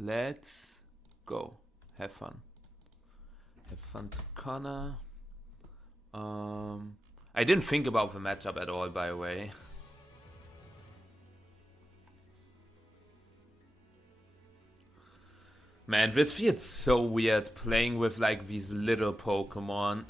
Let's go. Have fun. Have fun to Connor. I didn't think about the matchup at all, by the way. Man, this feels so weird playing with like these little Pokemon.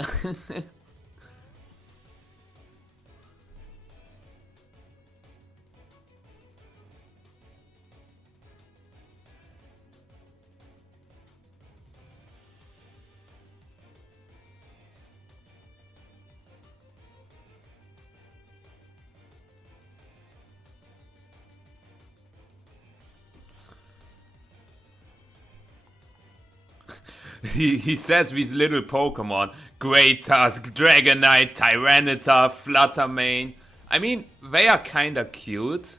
He says these little Pokemon. Great Tusk, Dragonite, Tyranitar, Fluttermane. I mean, they are kinda cute.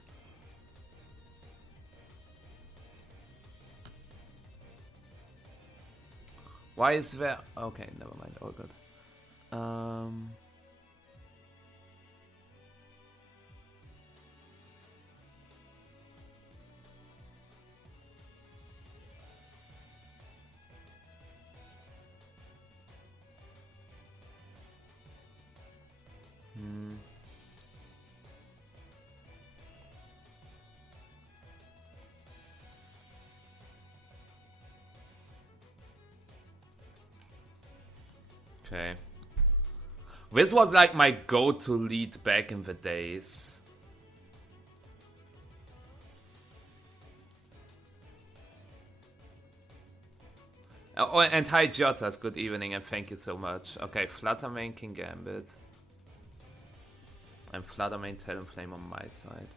Why is there... Okay, never mind, all good. Okay. This was like my go-to lead back in the days. Oh, and hi Jotas, good evening and thank you so much. Okay, Fluttermane, King Gambit. And Fluttermane, Talonflame on my side.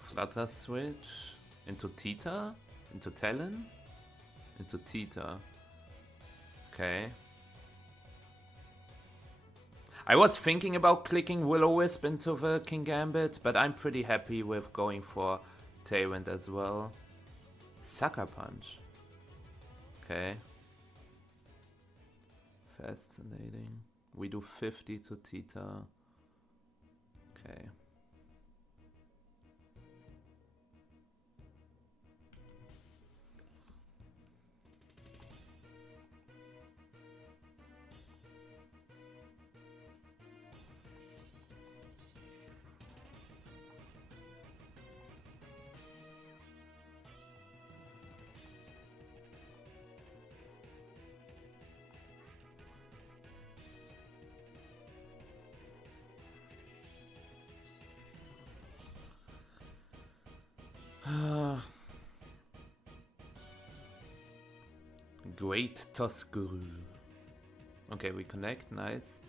Flutter switch into Tita, into Talon, into Tita. Okay. I was thinking about clicking Will-O-Wisp into the King Gambit, but I'm pretty happy with going for Tailwind as well. Sucker Punch. Okay. Fascinating. We do 50 to Tita. Okay. Great Tuskuru. Okay, we connect, nice.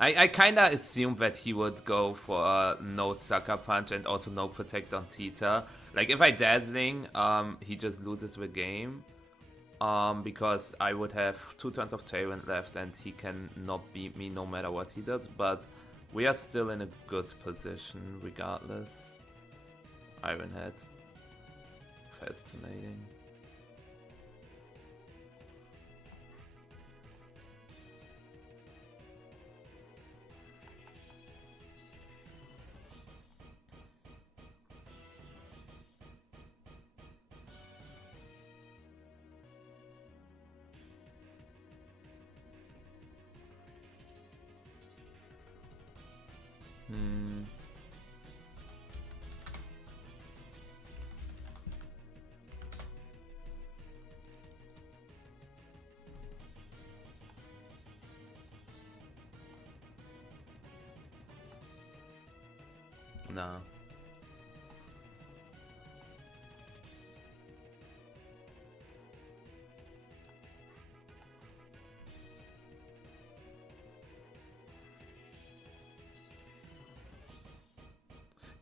I kinda assumed that he would go for no Sucker Punch and also no Protect on Tita. Like, if I Dazzling, he just loses the game. Because I would have 2 turns of Tailwind left and he can not beat me no matter what he does. But we are still in a good position regardless. Iron Head. Fascinating. No.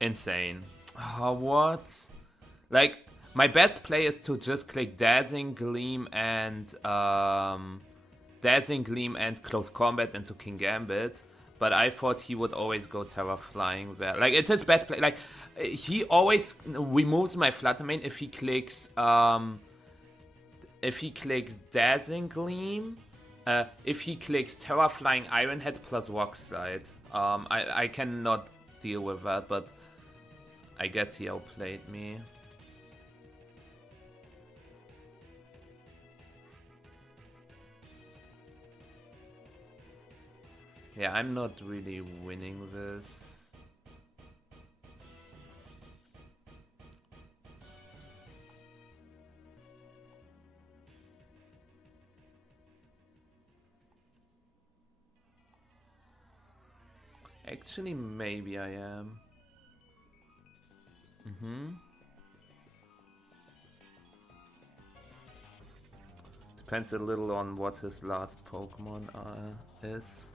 Insane. Oh, what? Like, my best play is to just click Dazzling Gleam and Close Combat into King Gambit. But I thought he would always go Terra Flying there. Like, it's his best play. Like, he always removes my Flutter Mane if he clicks Dazzling Gleam. If he clicks Terra Flying Iron Head plus Rock Slide. I cannot deal with that, but I guess he outplayed me. Yeah, I'm not really winning this. Actually, maybe I am. Depends a little on what his last Pokemon is.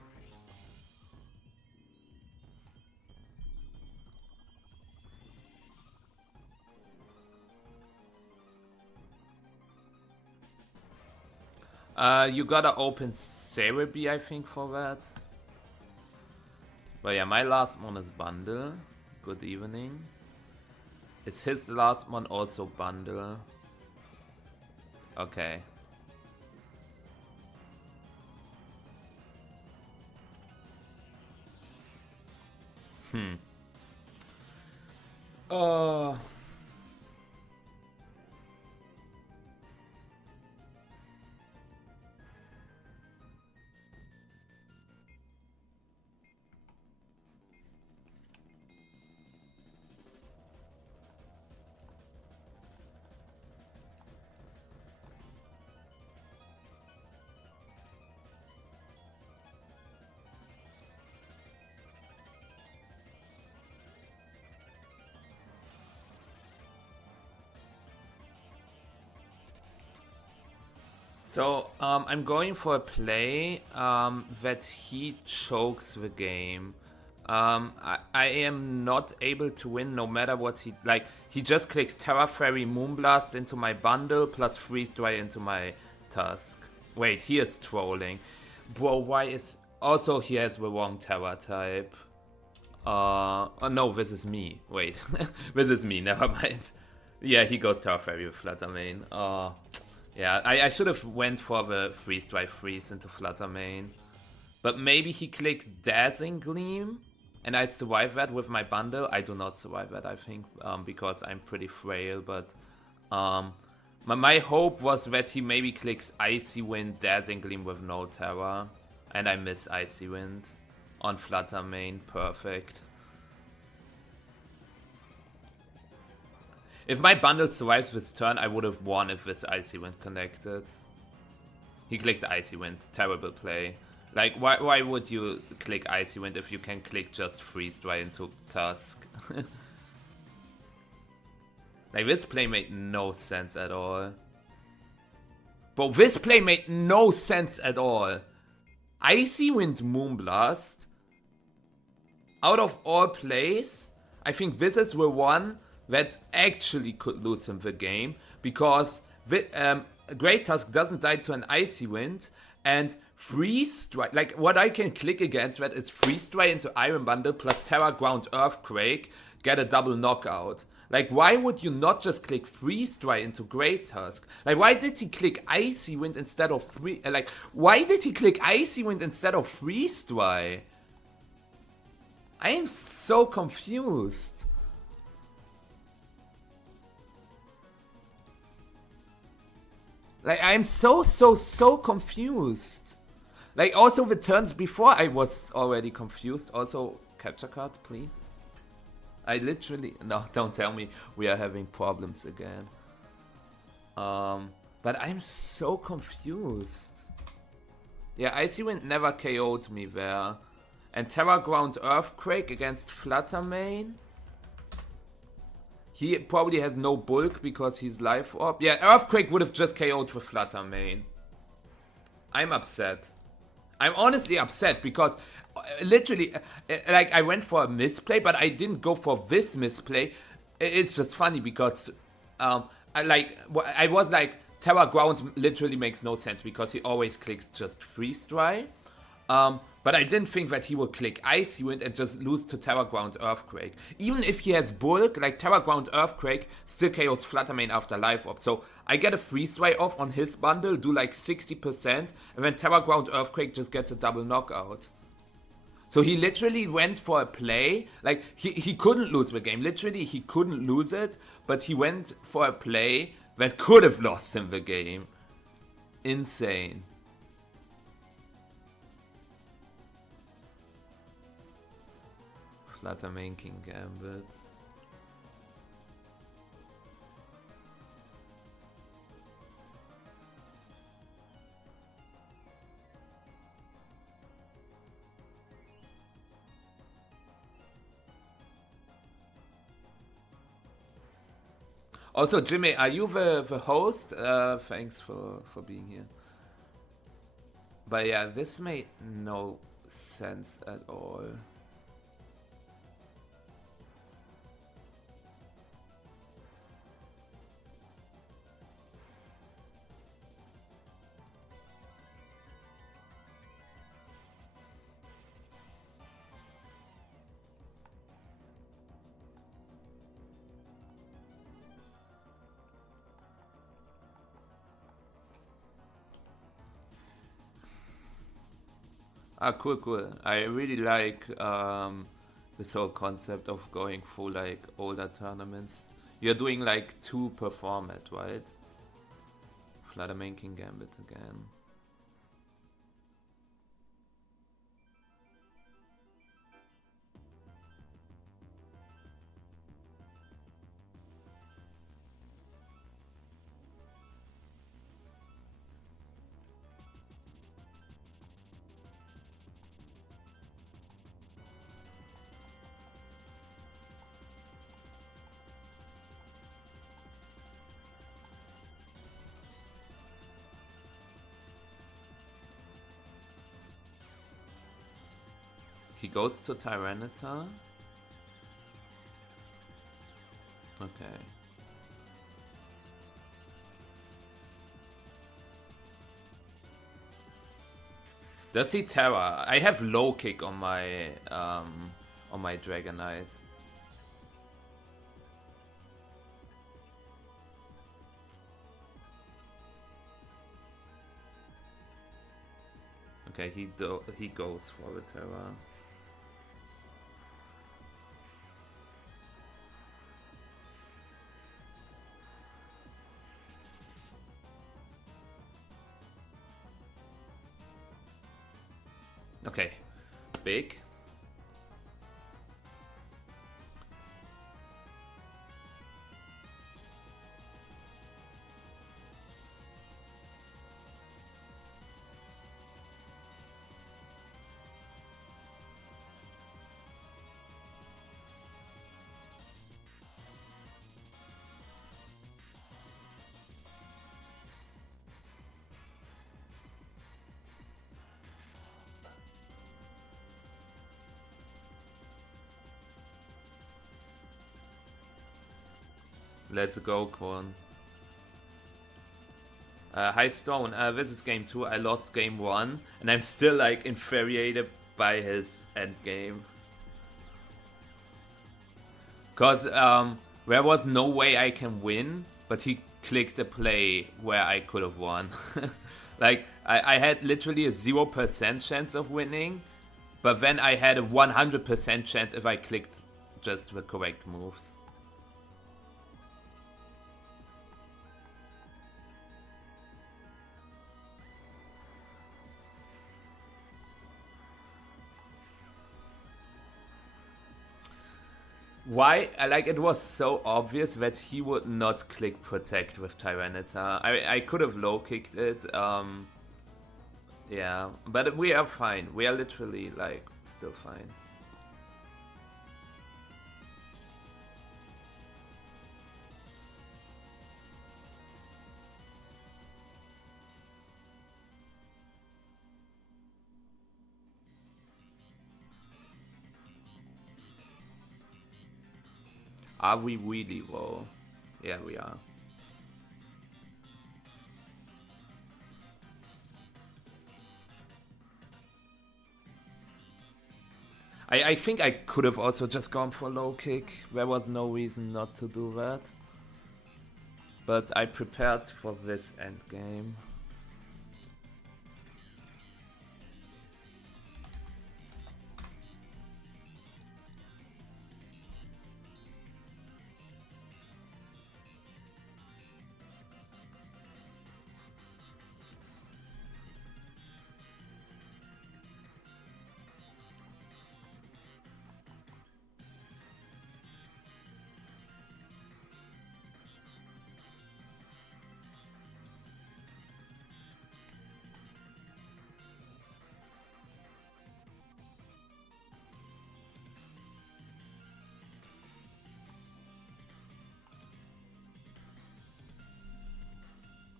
You gotta open Cerebi, I think, for that. But yeah, my last one is Bundle. Good evening. Is his last one also Bundle? Okay. Oh. So, I'm going for a play that he chokes the game. I am not able to win no matter what he... Like, he just clicks Terra Fairy Moonblast into my bundle plus Freeze Dry into my Tusk. Wait, he is trolling. Bro, why is... Also, he has the wrong Terra type. Oh, no, this is me. Wait, this is me, never mind. Yeah, he goes Terra Fairy with Flutter Mane. Yeah, I should have went for the Freeze Dry Freeze into Flutter Mane. But maybe he clicks Dazzling Gleam and I survive that with my bundle. I do not survive that, I think, because I'm pretty frail. But my hope was that he maybe clicks Icy Wind, Dazzling Gleam with no Terra. And I miss Icy Wind on Flutter Mane. Perfect. If my bundle survives this turn, I would have won if this Icy Wind connected. He clicks Icy Wind. Terrible play. Like, why would you click Icy Wind if you can click just Freeze Dry into Tusk? Like, this play made no sense at all. Bro, this play made no sense at all. Icy Wind Moonblast. Out of all plays, I think this is the one that actually could lose him the game, because Great Tusk doesn't die to an Icy Wind, and Freeze Dry, like what I can click against that is Freeze Dry into Iron Bundle plus Terra Ground Earthquake, get a double knockout. Like, why would you not just click Freeze Dry into Great Tusk? Like, why did he click Icy Wind instead of why did he click Icy Wind instead of Freeze Dry? I am so confused. Like, I'm so confused. Like, also the turns before I was already confused. Also, capture card, please. I literally... No, don't tell me we are having problems again. But I'm so confused. Yeah, Icy Wind never KO'd me there. And Terra Ground Earthquake against Flutter Mane. He probably has no bulk because he's Life Orb. Yeah, Earthquake would have just KO'd with Flutter Mane. I'm upset. I'm honestly upset because literally, like I went for a misplay, but I didn't go for this misplay. It's just funny because I was like, Terra Ground literally makes no sense because he always clicks just freeze dry. But I didn't think that he would click Icy Wind and just lose to Terra Ground Earthquake. Even if he has Bulk, like Terra Ground Earthquake still KOs Fluttermane after Life Orb. So I get a freeze dry off on his bundle, do like 60%, and then Terra Ground Earthquake just gets a double knockout. So he literally went for a play, like he couldn't lose the game, literally he couldn't lose it, but he went for a play that could have lost him the game. Insane. Fluttermane King Gambit. Also, Jimmy, are you the host? Thanks for being here. But yeah, this made no sense at all. Ah, cool. I really like this whole concept of going for like older tournaments. You're doing like 2 per format, right? Fluttermane King Gambit again. He goes to Tyranitar. Okay. Does he Terra? I have low kick on my Dragonite. Okay, he goes for the Terra. Okay, big. Let's go, Korn. Hi Stone, this is game 2. I lost game 1, and I'm still like infuriated by his end game. Cause there was no way I can win, but he clicked a play where I could have won. Like I had literally a 0% chance of winning, but then I had a 100% chance if I clicked just the correct moves. Why? Like, it was so obvious that he would not click Protect with Tyranitar. I could have low kicked it. Yeah, but we are fine. We are literally, like, still fine. Are we really though? Yeah, we are. I think I could have also just gone for low kick. There was no reason not to do that. But I prepared for this endgame.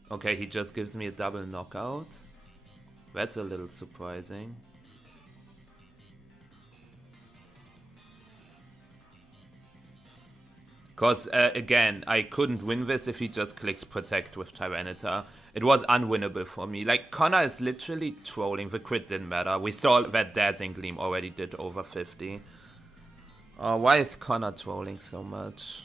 Okay, he just gives me a double knockout. That's a little surprising. Because, again, I couldn't win this if he just clicks Protect with Tyranitar. It was unwinnable for me. Like, Connor is literally trolling. The crit didn't matter. We saw that Dazzling Gleam already did over 50. Why is Connor trolling so much?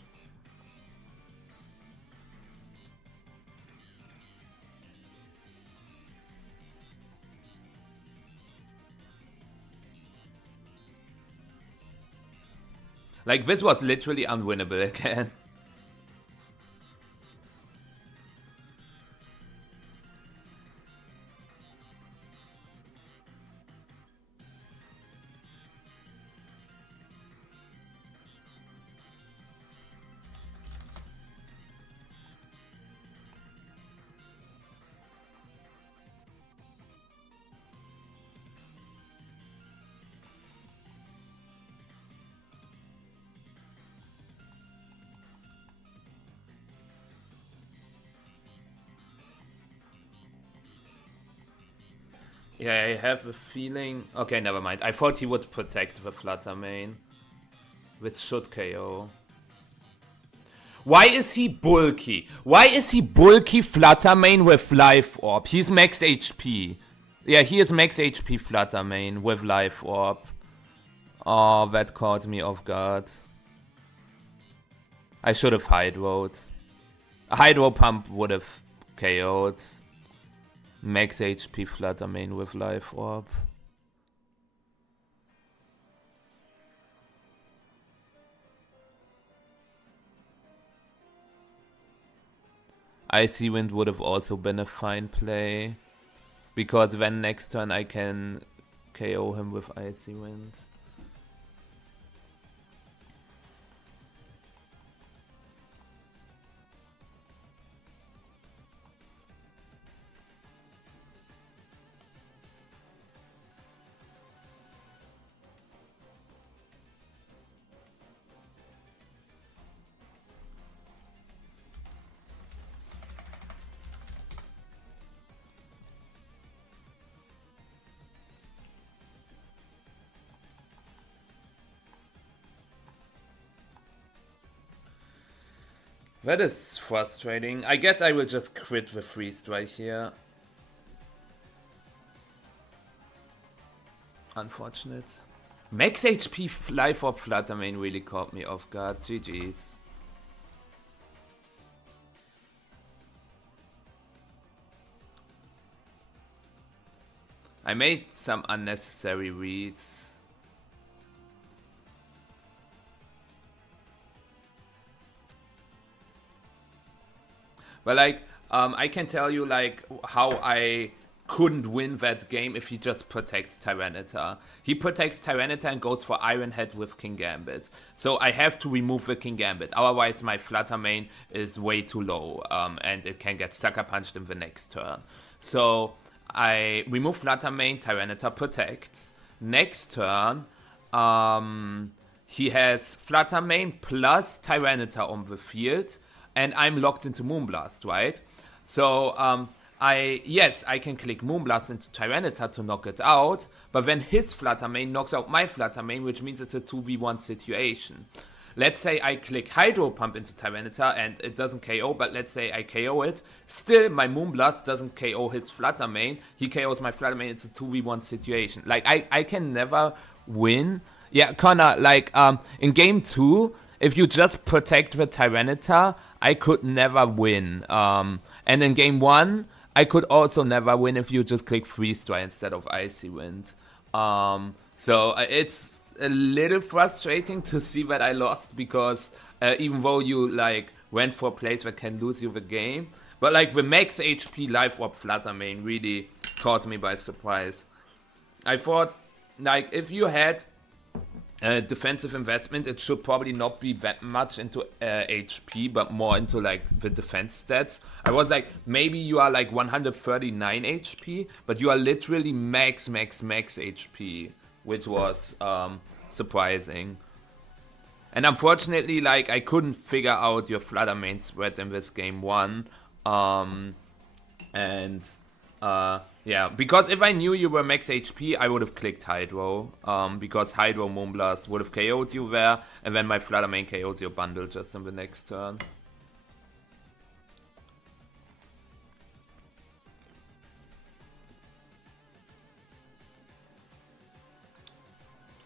Like, this was literally unwinnable again. Yeah, I have a feeling... Okay, never mind. I thought he would protect the Flutter Mane. Which should KO. Why is he bulky? Why is he bulky Flutter Mane with Life Orb? He's max HP. Yeah, he is max HP Flutter Mane with Life Orb. Oh, that caught me off guard. I should have Hydroed. A Hydro Pump would have KO'd. Max HP Flutter Mane with Life Orb. Icy Wind would have also been a fine play. Because then next turn I can KO him with Icy Wind. That is frustrating. I guess I will just crit the Freeze Strike here. Unfortunate. Max HP Life Orb Flutter Mane really caught me off guard. GG's. I made some unnecessary reads. But like, I can tell you like how I couldn't win that game if he just protects Tyranitar. He protects Tyranitar and goes for Iron Head with King Gambit. So I have to remove the King Gambit. Otherwise my Flutter Mane is way too low and it can get Sucker Punched in the next turn. So I remove Flutter Mane, Tyranitar protects. Next turn, he has Flutter Mane plus Tyranitar on the field. And I'm locked into Moonblast, right? So, I can click Moonblast into Tyranitar to knock it out, but then his Flutter Mane knocks out my Flutter Mane, which means it's a 2v1 situation. let's say I click Hydro Pump into Tyranitar and it doesn't KO, but let's say I KO it, still my Moonblast doesn't KO his Flutter Mane, he KOs my Flutter Mane, it's a 2v1 situation. Like, I can never win. Yeah, Connor, like, in game 2, if you just protect the Tyranitar, I could never win. And in game 1, I could also never win if you just click Freeze Dry instead of Icy Wind. So it's a little frustrating to see that I lost, because even though you like went for plays that can lose you the game, but like the max HP Life Orb Flutter Mane really caught me by surprise. I thought, like, if you had defensive investment, it should probably not be that much into HP, but more into like the defense stats. I was like, maybe you are like 139 HP, but you are literally max HP, which was surprising. And unfortunately, like, I couldn't figure out your Flutter Mane spread in this game 1. Yeah, because if I knew you were max HP, I would have clicked Hydro, because Hydro Moonblast would have KO'd you there, and then my Flutter Mane KOs your bundle just in the next turn.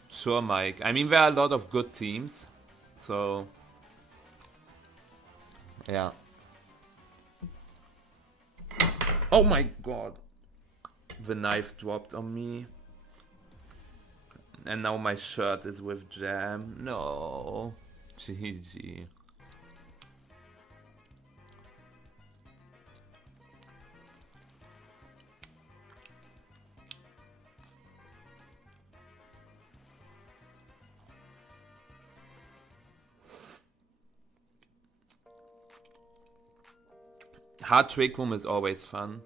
Sure, Mike. I mean, there are a lot of good teams, so yeah. Oh my god. The knife dropped on me. And now my shirt is with jam. No. GG. Hard Trick Room is always fun.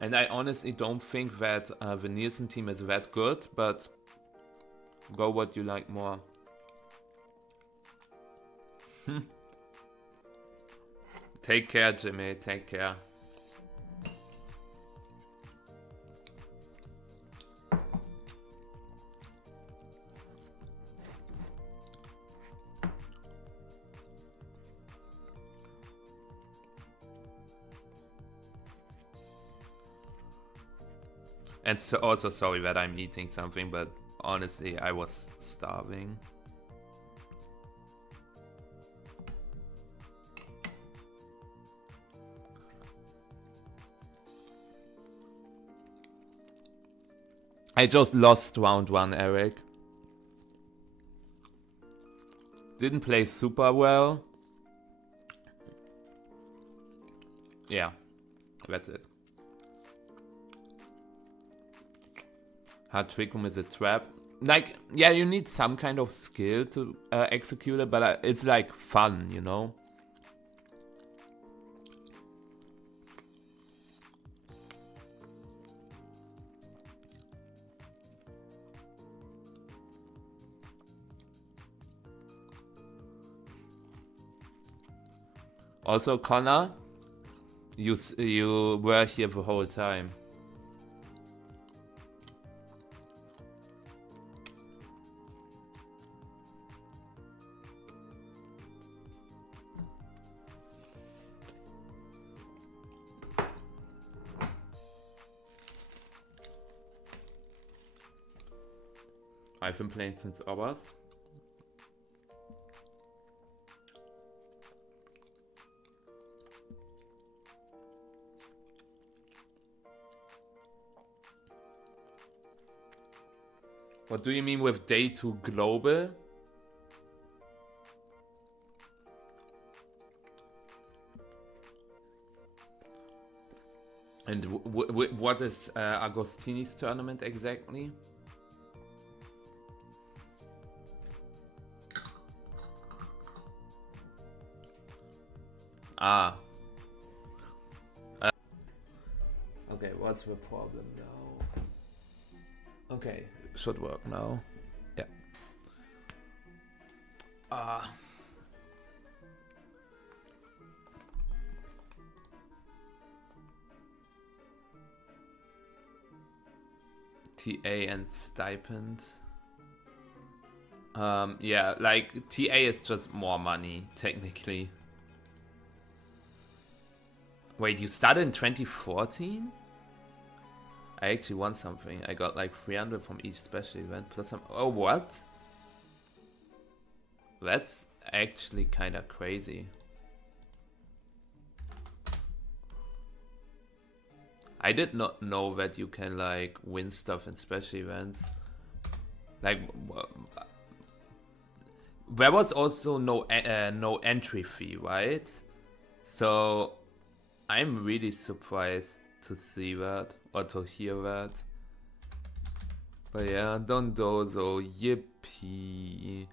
And I honestly don't think that the Nielsen team is that good, but go what you like more. Take care, Jimmy. Take care. And so also sorry that I'm eating something, but honestly, I was starving. I just lost round 1, Eric. Didn't play super well. Yeah, that's it. Hard Trick Room is a trap. Like, yeah, you need some kind of skill to execute it, but it's like fun, you know? Also, Connor, you were here the whole time. I've been playing since hours. What do you mean with day 2 global? And what is Agostini's tournament exactly? Ah. Okay, what's the problem now? Okay, should work now. Yeah. TA and stipend. Yeah, like TA is just more money, technically. Wait, you started in 2014? I actually won something. I got like 300 from each special event plus some. Oh, what? That's actually kind of crazy. I did not know that you can like win stuff in special events. Like, there was also no entry fee, right? So I'm really surprised to see that or to hear that. But yeah, Dondozo, yippee.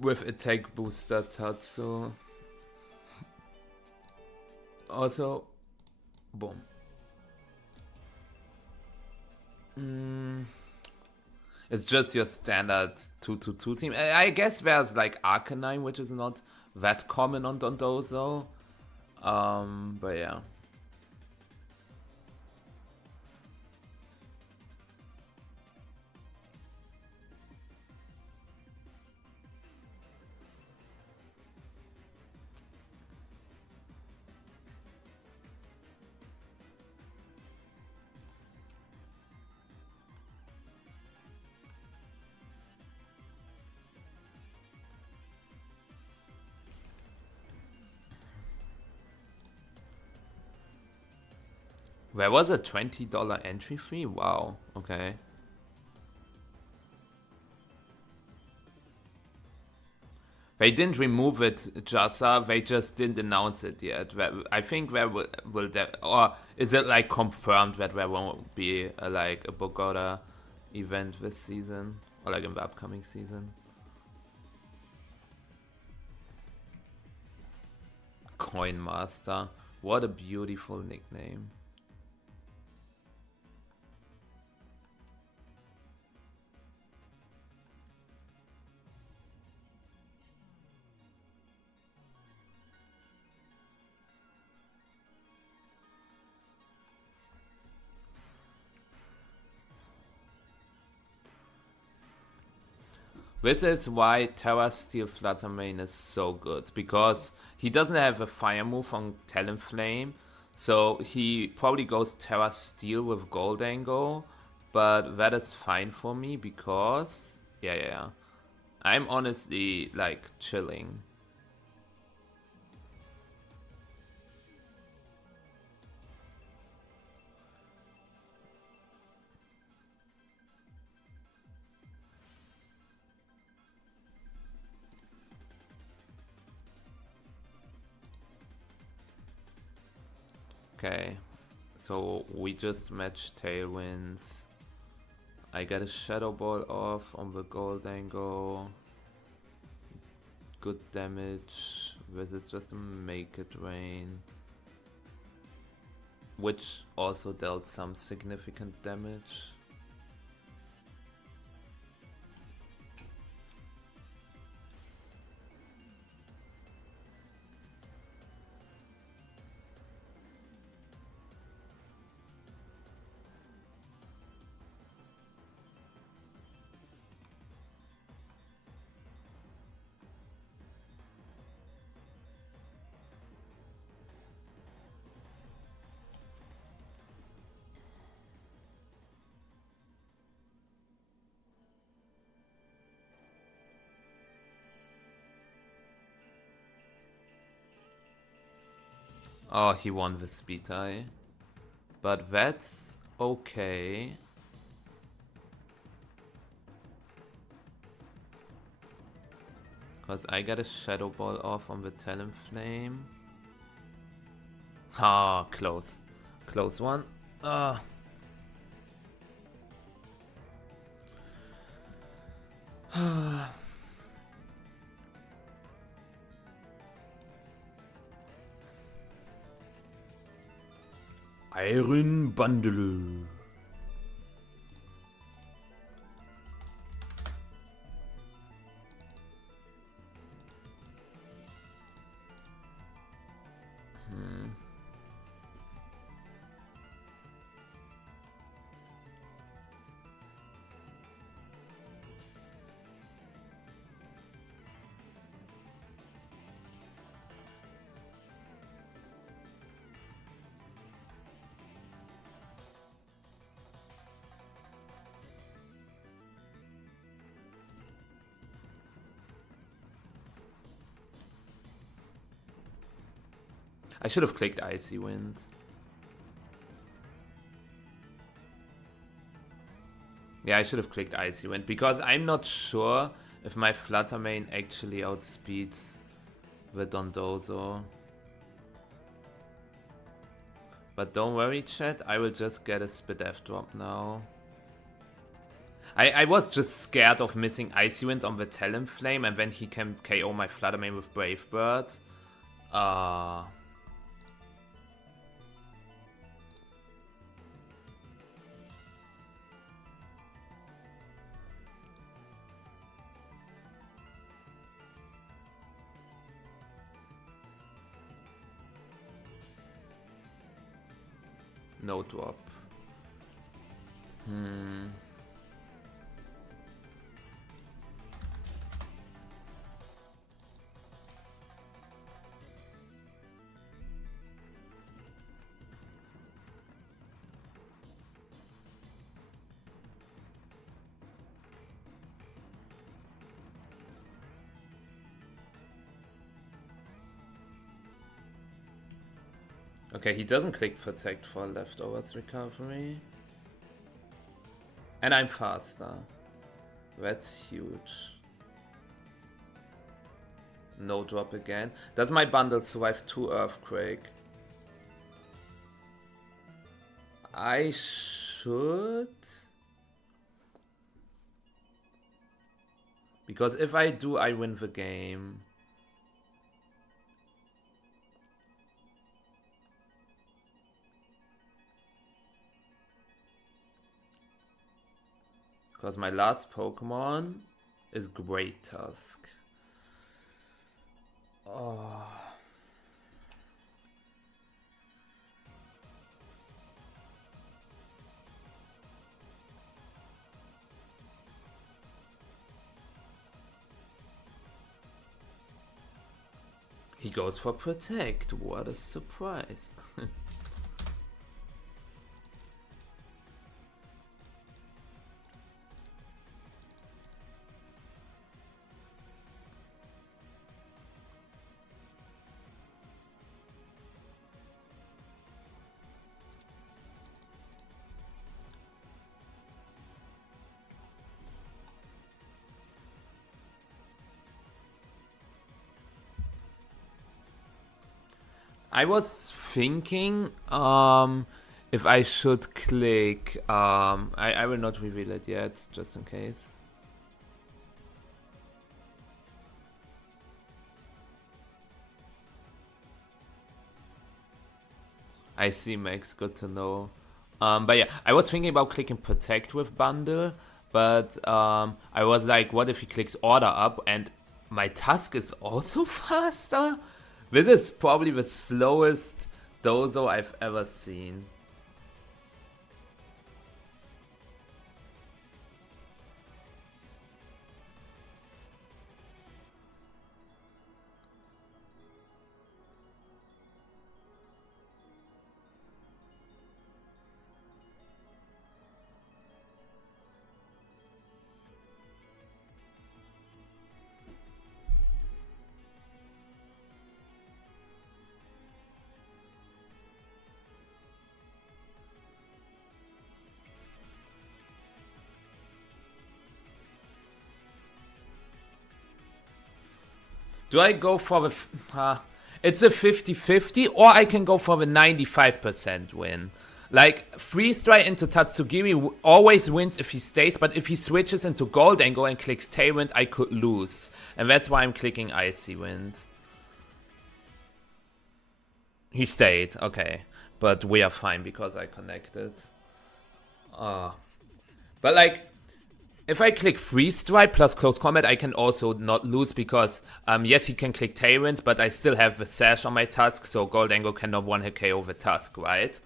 With attack booster Tatsu. Also, boom. It's just your standard 2-2-2 team. I guess there's like Arcanine, which is not that common on Dondozo. But yeah. There was a $20 entry fee? Wow, okay. They didn't remove it, Jasa. They just didn't announce it yet. I think there will or is it like confirmed that there won't be like a Bogota event this season or like in the upcoming season? Coin Master, what a beautiful nickname. This is why Terra Steel Fluttermane is so good, because he doesn't have a fire move on Talonflame, so he probably goes Terra Steel with Goldango, but that is fine for me because, yeah. I'm honestly, like, chilling. Okay, so we just match Tailwinds. I get a Shadow Ball off on the Goldango. Good damage. This is just a Make It Rain, which also dealt some significant damage. Oh, he won the speed tie. But that's okay. Because I got a Shadow Ball off on the Talonflame. Ah, close. Close one. Ah. Iron Bundle. I should have clicked Icy Wind. Yeah, I should have clicked Icy Wind because I'm not sure if my Flutter Mane actually outspeeds the Dondozo. But don't worry, chat, I will just get a Spit F drop now. I was just scared of missing Icy Wind on the Talonflame and then he can KO my Flutter Mane with Brave Bird. No drop. Okay, he doesn't click Protect for Leftovers Recovery. And I'm faster. That's huge. No drop again. Does my bundle survive 2 Earthquake? I should. Because if I do, I win the game. Because my last Pokemon is Great Tusk. Oh. He goes for Protect. What a surprise. I was thinking if I should click I will not reveal it yet, just in case. I see, Max, good to know. But yeah, I was thinking about clicking Protect with Bundle, but I was like, what if he clicks Order Up and my Tusk is also faster? This is probably the slowest Dozo I've ever seen. Do I go for the... it's a 50-50, or I can go for the 95% win. Like, Freeze Dry into Tatsugiri always wins if he stays, but if he switches into Goldango and clicks Tailwind, I could lose. And that's why I'm clicking Icy Wind. He stayed, okay. But we are fine because I connected. But like... If I click Freeze Strike plus Close Combat, I can also not lose because, yes, he can click Tailwind, but I still have the Sash on my Tusk, so Goldango cannot one-hit KO the Tusk, right?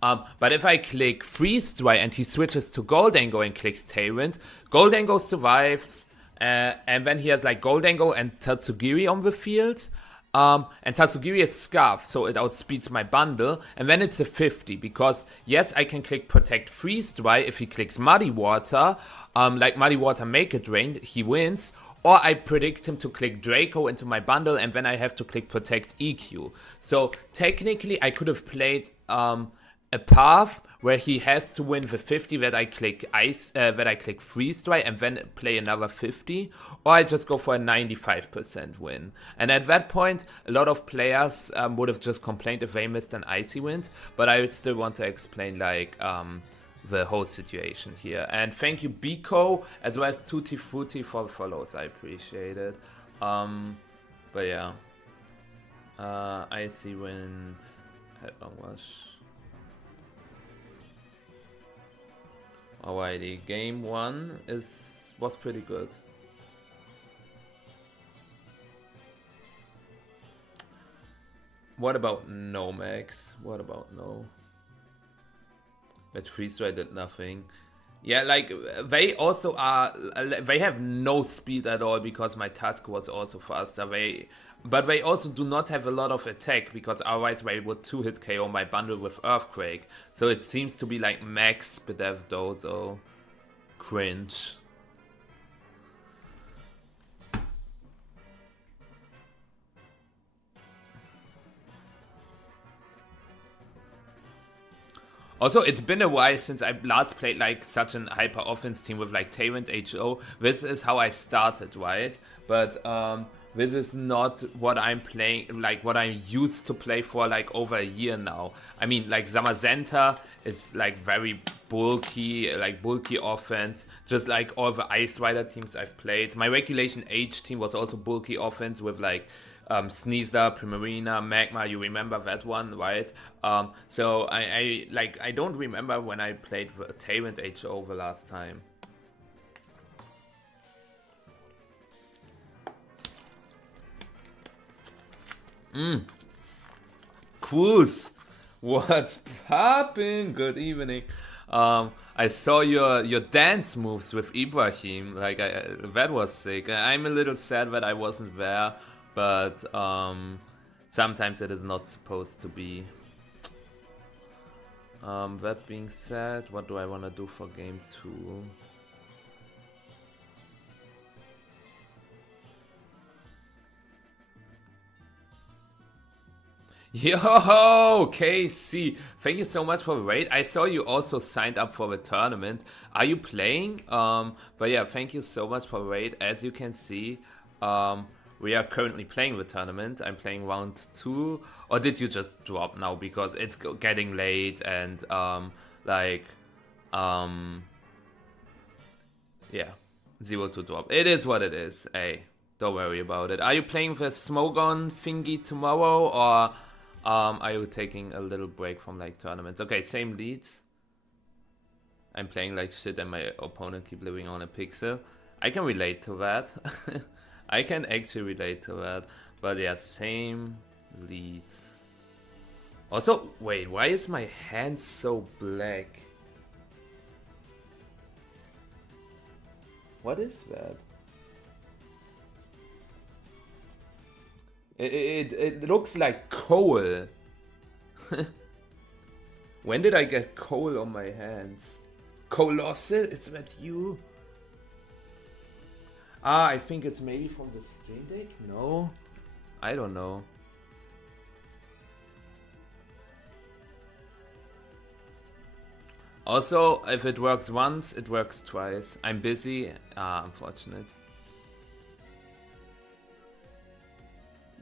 But if I click Freeze Strike and he switches to Goldango and clicks Tailwind, Goldango survives, and then he has like Goldango and Tatsugiri on the field. And Tatsugiri is Scarf, so it outspeeds my bundle, and then it's a 50, because yes, I can click Protect Freeze Dry if he clicks Muddy Water, like Muddy Water Make It Rain, he wins, or I predict him to click Draco into my bundle, and then I have to click Protect EQ. So technically, I could have played a path where he has to win the 50 that I click that I click Freeze Strike and then play another 50, or I just go for a 95% win. And at that point, a lot of players would have just complained if they missed an Icy Wind, but I would still want to explain like the whole situation here. And thank you Biko as well as Tutti Frutti for the follows. I appreciate it. But yeah, Icy Wind, Headlong Wash. Alrighty, game 1 was pretty good. What about no, Max? What about no? That freeze strike did nothing. Yeah, like they also are. They have no speed at all because my task was also faster. But they also do not have a lot of attack because otherwise they would 2-hit KO my bundle with Earthquake. So it seems to be like max Bedev Dozo. Cringe. Also, it's been a while since I last played like such an hyper offense team with like Tailwind HO. This is how I started, right? But this is not what I'm playing, like what I'm used to play for like over a year now. I mean, like Zamazenta is like very bulky, like bulky offense, just like all the Ice Rider teams I've played. My Regulation H team was also bulky offense with like Sneasler, Primarina, Magma, you remember that one, right? So I don't remember when I played the Tailwind HO the last time. Cruz, what's poppin'? Good evening. I saw your dance moves with Ibrahim. Like that was sick. I'm a little sad that I wasn't there, but sometimes it is not supposed to be. That being said, what do I want to do for game 2? Yo, KC, thank you so much for the raid. I saw you also signed up for the tournament. Are you playing? But yeah, thank you so much for the raid. As you can see, we are currently playing the tournament. I'm playing round 2. Or did you just drop now because it's getting late and yeah, 0 to drop. It is what it is. Hey, don't worry about it. Are you playing the Smogon thingy tomorrow, or are you taking a little break from like tournaments? Okay, same leads. I'm playing like shit and my opponent keep living on a pixel. I can relate to that. I can actually relate to that. But yeah, same leads. Also, wait, why is my hand so black? What is that? It looks like coal. When did I get coal on my hands? Colossal? Is that you? Ah, I think it's maybe from the Stream Deck? No? I don't know. Also, if it works once, it works twice. I'm busy. Ah, unfortunate.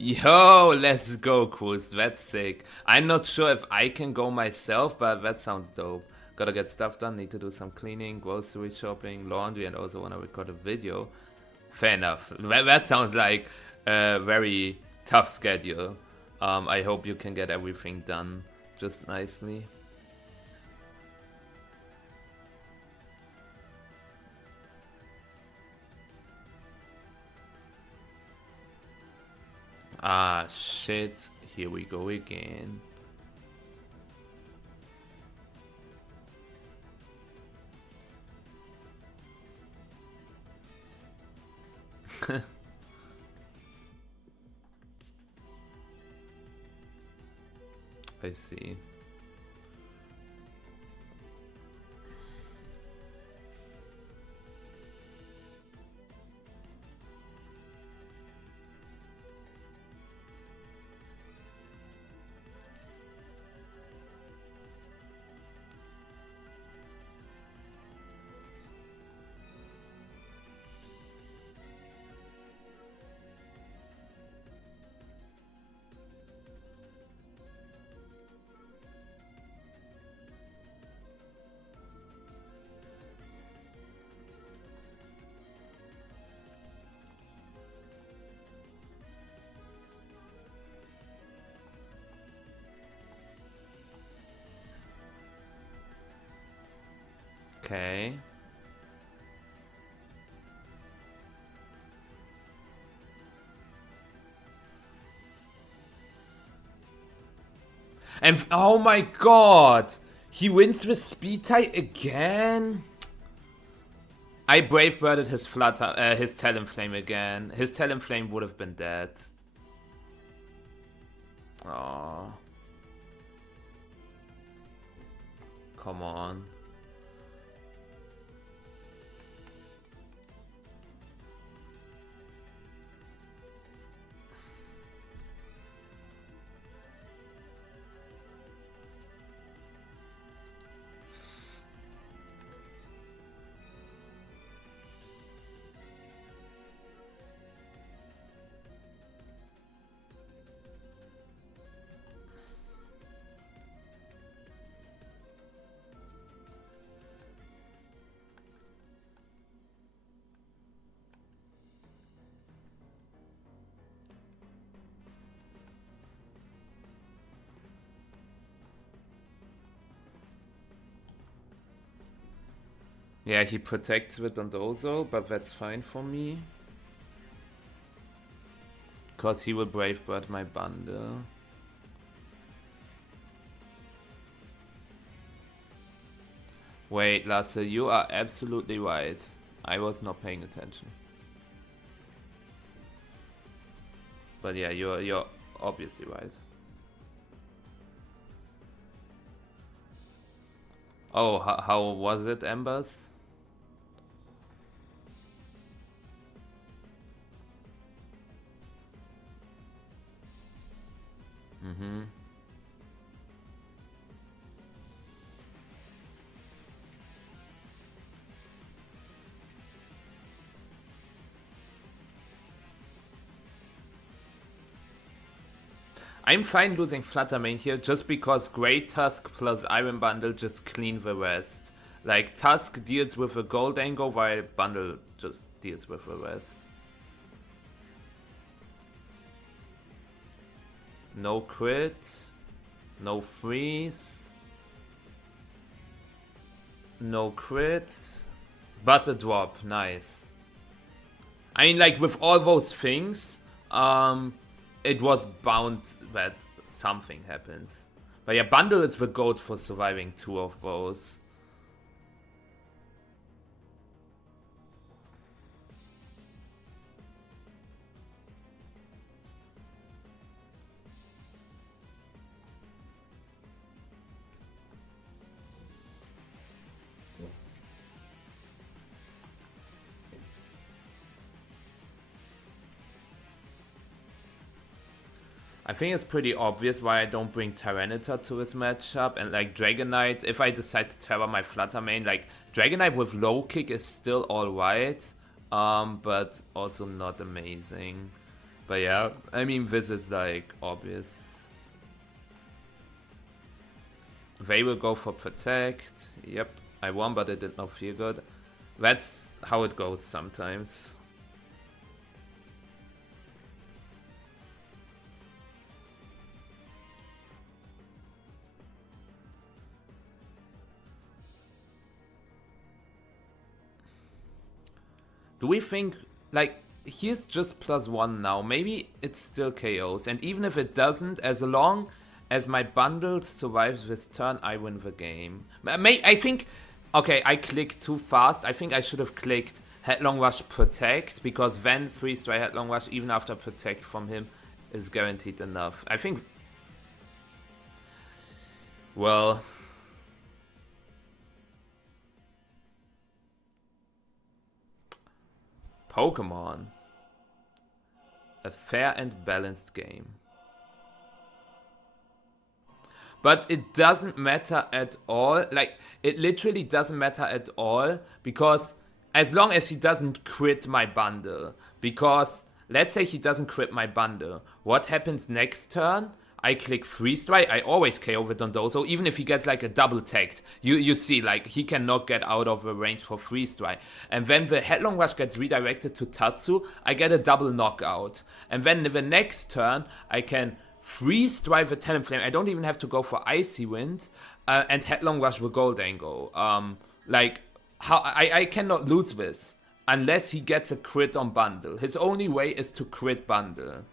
Yo, let's go, Cruz. That's sick. I'm not sure if I can go myself, but that sounds dope. Gotta get stuff done, need to do some cleaning, grocery shopping, laundry, and also want to record a video. Fair enough. That sounds like a very tough schedule. I hope you can get everything done just nicely. Ah, shit. Here we go again. I see. Okay. And oh my god! He wins with speed tie again? I brave birded his his Talonflame again. His Talonflame would have been dead. Oh. Come on. Yeah, he protects with Dondozo, but that's fine for me. Because he will Brave Bird my bundle. Wait, Lasse, you are absolutely right. I was not paying attention. But yeah, you're obviously right. Oh, how was it, Embers? Mm-hmm. I'm fine losing Fluttermane here just because Great Tusk plus Iron Bundle just clean the rest. Like, Tusk deals with a gold angle while Bundle just deals with the rest. No crit. No freeze. No crit. But a drop. Nice. I mean, like, with all those things, it was bound that something happens. But yeah, Bundle is the goat for surviving 2 of those. I think it's pretty obvious why I don't bring Tyranitar to this matchup. And like Dragonite, if I decide to Terra my Fluttermane, like Dragonite with low kick is still alright, but also not amazing. But yeah, I mean, this is like obvious. They will go for Protect. Yep, I won, but it did not feel good. That's how it goes sometimes. Do we think, like, he's just +1 now. Maybe it still KOs. And even if it doesn't, as long as my bundle survives this turn, I win the game. I think, okay, I clicked too fast. I think I should have clicked Headlong Rush Protect, because then Freeze Dry Headlong Rush, even after Protect from him, is guaranteed enough. I think, well, Pokemon. A fair and balanced game. But it doesn't matter at all. Like, it literally doesn't matter at all. Because as long as he doesn't crit my bundle. Because, let's say he doesn't crit my bundle. What happens next turn? I click Freeze Dry, I always KO with Dondozo, even if he gets like a double tagged. You see, like, he cannot get out of the range for Freeze Dry. And when the Headlong Rush gets redirected to Tatsu, I get a double knockout. And then the next turn, I can Freeze Dry the Talonflame. I don't even have to go for Icy Wind. And Headlong Rush with Gold Angle. Like, how I cannot lose this unless he gets a crit on bundle. His only way is to crit bundle.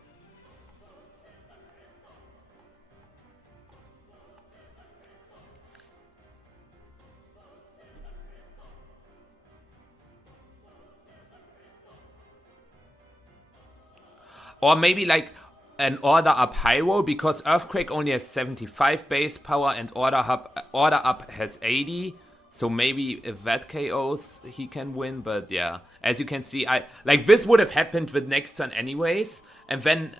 Or maybe like an Order Up Pyro, because Earthquake only has 75 base power and Order Up has 80. So maybe if that KOs, he can win. But yeah, as you can see, like this would have happened with next turn anyways. And then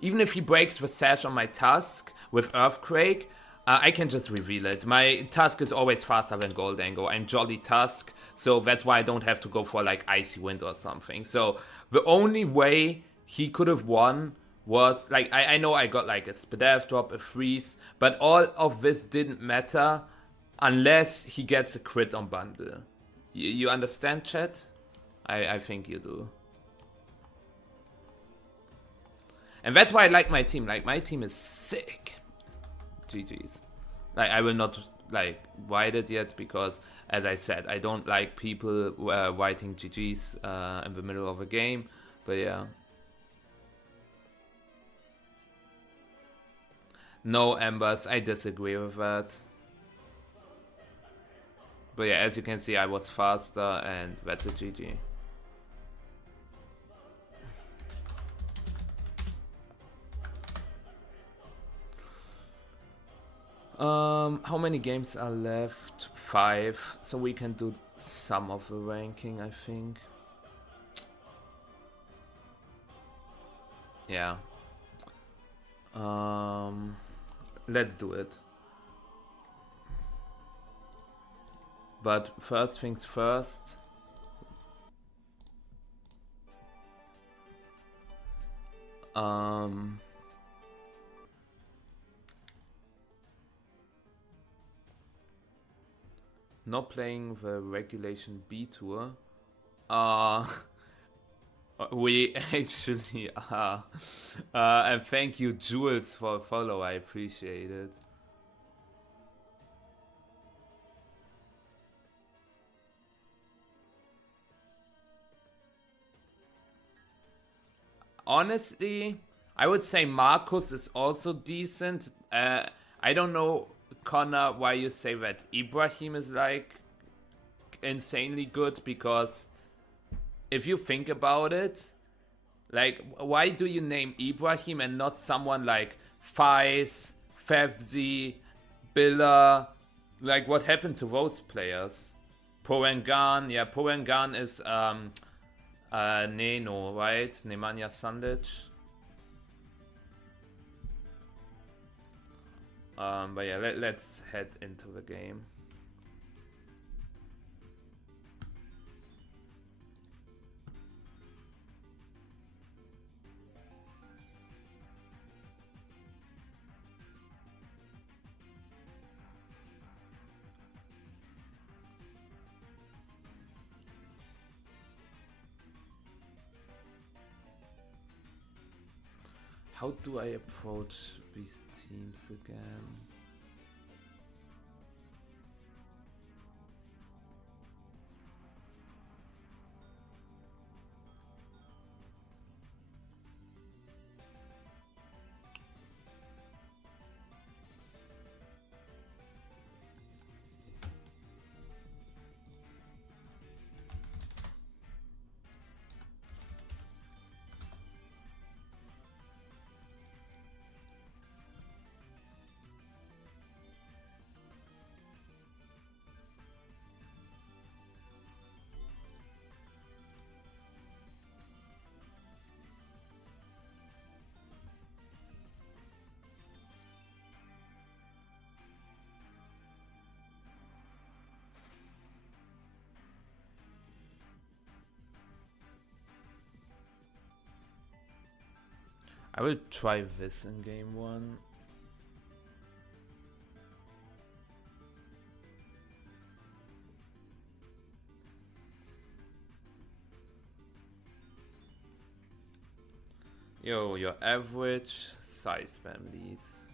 even if he breaks the Sash on my Tusk with Earthquake, I can just reveal it. My Tusk is always faster than Goldango. I'm Jolly Tusk, so that's why I don't have to go for like Icy Wind or something. So the only way he could have won was like, I know I got like a Spadaf drop, a freeze, but all of this didn't matter unless he gets a crit on bundle. You understand, chat? I think you do. And that's why I like my team. Like, my team is sick. GG's. Like, I will not like write it yet because, as I said, I don't like people writing GG's in the middle of a game. But yeah. No, Embers, I disagree with that. But yeah, as you can see, I was faster, and that's a GG. How many games are left? 5. So we can do some of the ranking, I think. Yeah. Let's do it. But first things first. Not playing the Regulation B tour. We actually are. And thank you, Jules, for a follow. I appreciate it. Honestly, I would say Marcus is also decent. I don't know, Connor, why you say that Ibrahim is like insanely good, because if you think about it, like, why do you name Ibrahim and not someone like Faiz, Fevzi, Billa? Like, what happened to those players? Poengan, yeah, Poengan is Neno, right? Nemanja Sandic. But yeah, let's head into the game. How do I approach these teams again? I will try this in game 1. Yo, your average size spam leads.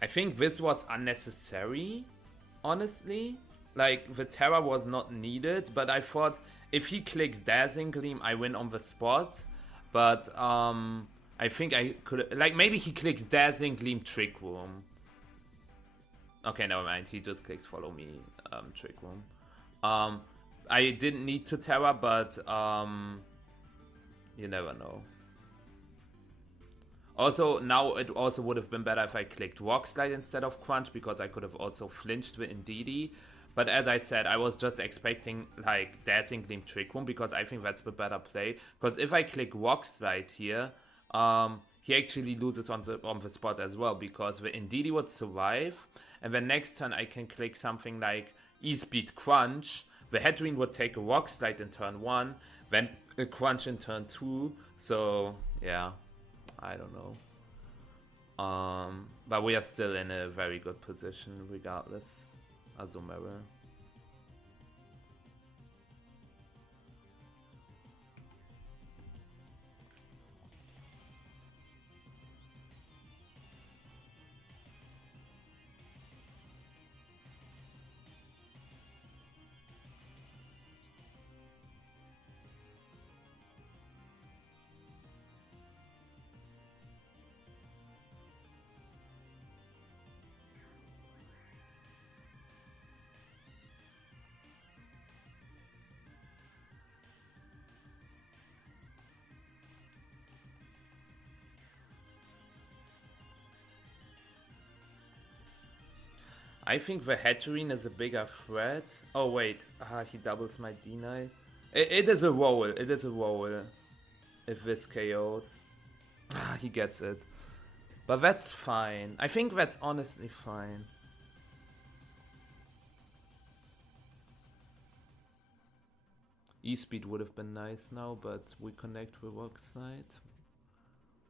I think this was unnecessary, honestly. Like, the Terra was not needed, but I thought if he clicks Dazzling Gleam, I win on the spot. But I think I could, like, maybe he clicks Dazzling Gleam Trick Room. Okay, never mind. He just clicks Follow Me Trick Room. I didn't need to Terra, but you never know. Also, now it also would have been better if I clicked Rock Slide instead of Crunch, because I could have also flinched with Indeedee. But as I said, I was just expecting like Dazzling Gleam Trick Room, because I think that's the better play. Because if I click Rock Slide here, he actually loses on the spot as well, because the Indeedee would survive, and then next turn I can click something like E-Speed Crunch. The Hedreen would take a Rock Slide in turn 1, then a Crunch in turn 2. So yeah, I don't know. But we are still in a very good position regardless. Azumarill. I think the Hedreen is a bigger threat. Oh wait, he doubles my deny. It is a roll. It is a roll. If this KOs, he gets it. But that's fine. I think that's honestly fine. E-Speed would have been nice now, but we connect with Rock Slide,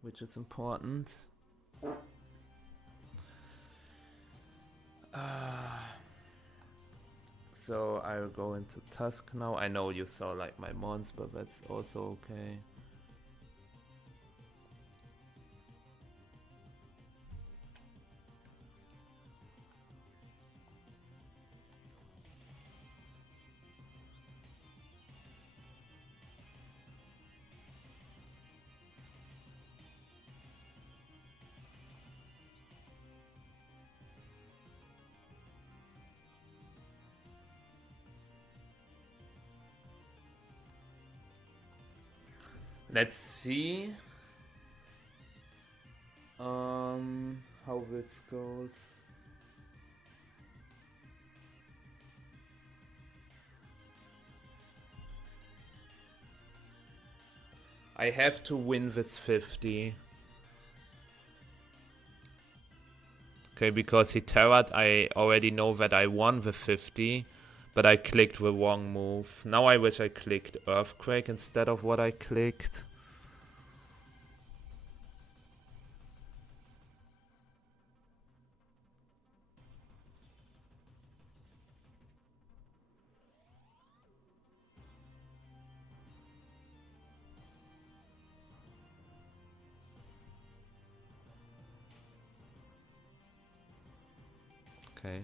which is important. So I'll go into Tusk now. I know you saw like my mons, but that's also okay. Let's see how this goes. I have to win this 50. Okay, because he terra'd, I already know that I won the 50, but I clicked the wrong move. Now I wish I clicked Earthquake instead of what I clicked. Okay.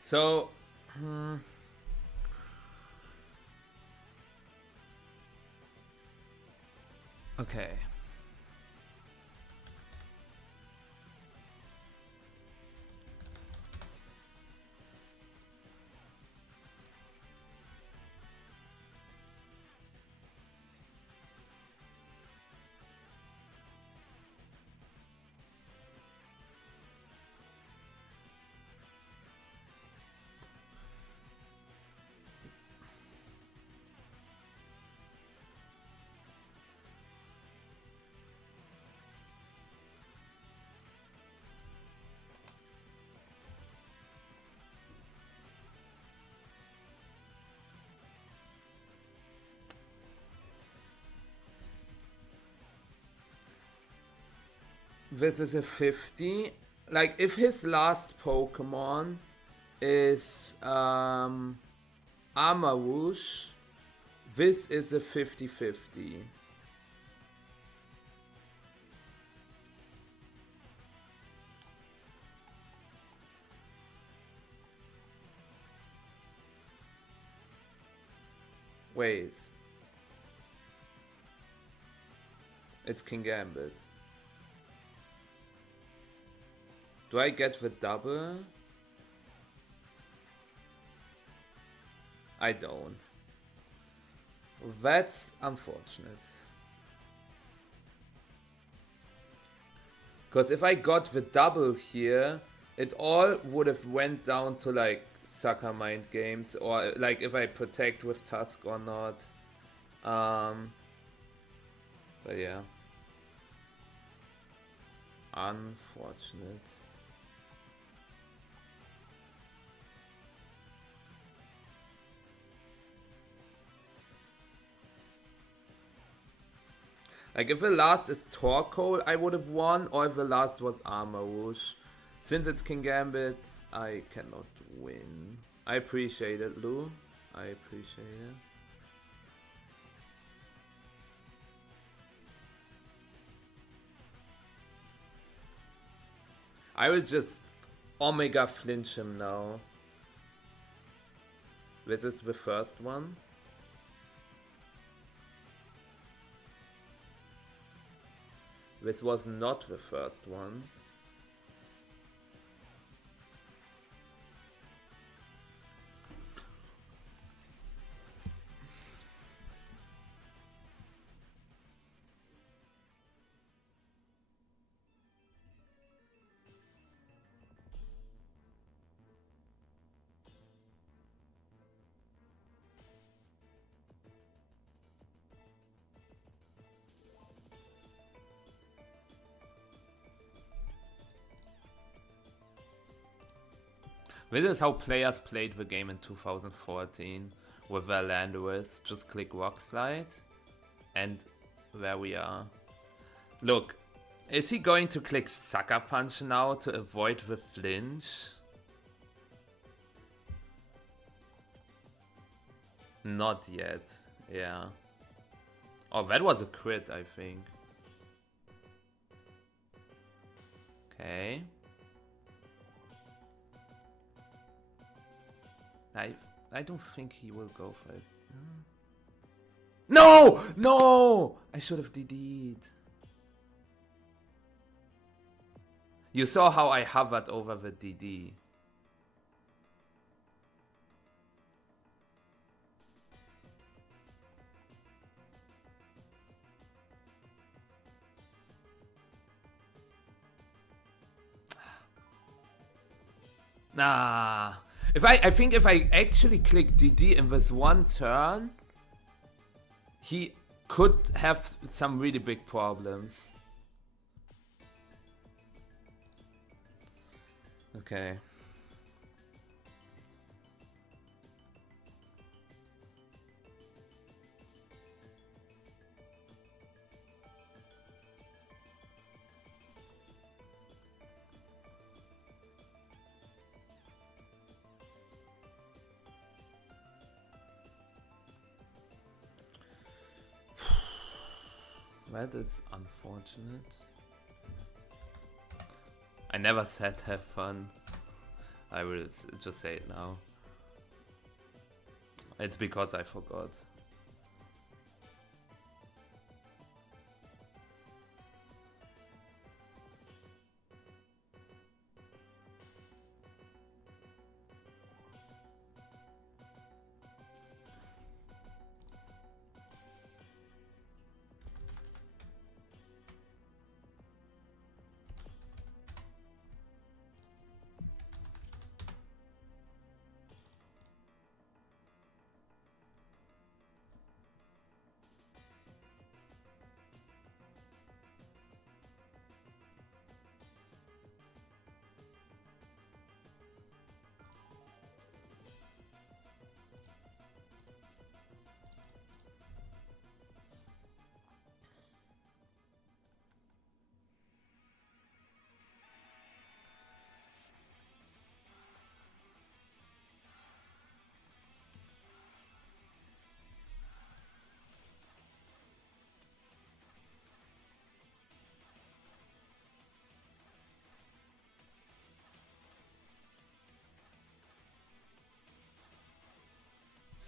So, okay. this is a 50. Like, if his last Pokemon is Armawoosh, this is a 50-50. Wait. It's Kingambit. Do I get the double? I don't. That's unfortunate. Because if I got the double here, it all would have went down to like Sucker Mind games, or like if I protect with Tusk or not. But yeah. Unfortunate. Like, if the last is Torkoal, I would have won, or if the last was Armawoosh. Since it's Kingambit, I cannot win. I appreciate it, Lou. I appreciate it. I will just Omega flinch him now. This is the first one. This was not the first one. This is how players played the game in 2014 with their Landorus. Just click Rock Slide, and there we are. Look, is he going to click Sucker Punch now to avoid the flinch? Not yet, yeah. Oh, that was a crit, I think. Okay. I don't think he will go for it. No! No! I should have DD'd. You saw how I hovered over the DD. Nah. I think if I actually click DD in this one turn, he could have some really big problems. Okay. That is unfortunate. I never said have fun. I will just say it now. It's because I forgot.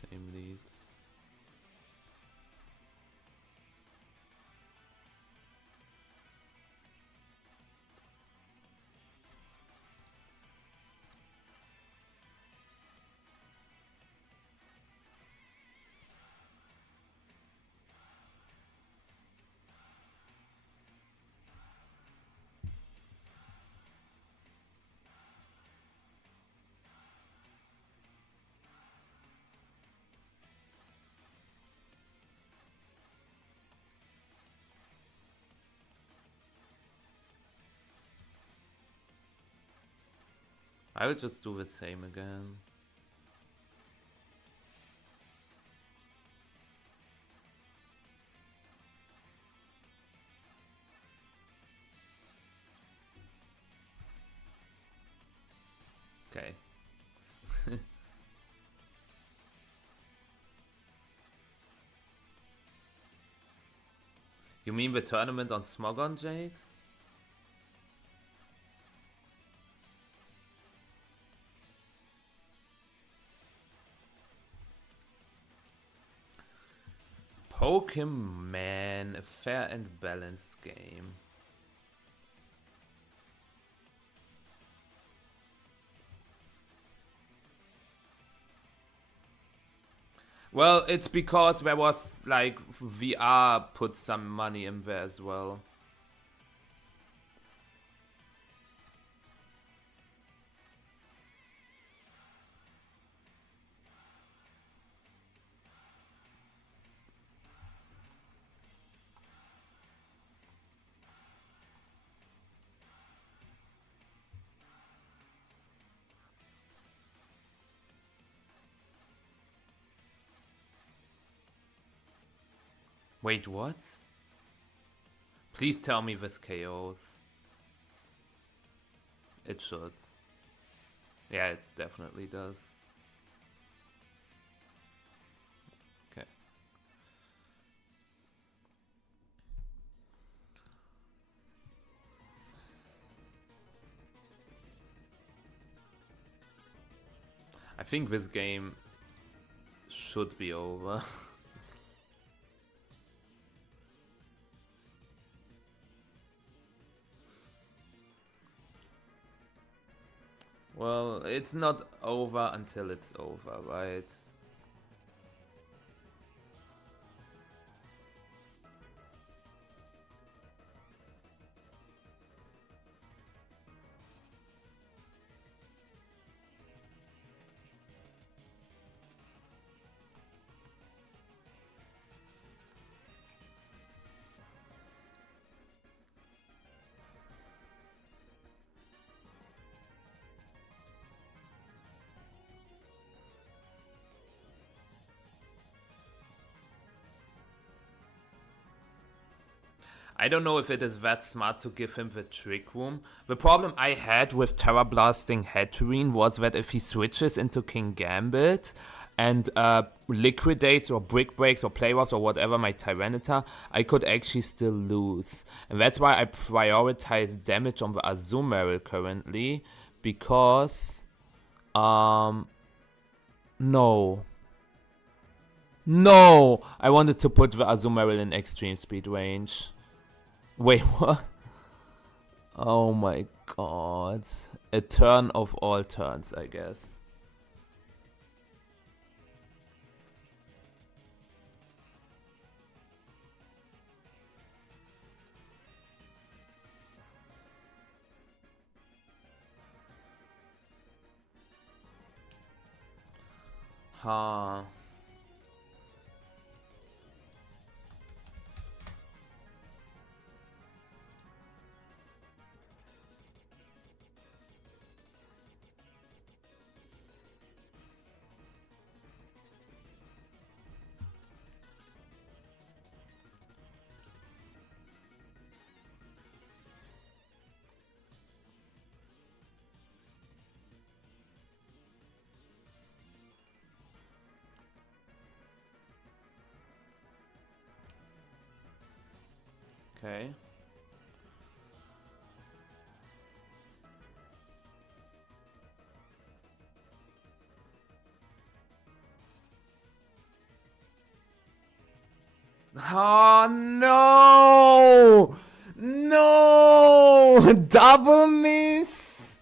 Same leads. I will just do the same again. Okay. You mean the tournament on Smogon Jade? Pokemon, a fair and balanced game. Well, it's because there was like VR put some money in there as well. Wait, what? Please tell me this KOs. It should. Yeah, it definitely does. Okay. I think this game should be over. Well, it's not over until it's over, right? I don't know if it is that smart to give him the trick room. The problem I had with Terra Blasting Hatterene was that if he switches into King Gambit and liquidates or brick breaks or play rough or whatever my Tyranitar, I could actually still lose. And that's why I prioritize damage on the Azumarill currently, because no. No! I wanted to put the Azumarill in extreme speed range. Wait, what? Oh my god. A turn of all turns, I guess. Huh. Okay. Oh no! No! Double miss!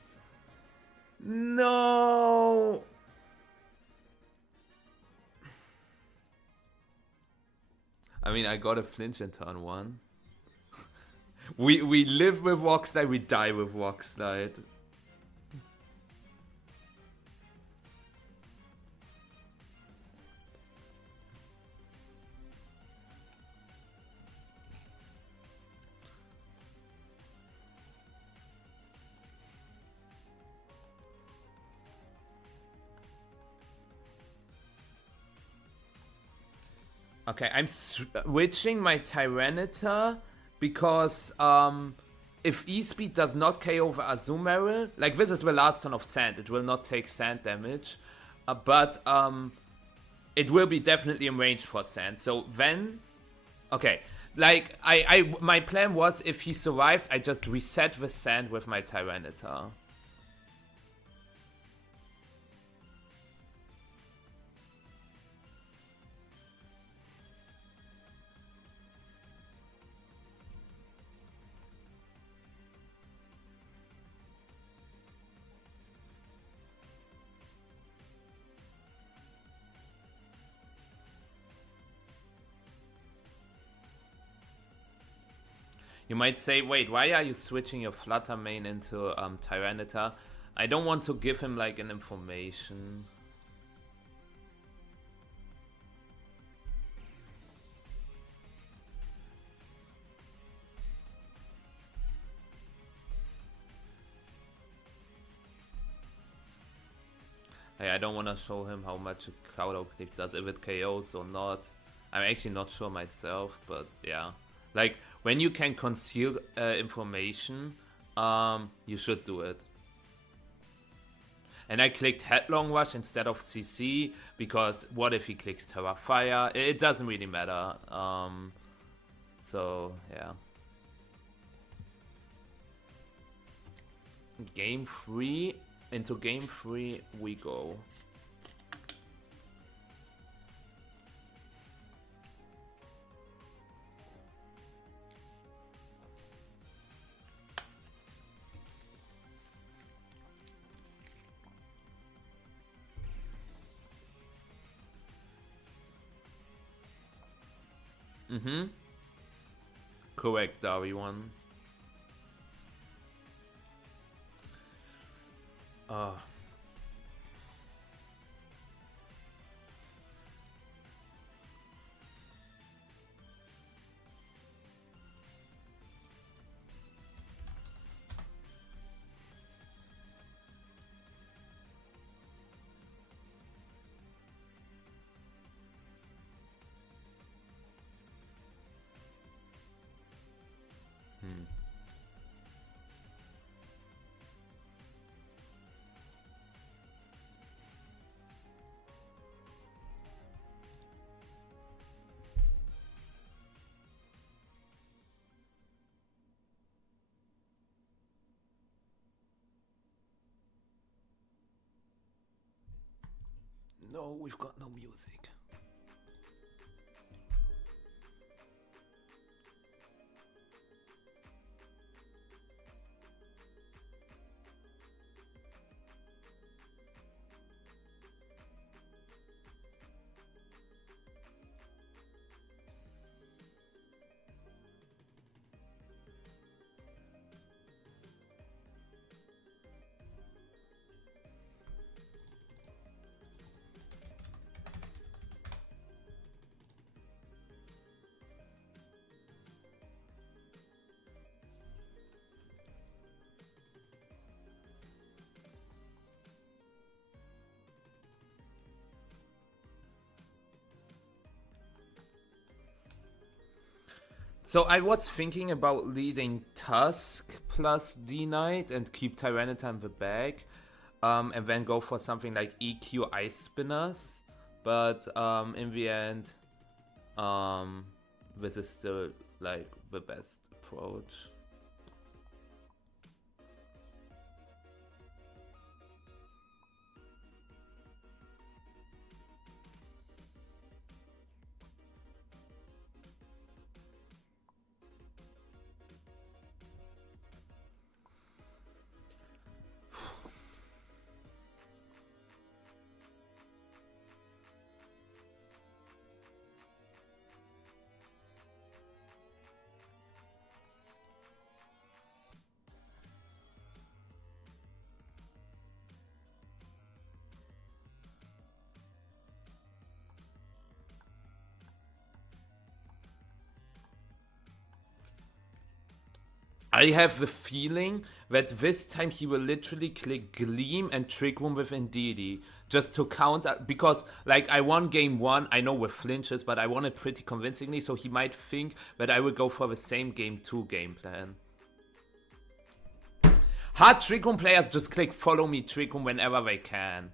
No! I mean, I got a flinch in turn 1. We live with Rockslide, we die with Rockslide. Okay, I'm switching my Tyranitar because if E-Speed does not KO over Azumarill, like this is the last turn of Sand, it will not take Sand damage, but it will be definitely in range for Sand. So then, okay, like my plan was if he survives, I just reset the Sand with my Tyranitar. You might say, wait, why are you switching your Flutter main into Tyranitar? I don't want to give him like an information. Hey, I don't want to show him how much a Counter Click does, if it KOs or not. I'm actually not sure myself, but yeah. Like, when you can conceal information, you should do it. And I clicked Headlong Rush instead of CC, because what if he clicks Terra Fire? It doesn't really matter. So, yeah. Game 3. Into game 3 we go. Correct, everyone. No, we've got no music. So I was thinking about leading Tusk plus D-Knight and keep Tyranitar in the bag, and then go for something like EQ Ice Spinners, but in the end, this is still like the best approach. I have the feeling that this time he will literally click Gleam and Trick Room with Indeedee just to counter, because like I won game 1, I know with flinches, but I won it pretty convincingly, so he might think that I will go for the same game 2 game plan. Hard Trick Room players just click follow me Trick Room whenever they can.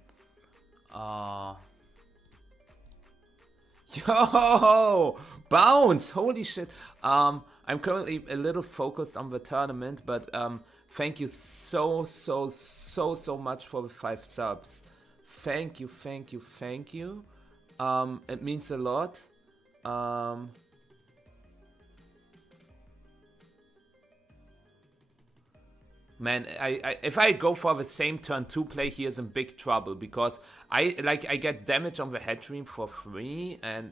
Yo! Bounce! Holy shit. I'm currently a little focused on the tournament, but thank you so much for the 5 subs. Thank you. It means a lot. Man, if I go for the same turn 2 play, he is in big trouble, because I get damage on the head dream for free, and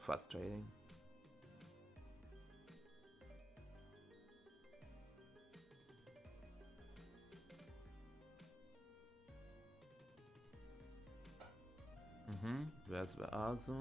frustrating. Where's the Azu?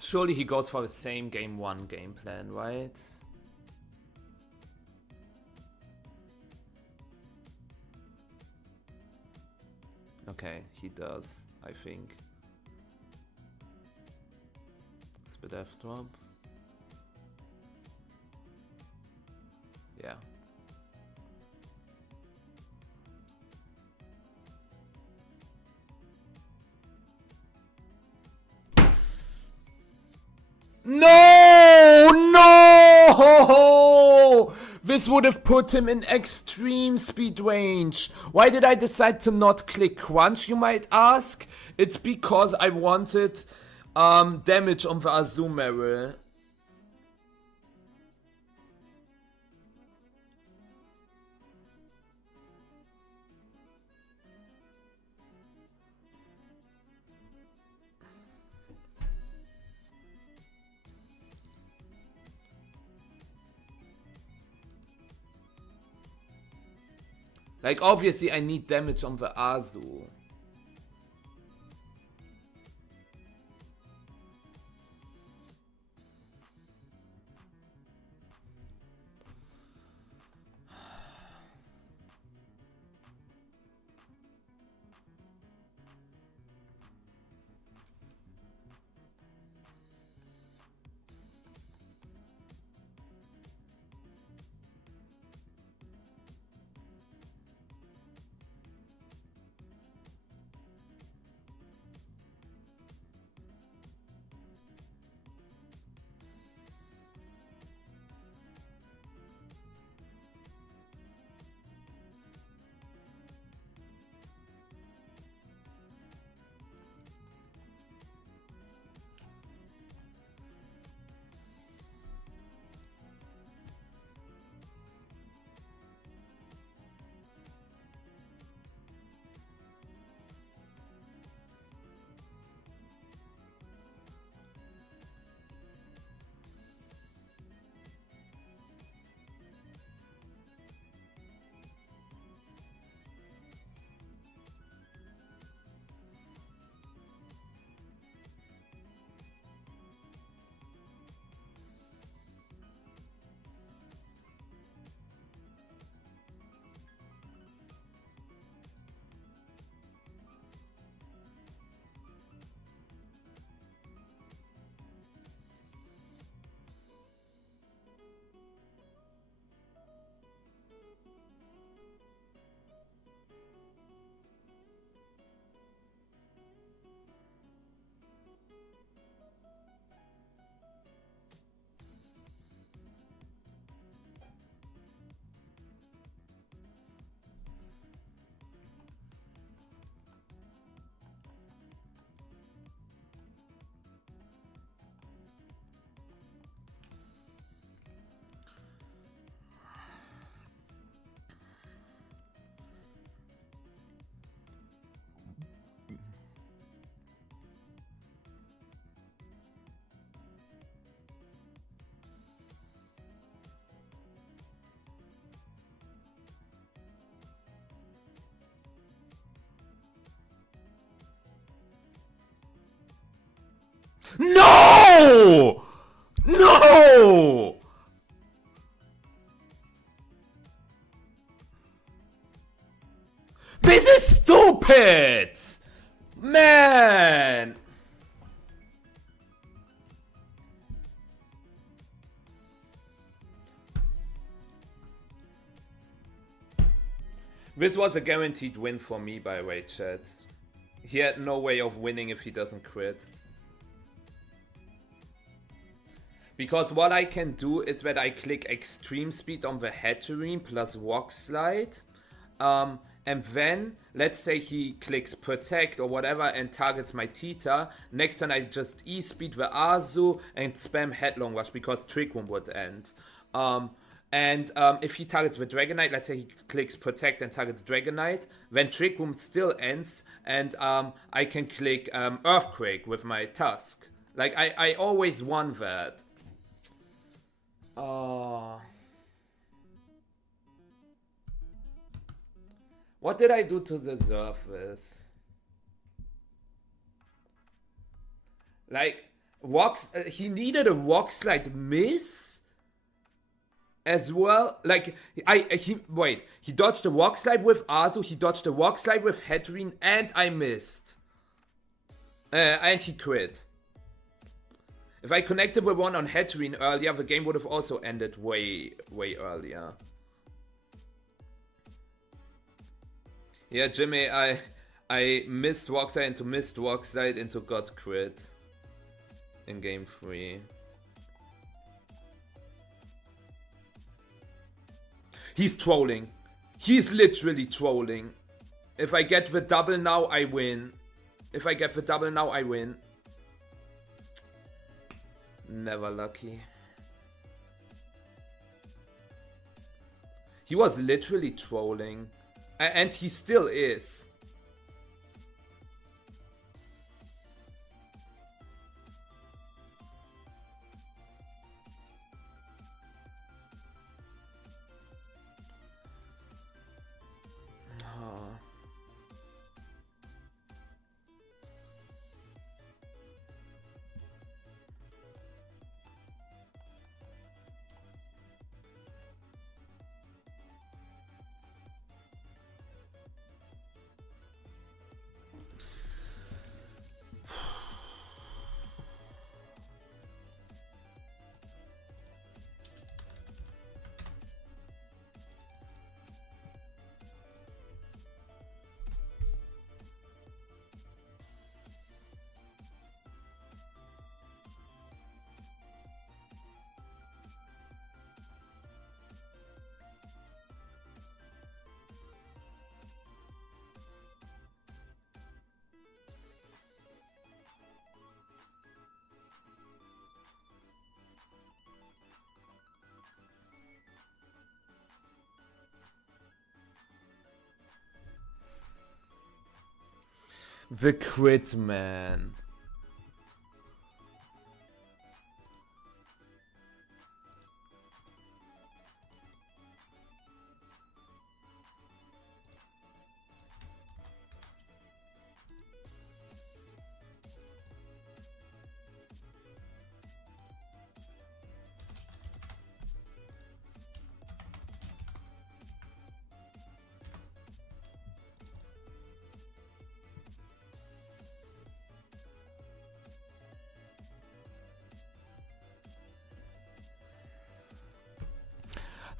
Surely he goes for the same game 1 game plan, right? Okay, he does, I think. Spit F drop. Yeah. No! This would have put him in extreme speed range. Why did I decide to not click crunch, you might ask? It's because I wanted damage on the Azumarill. Like, obviously, I need damage on the Azu. No! No! This is stupid! Man! This was a guaranteed win for me, by the way, chat. He had no way of winning if he doesn't crit. Because what I can do is that I click extreme speed on the Hatterene plus walk slide. And then, let's say he clicks protect or whatever and targets my Tita. Next turn I just E-speed the Azu and spam Headlong Rush because Trick Room would end. If he targets the Dragonite, let's say he clicks protect and targets Dragonite, then Trick Room still ends and I can click Earthquake with my Tusk. Like, I always won that. What did I do to deserve this? Like, he needed a walk slide miss as well. Like, he dodged a walk slide with Azu, he dodged a walk slide with Hatterene, and I missed. And he crit. If I connected with one on Hatterene earlier, the game would have also ended way earlier. Yeah, Jimmy, I missed Walkside into got crit in game 3. He's trolling. He's literally trolling. If I get the double now, I win. Never lucky. He was literally trolling. And he still is. The crit, man.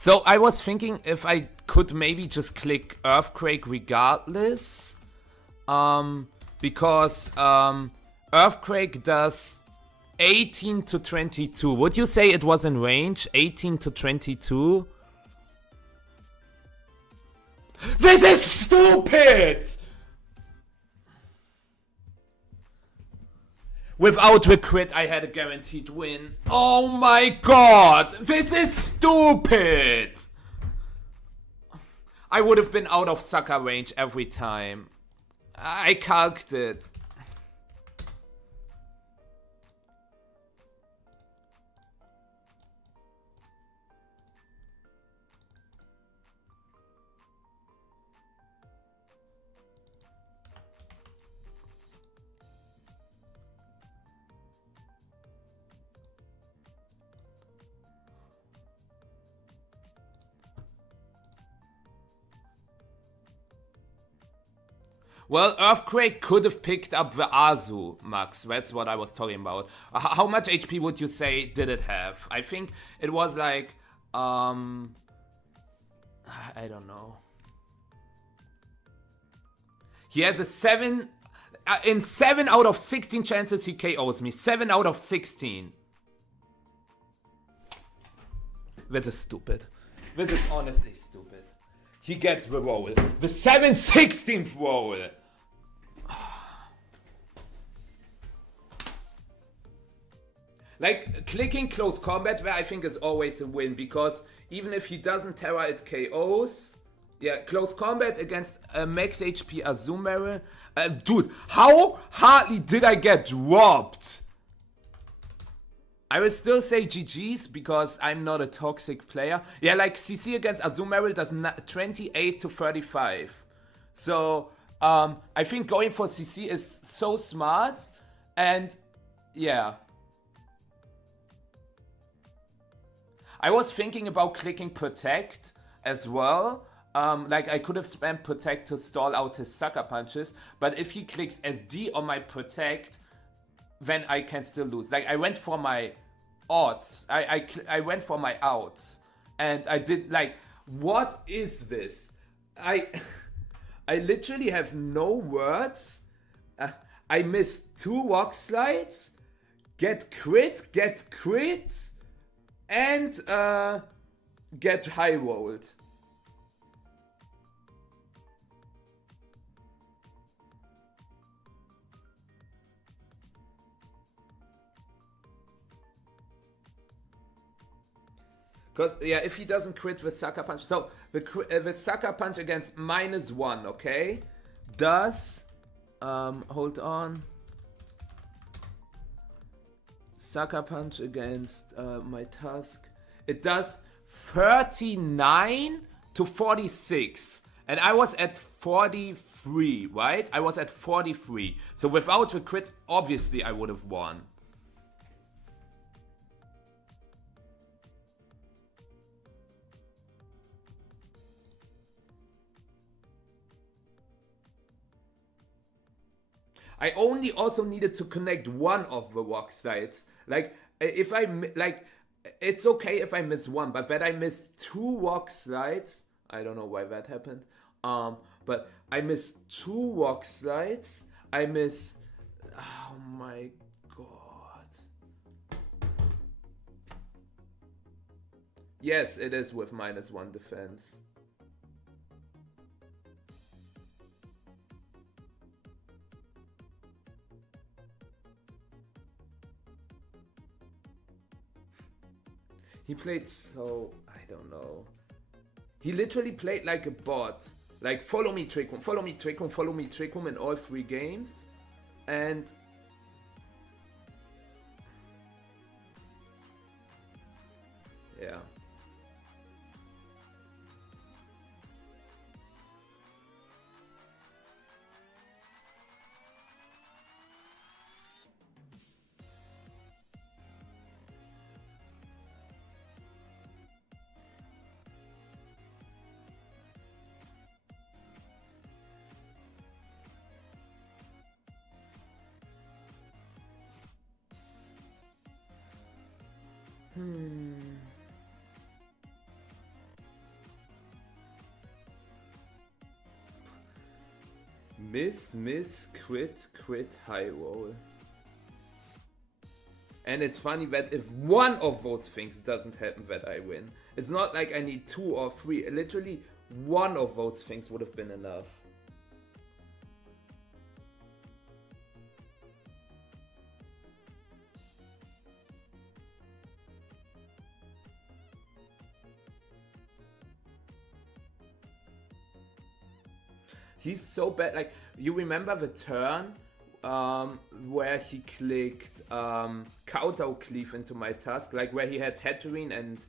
So I was thinking if I could maybe just click Earthquake regardless. Because Earthquake does 18 to 22. Would you say it was in range? 18 to 22? This is stupid! Without the crit, I had a guaranteed win. Oh my god! This is stupid! I would have been out of sucker range every time. I calced it. Well, Earthquake could have picked up the Azu, Max. That's what I was talking about. How much HP would you say did it have? I think it was like, I don't know. He has a 7... in 7 out of 16 chances he KOs me. 7 out of 16. This is stupid. This is honestly stupid. He gets the roll. The 7/16th roll. Like, clicking close combat where I think is always a win, because even if he doesn't Terra, it KOs. Yeah, close combat against a max HP Azumarill. Dude, how hardly did I get dropped? I will still say GG's because I'm not a toxic player. Yeah, like CC against Azumarill does 28 to 35. So, I think going for CC is so smart. And, yeah. I was thinking about clicking Protect as well. Like, I could have spammed Protect to stall out his sucker punches. But if he clicks SD on my Protect, then I can still lose. Like, I went for my odds. I went for my outs. And I did, like, what is this? I literally have no words. I missed 2 walk slides. Get crit, and get high rolled. Because, yeah, if he doesn't crit with Sucker Punch. So, the Sucker Punch against -1, okay? Does, hold on. Sucker Punch against my Tusk. It does 39 to 46. And I was at 43, right? I was at 43. So, without the crit, obviously I would have won. I only also needed to connect 1 of the walk slides. Like, if I, like, it's okay if I miss 1, but that I missed 2 walk slides, I don't know why that happened, but I missed 2 walk slides, I miss, oh my god. Yes, it is with -1 defense. He played so... I don't know. He literally played like a bot. Like, follow me, Trick Room, follow me, Trick Room, follow me, Trick Room in all 3 games. And... yeah. Miss, crit, high roll. And it's funny that if 1 of those things doesn't happen, that I win. It's not like I need 2 or 3. Literally, 1 of those things would have been enough. He's so bad. Like, you remember the turn where he clicked Kowtow Cleave into my Tusk, like where he had Hatterene and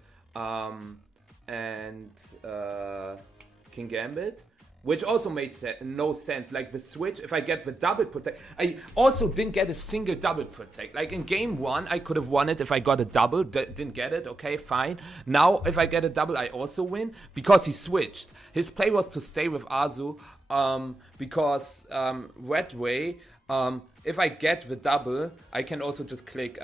King Gambit. which also made no sense. Like the switch, if I get the double protect, I also didn't get a single double protect. Like in game 1, I could have won it if I got a double, didn't get it, okay, fine. Now, if I get a double, I also win, because he switched. His play was to stay with Azu, because Red Way, if I get the double, I can also just click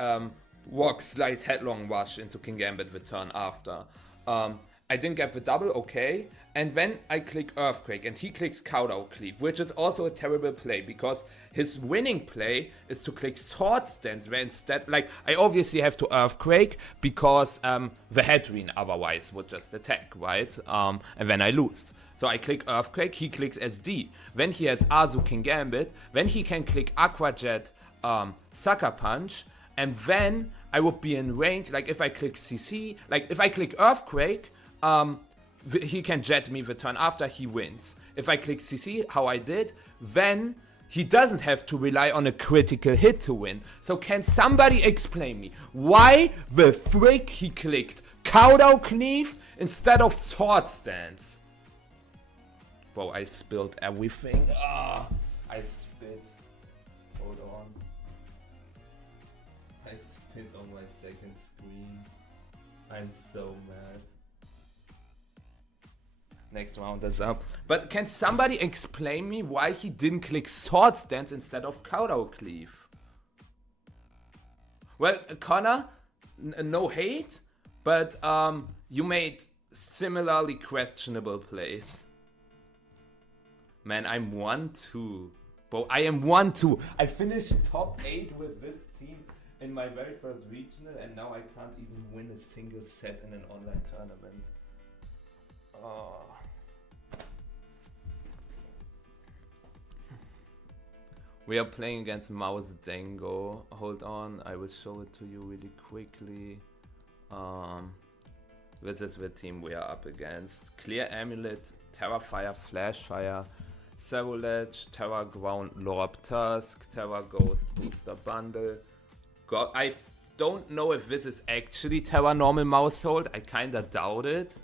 Walk, Slide, Headlong Rush into King Gambit the turn after. I didn't get the double, okay. And then I click Earthquake and he clicks Counter Cleave, which is also a terrible play because his winning play is to click Sword Stance, where instead, like, I obviously have to Earthquake because the Hedreen otherwise would just attack, right? And then I lose. So I click Earthquake, he clicks SD. Then he has Azu King Gambit, then he can click Aqua Jet, Sucker Punch, and then I would be in range, like if I click CC, like if I click Earthquake, he can jet me the turn after, he wins. If I click CC, how I did, then he doesn't have to rely on a critical hit to win. So can somebody explain me why the frick he clicked Counter Cleave instead of Sword Stance? Bro, I spilled everything. I spit. Hold on. I spit on my second screen. I'm so mad. Next round is up. But can somebody explain me why he didn't click Sword Stance instead of Counter Cleave? Well, Connor, no hate, but you made similarly questionable plays. Man, I'm 1-2. Bro, I am 1-2. I finished top 8 with this team in my very first regional, and now I can't even win a single set in an online tournament. Oh. We are playing against Mouse Dango. Hold on, I will show it to you really quickly. This is the team we are up against. Clear Amulet, Terra Fire, Flash Fire, Cerulege, Terra Ground, Lorb Tusk, Terra Ghost, Booster Bundle. I don't know if this is actually Terra Normal Mousehold. I kinda doubt it.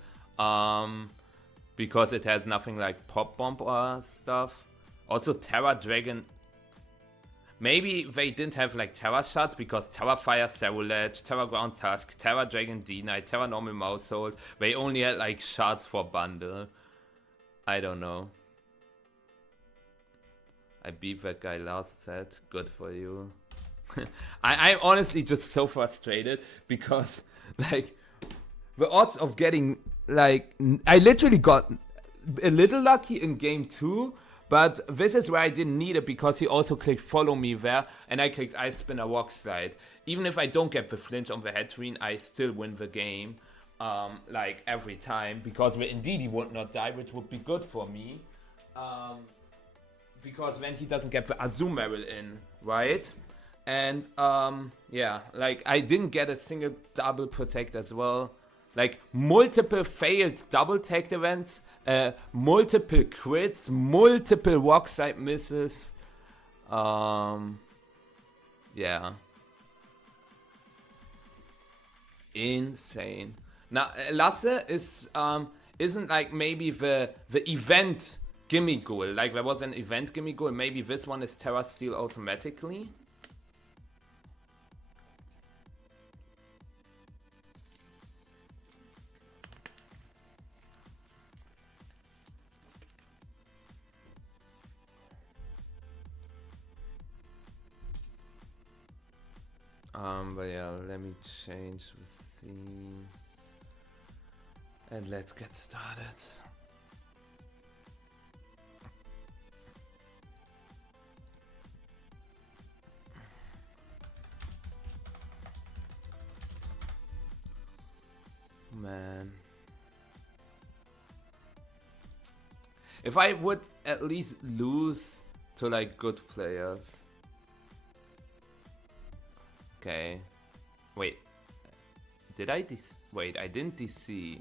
Because it has nothing like Pop Bomb or stuff. Also Terra Dragon. Maybe they didn't have like Terra Shots because Terra Fire, Cerulege, Terra Ground Tusk, Terra Dragon D-Knight, Terra Normal Mousehold. They only had like shots for bundle. I don't know. I beat that guy last set. Good for you. I'm honestly just so frustrated because like the odds of getting like I literally got a little lucky in game 2. But this is where I didn't need it because he also clicked follow me there and I clicked Ice Spinner Rock Slide. Even if I don't get the flinch on the Hedreen, I still win the game like every time because indeed he would not die, which would be good for me. Because then he doesn't get the Azumarill in, right? And yeah, like I didn't get a single double protect as well. Like multiple failed double tag events, multiple crits, multiple walk side misses. Yeah. Insane. Now Lasse is isn't like maybe the event gimme goal. Like there was an event gimme goal. Maybe this one is Terra Steel automatically. But yeah, let me change the scene. And let's get started. Man. If I would at least lose to like good players. Okay. Wait. Did I wait, I didn't DC.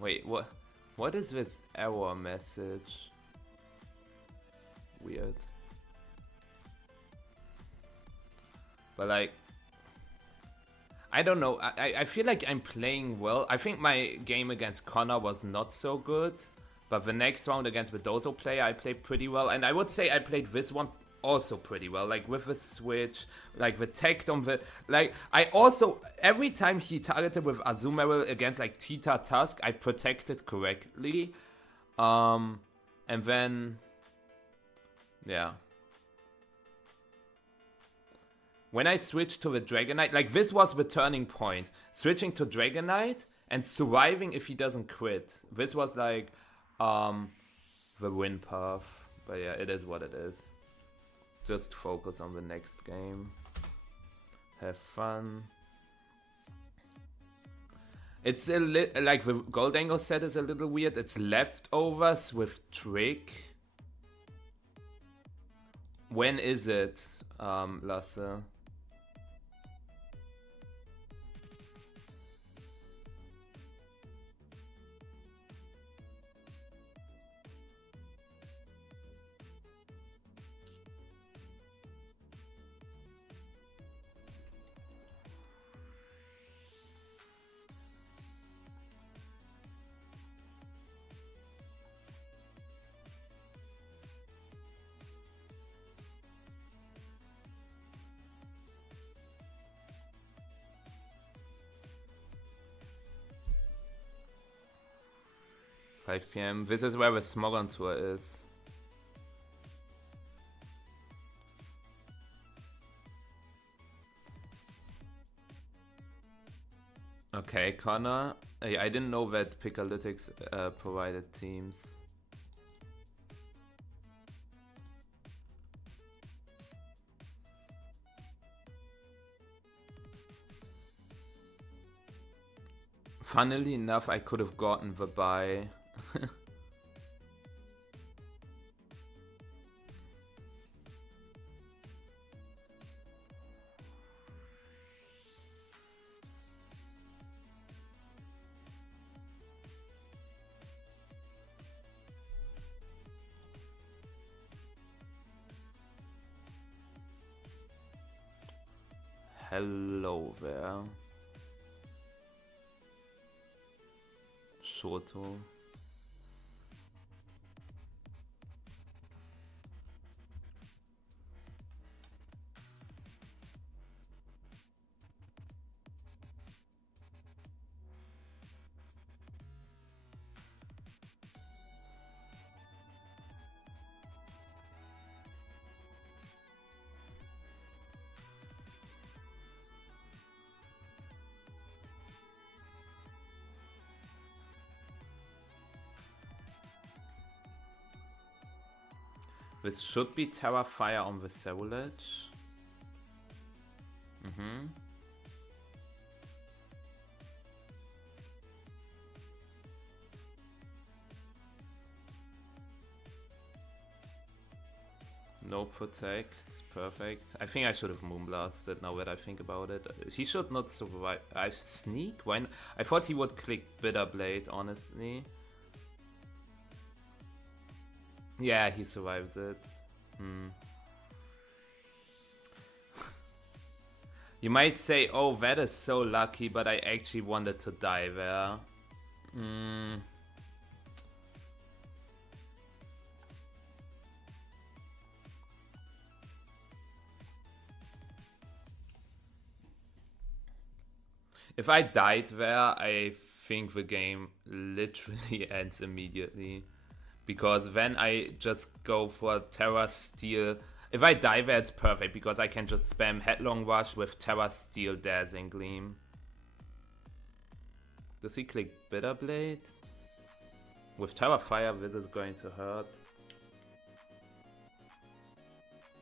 Wait, what is this error message? Weird. But like I don't know. I feel like I'm playing well. I think my game against Connor was not so good. But the next round against the Dozo player, I played pretty well. And I would say I played this one also pretty well. Like, with the switch, like, the tech on the... Like, I also... Every time he targeted with Azumarill against, like, Tita Tusk, I protected correctly. And then... Yeah. When I switched to the Dragonite... Like, this was the turning point. Switching to Dragonite and surviving if he doesn't crit. This was, like... the win path. But yeah, it is what it is. Just focus on the next game. Have fun. It's a like the Goldango set is a little weird. It's leftovers with Trick. When is it, Lasse? PM. This is where the Smogon tour is. Okay, Connor. I didn't know that Pikalytics provided teams. Funnily enough, I could have gotten the buy. Hello there. Shoto. This should be Terra Fire on the Ceruledge. No protect, perfect. I think I should have Moonblasted now that I think about it. He should not survive. I sneak? Why not? I thought he would click Bitter Blade, honestly. Yeah, he survives it. You might say, oh, that is so lucky, but I actually wanted to die there. If I died there, I think the game literally ends immediately. Because then I just go for Terra Steel. If I die there, it's perfect, because I can just spam Headlong Rush with Terra Steel Dazzling Gleam. Does he click Bitter Blade? With Terra Fire, this is going to hurt.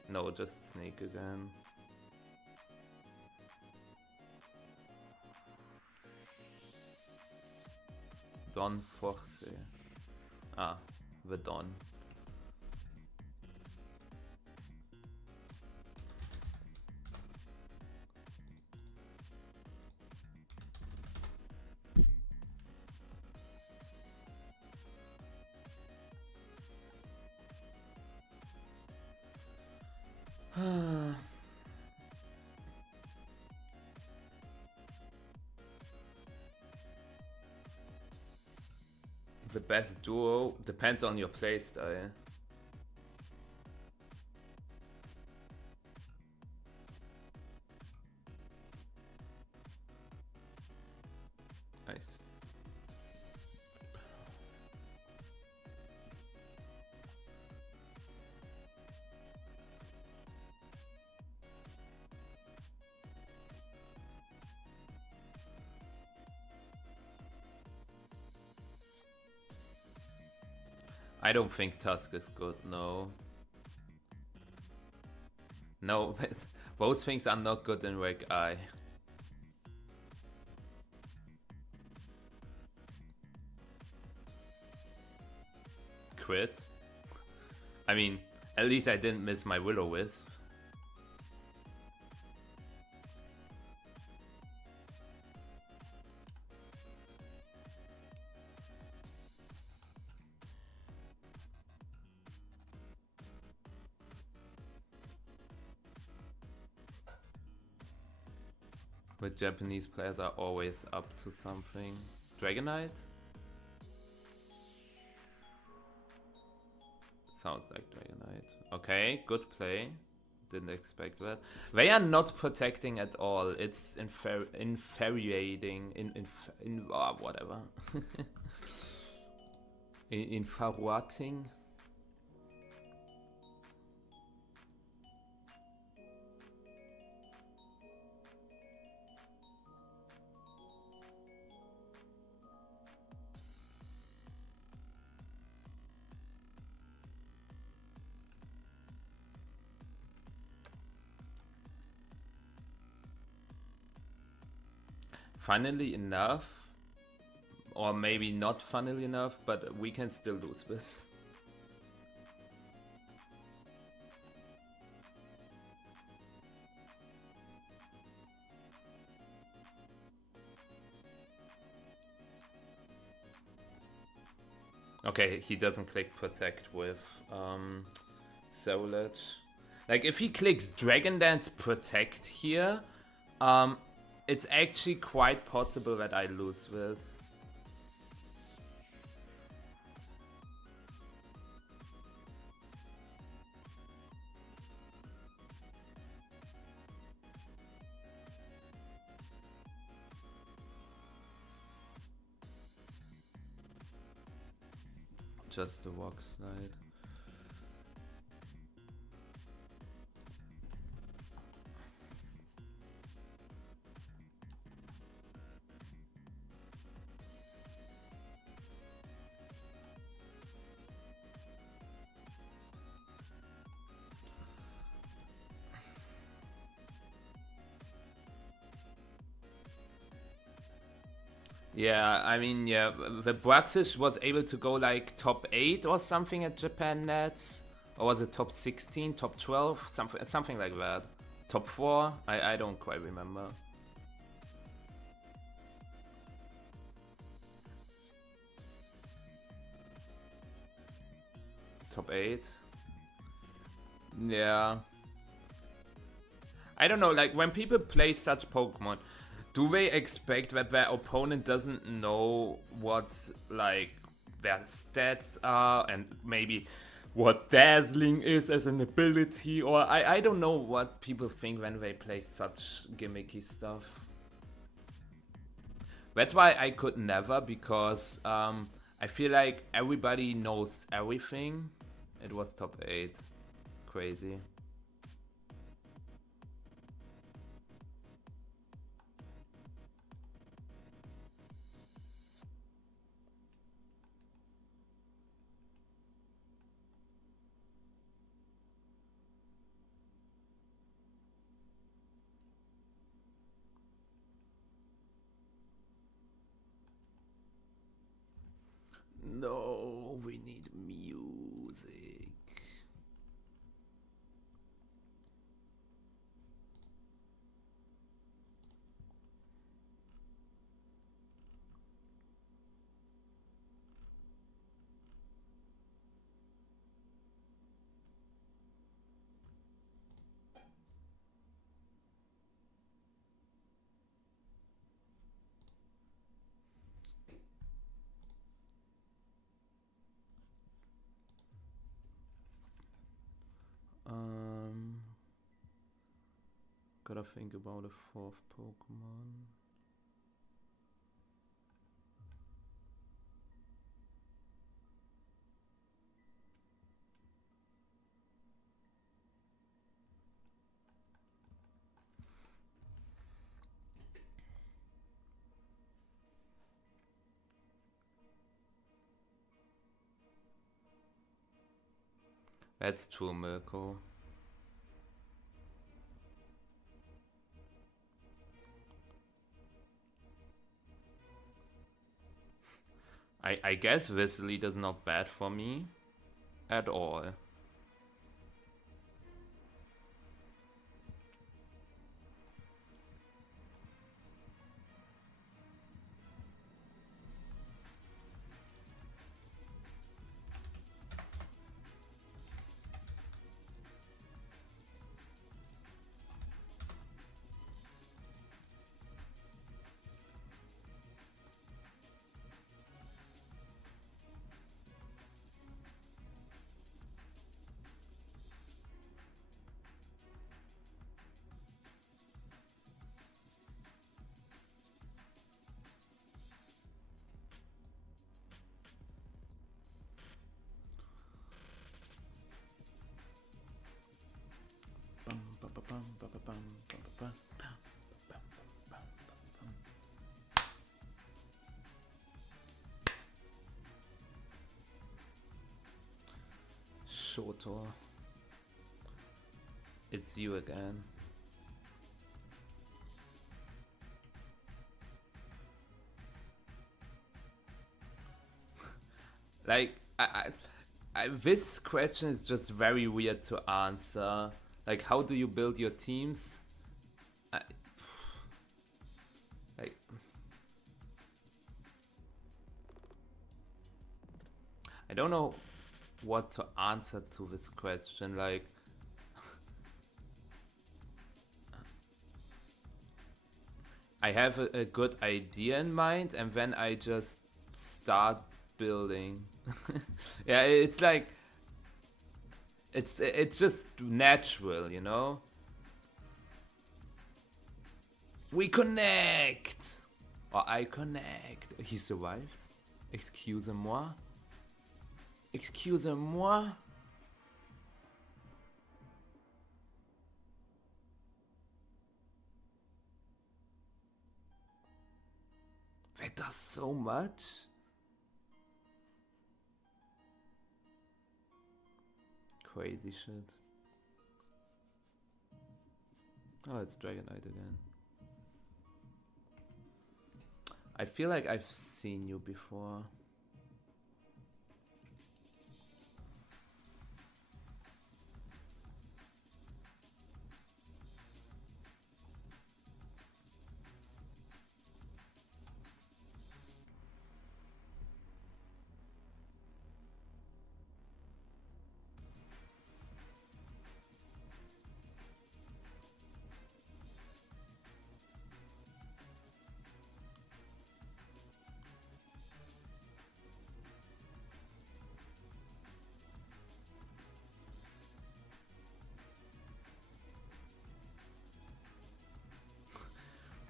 No, just Snake again. Don Force. Ah, the Don. The best duo depends on your playstyle. Nice. I don't think Tusk is good, no. No, both things are not good in Reg I. Crit? I mean, at least I didn't miss my Will-O-Wisp. But Japanese players are always up to something. Dragonite? Sounds like Dragonite. Okay, good play. Didn't expect that. They are not protecting at all. It's infuriating. Whatever. Infuriating. Funnily enough, or maybe not funnily enough, but we can still lose this. Okay, he doesn't click protect with Soulage. Like if he clicks Dragon Dance protect here, it's actually quite possible that I lose this. Just the walk slide. Yeah, I mean, yeah, the Braxish was able to go like top 8 or something at Japan Nets. Or was it top 16, top 12? Something like that. Top 4? I don't quite remember. Top 8? Yeah. I don't know, like when people play such Pokemon, do they expect that their opponent doesn't know what, like, their stats are and maybe what Dazzling is as an ability? Or I don't know what people think when they play such gimmicky stuff. That's why I could never, because I feel like everybody knows everything. It was top 8. Crazy. No, we need music. Gotta think about a fourth Pokemon. That's true, Mirko. I guess this lead is not bad for me at all. Shoto. It's you again. Like, this question is just very weird to answer. Like, how do you build your teams? Like, I don't know what to answer to this question. Like, I have a good idea in mind, and then I just start building. Yeah, it's like it's just natural, you know. We connect, or I connect. He survives. Excusez-moi. Excusez-moi. That does so much. Crazy shit. Oh, it's Dragonite again. I feel like I've seen you before.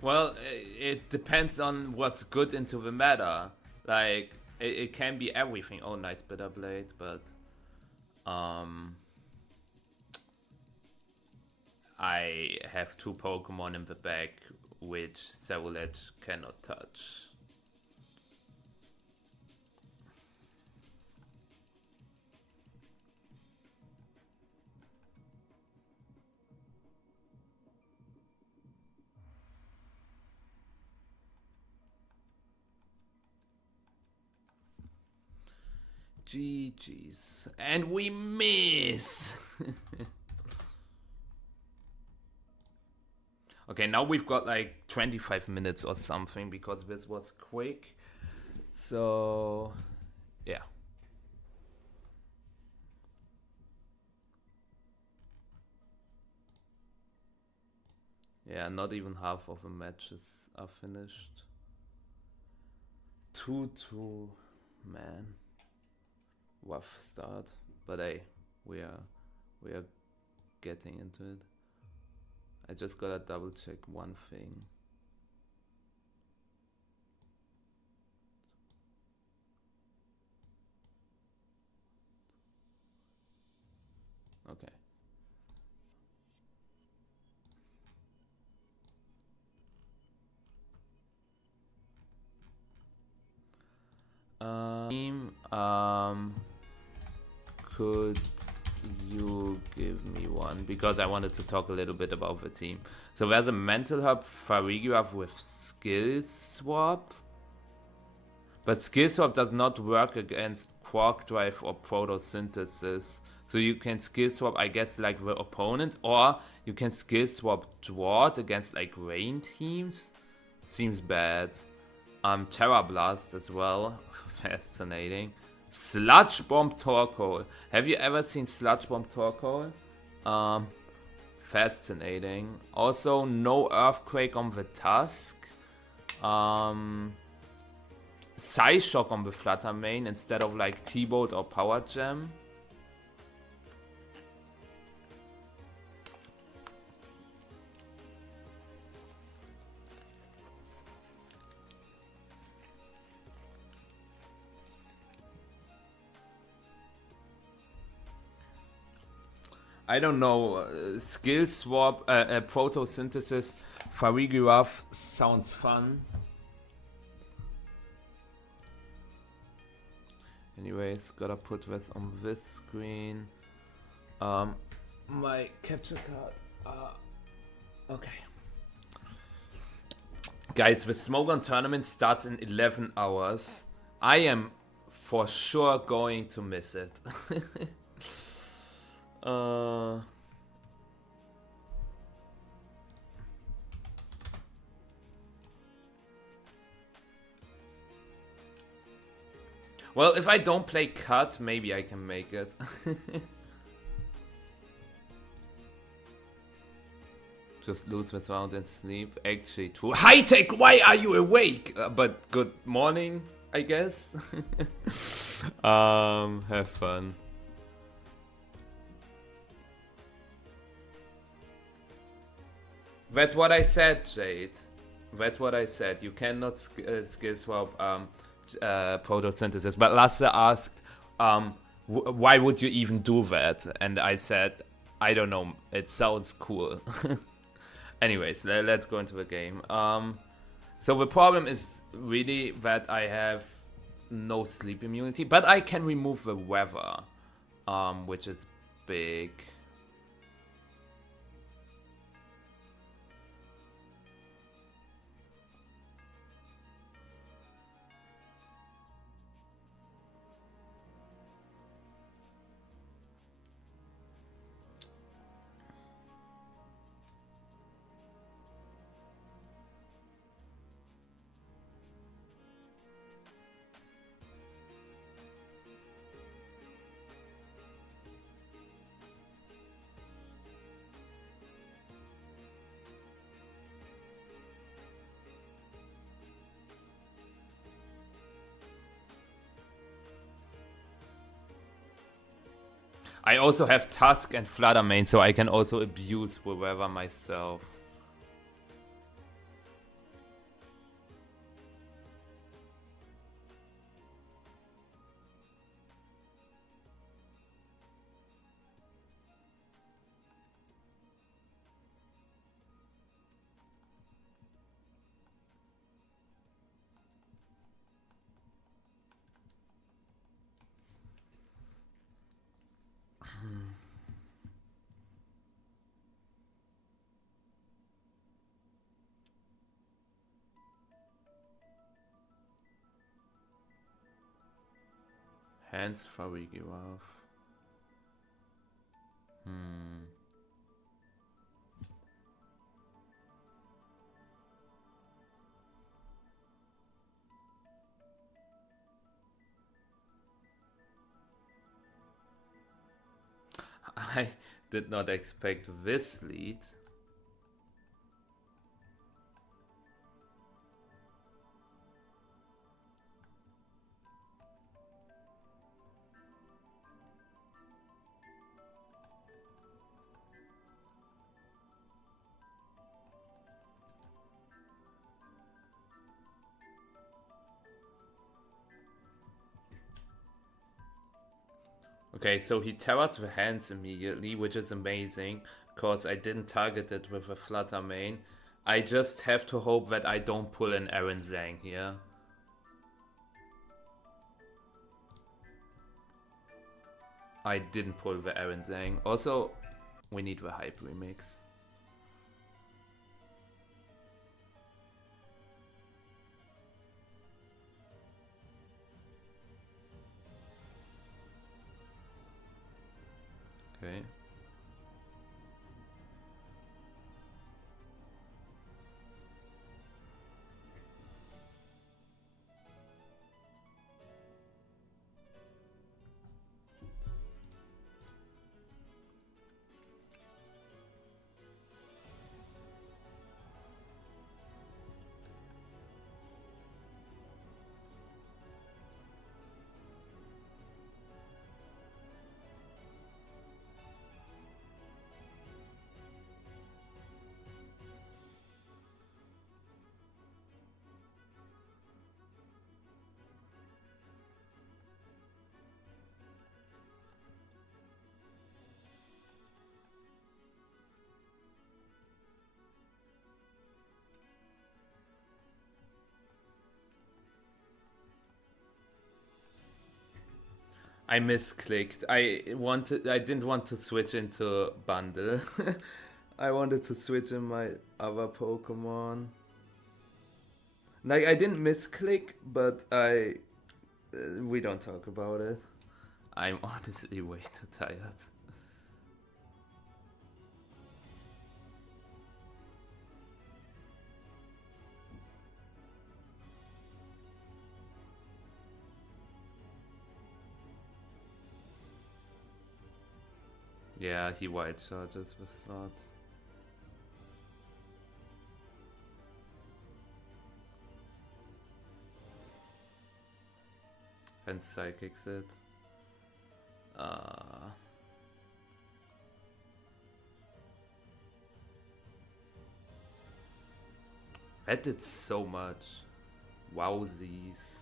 Well, it depends on what's good into the meta. Like, it can be everything. Oh, nice Bitter Blade, but I have two Pokemon in the back which Savulet cannot touch. GG's. And we miss! Okay, now we've got like 25 minutes or something because this was quick. So, yeah. Yeah, not even half of the matches are finished. 2-2, man. Rough start, but hey, we are getting into it. I just gotta double check one thing. Okay. Could you give me one? Because I wanted to talk a little bit about the team. So there's a mental hub Farigiraf with skill swap. But skill swap does not work against quark drive or photosynthesis. So you can skill swap, I guess, like the opponent, or you can skill swap Dwart against like rain teams. Seems bad. Terra Blast as well. Fascinating. Sludge Bomb Torkoal. Have you ever seen Sludge Bomb Torkoal? Fascinating. Also, no Earthquake on the Tusk. Psyshock on the Flutter main instead of like T-Bolt or Power Gem. I don't know. Skill swap, photosynthesis, Farigiraf sounds fun. Anyways, gotta put this on this screen. My capture card. Okay. Guys, the Smogon tournament starts in 11 hours. I am for sure going to miss it. Well, if I don't play cut, maybe I can make it. Just lose this round and sleep. Actually, true. High tech, why are you awake? But good morning, I guess. Have fun. That's what I said, Jade. That's what I said. You cannot skill swap photosynthesis. But Lasse asked, why would you even do that? And I said, I don't know. It sounds cool. Anyways, let's go into the game. So the problem is really that I have no sleep immunity, but I can remove the weather, which is big. I also have Tusk and Flutter main, so I can also abuse the weather myself. Hands Farigiraf. I did not expect this lead. Okay, so he tears the hands immediately, which is amazing, because I didn't target it with a Flutter main. I just have to hope that I don't pull an Aaron Zhang here. I didn't pull the Aaron Zhang. Also, we need the hype remix. Okay. I misclicked. I didn't want to switch into bundle. I wanted to switch in my other Pokemon. Like, I didn't misclick, but we don't talk about it. I'm honestly way too tired. Yeah, he white charges with slots. And psychics it. That did so much. Wowsies.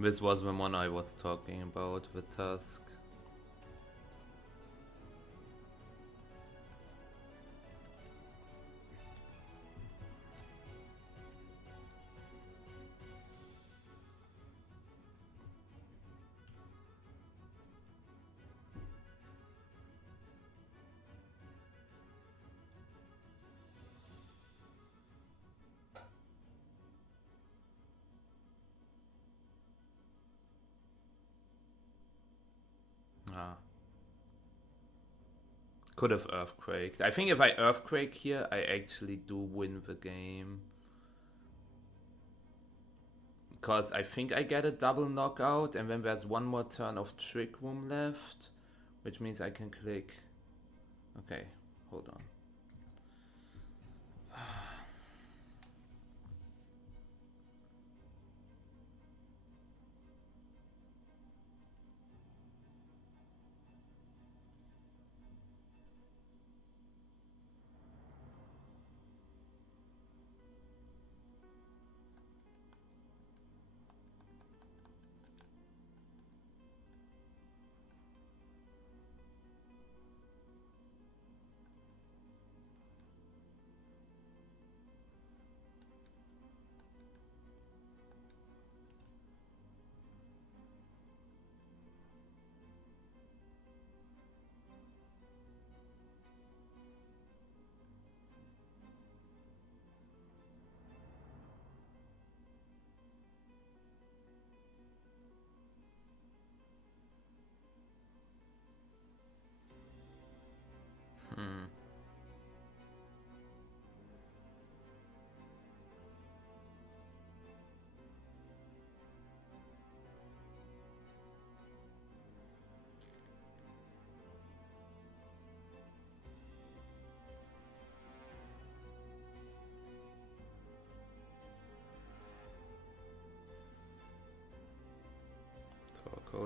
This was the one I was talking about, the Tusk. Could have Earthquaked. I think if I Earthquake here, I actually do win the game. Because I think I get a double knockout, and then there's one more turn of Trick Room left, which means I can click. Okay, hold on.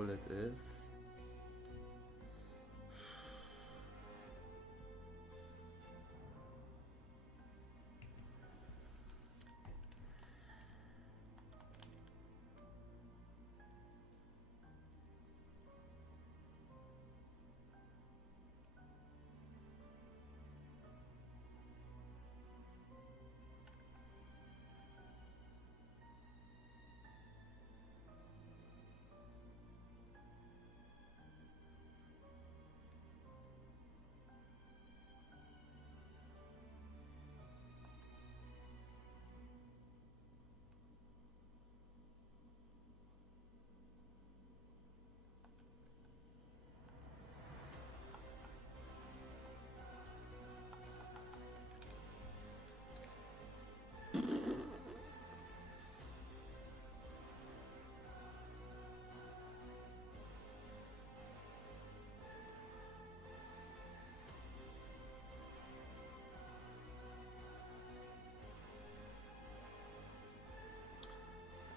cool it is.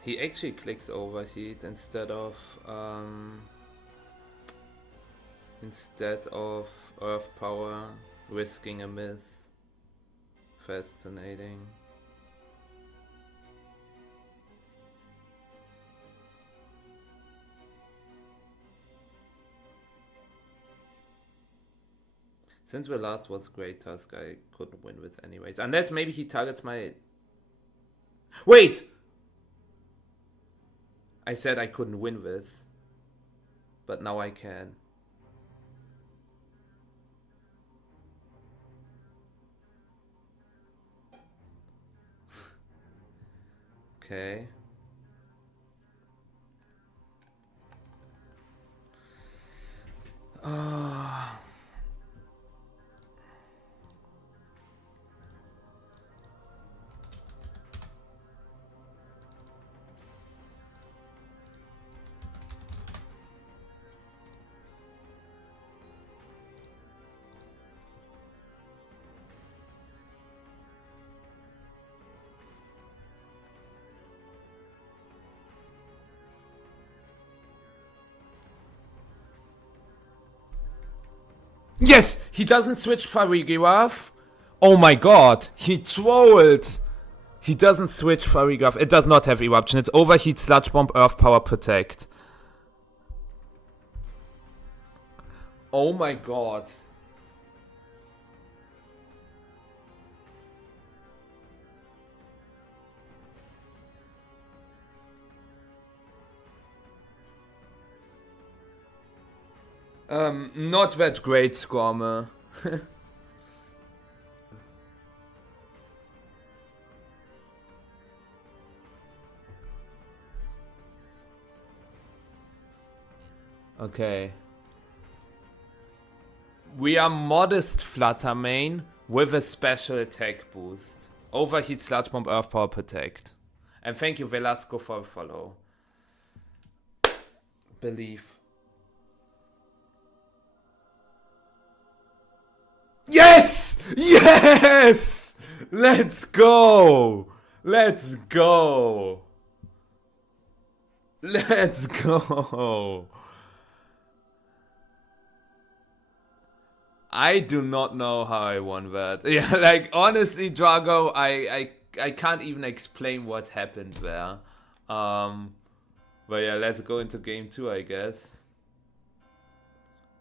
He actually clicks overheat instead of earth power, risking a miss. Fascinating. Since the last was Great Tusk, I couldn't win with anyways. Unless maybe he targets my... Wait! I said I couldn't win this, but now I can. Okay. Yes! He doesn't switch Farigiraf. Oh my god, he trolled! He doesn't switch Farigiraf. It does not have Eruption. It's Overheat, Sludge Bomb, Earth Power, Protect. Oh my god. Not that great, Squammer. Okay. We are modest Flutter main with a special attack boost. Overheat, Sludge Bomb, Earth Power, Protect. And thank you, Velasco, for the follow. Believe. Yes! Yes! Let's go! Let's go! Let's go! I do not know how I won that. Yeah, like, honestly, Drago, I can't even explain what happened there. But yeah, let's go into game 2, I guess.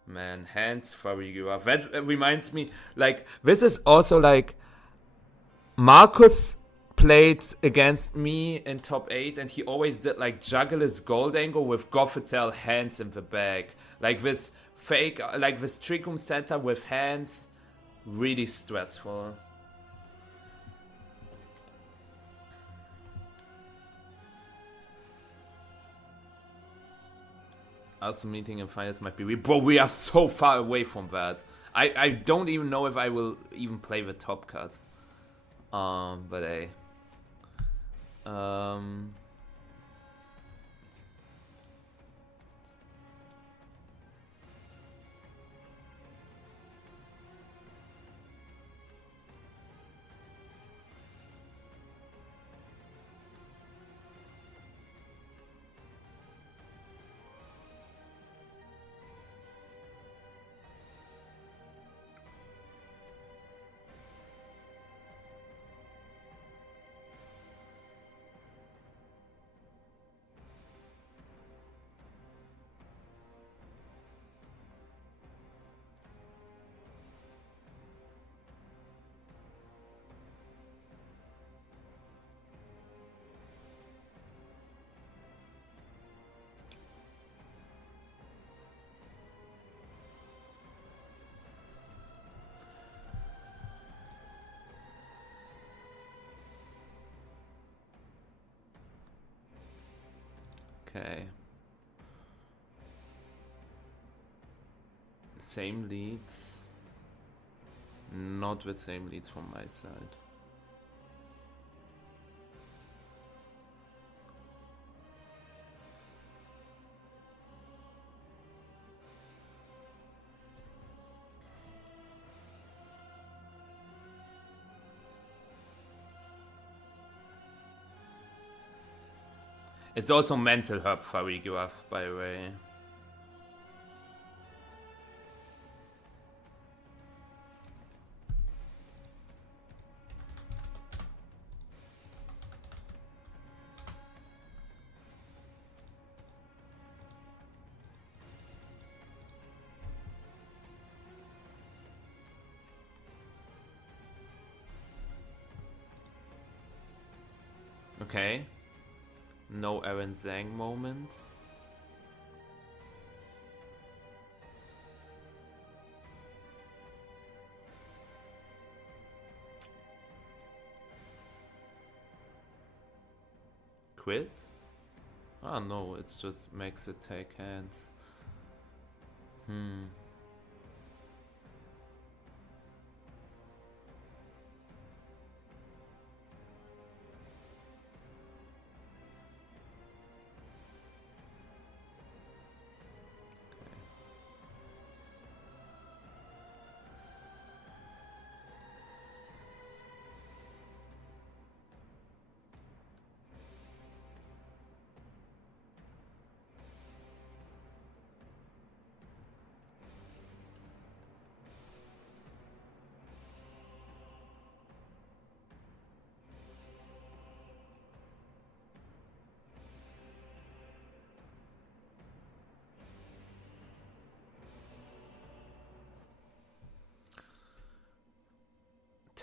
Man, hands Farigiraf. That reminds me, like, this is also like Marcus played against me in top 8 and he always did like juggle his gold angle with Gothitelle hands in the back. Like this fake, like this Trick Room Center with hands, really stressful. Also meeting in finals might be weird. Bro, we are so far away from that. I don't even know if I will even play the top cut. But hey. Okay. Same leads. Not the same leads from my side. It's also mental herb Farigiraf, by the way. Okay. No Aaron Zhang moment. Quit? Oh no, it just makes it take hands.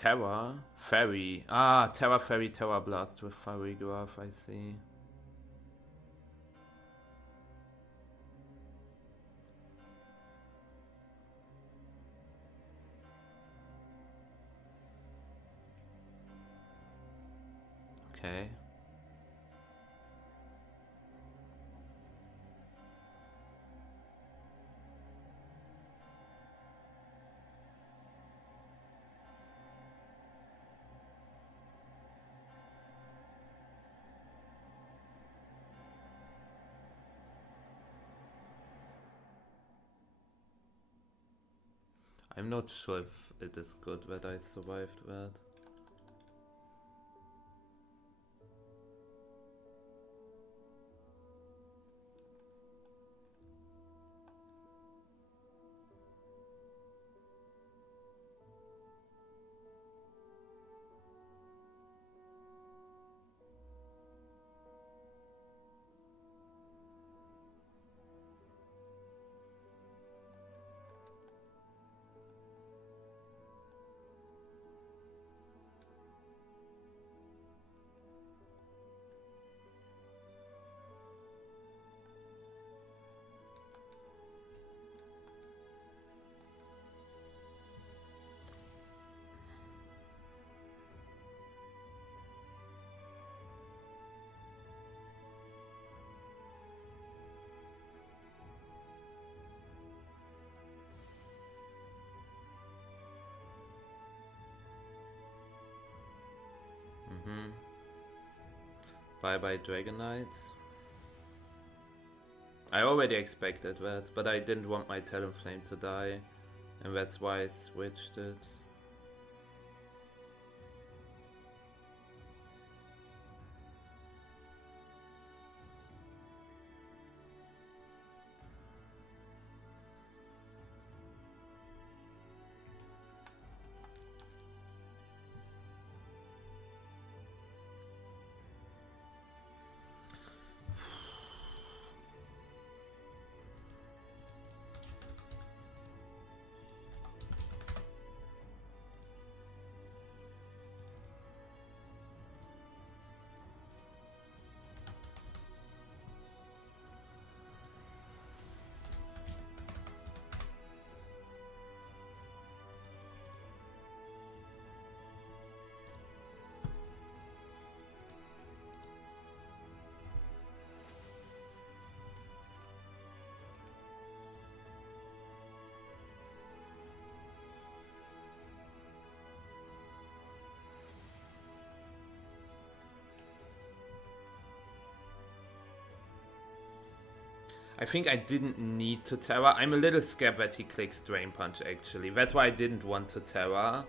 Terra Fairy. Ah, Terra Fairy, Terra Blast with Farigiraf, I see. Okay. I'm not sure if it is good that I survived that. Bye bye Dragonite. I already expected that, but I didn't want my Talonflame to die, and that's why I switched it. I think I didn't need to Terra. I'm a little scared that he clicks Drain Punch, actually. That's why I didn't want to Terra.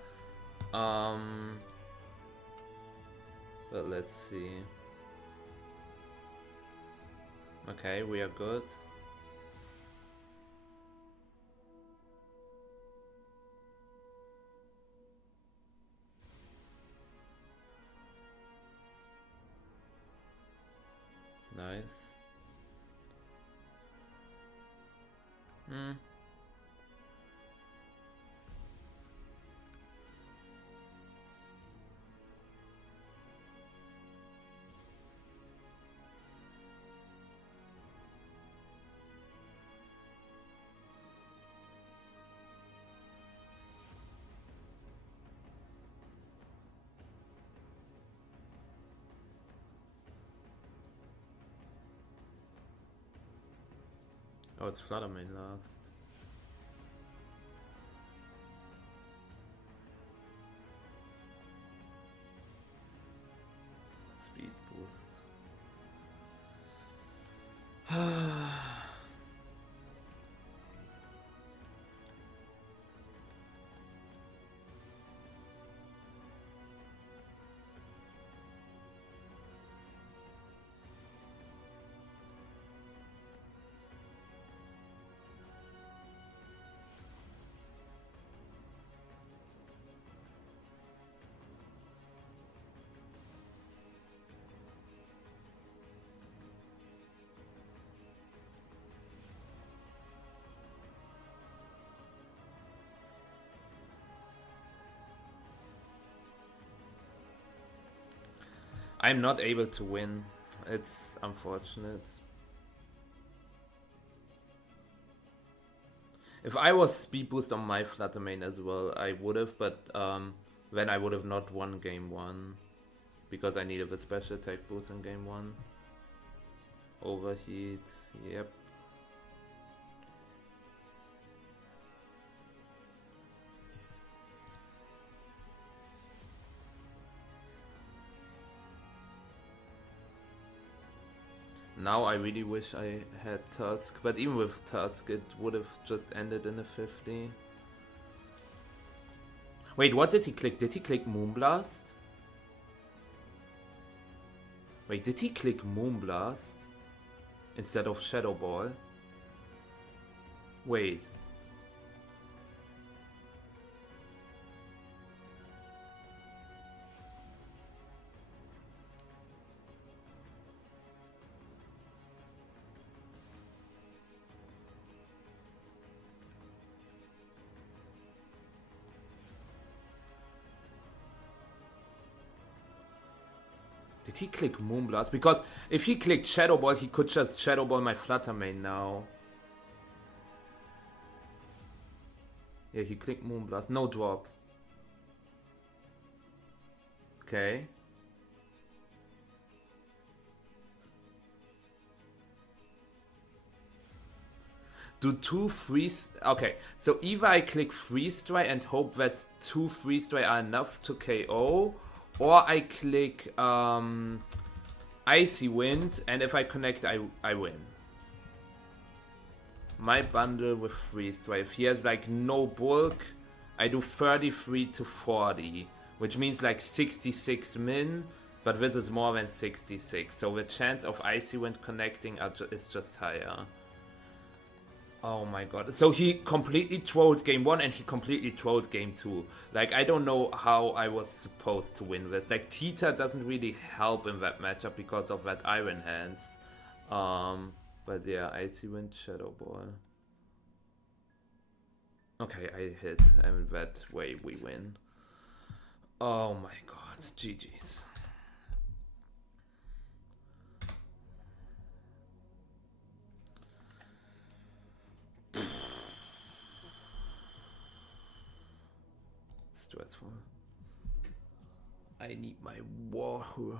But let's see. Okay, we are good. Nice. Oh, it's Fluttermane last. Speed boost. I'm not able to win. It's unfortunate. If I was speed boost on my Fluttermane as well, I would have, but then I would have not won game 1. Because I needed a special attack boost in game 1. Overheat, yep. Now I really wish I had Tusk, but even with Tusk it would have just ended in a 50. Wait, what did he click? Did he click Moonblast? Wait, did he click Moonblast instead of Shadow Ball? Wait. Did he click Moonblast? Because if he clicked Shadow Ball, he could just Shadow Ball my Fluttermane now. Yeah, he clicked Moonblast. No drop. Okay. Do 2 freeze... Okay, so either I click Freeze Dry and hope that 2 Freeze Dry are enough to KO, or I click Icy Wind, and if I connect, I win. My bundle with Freeze Dry. If he has like no bulk, I do 33 to 40, which means like 66 min, but this is more than 66, so the chance of Icy Wind connecting is just higher. Oh my god. So he completely trolled game 1 and he completely trolled game 2. Like, I don't know how I was supposed to win this. Like, Tita doesn't really help in that matchup because of that Iron Hands. But yeah, Icy Wind, Shadow Ball. Okay, I hit, and that way we win. Oh my god, GG's. Stressful. I need my Wahoo.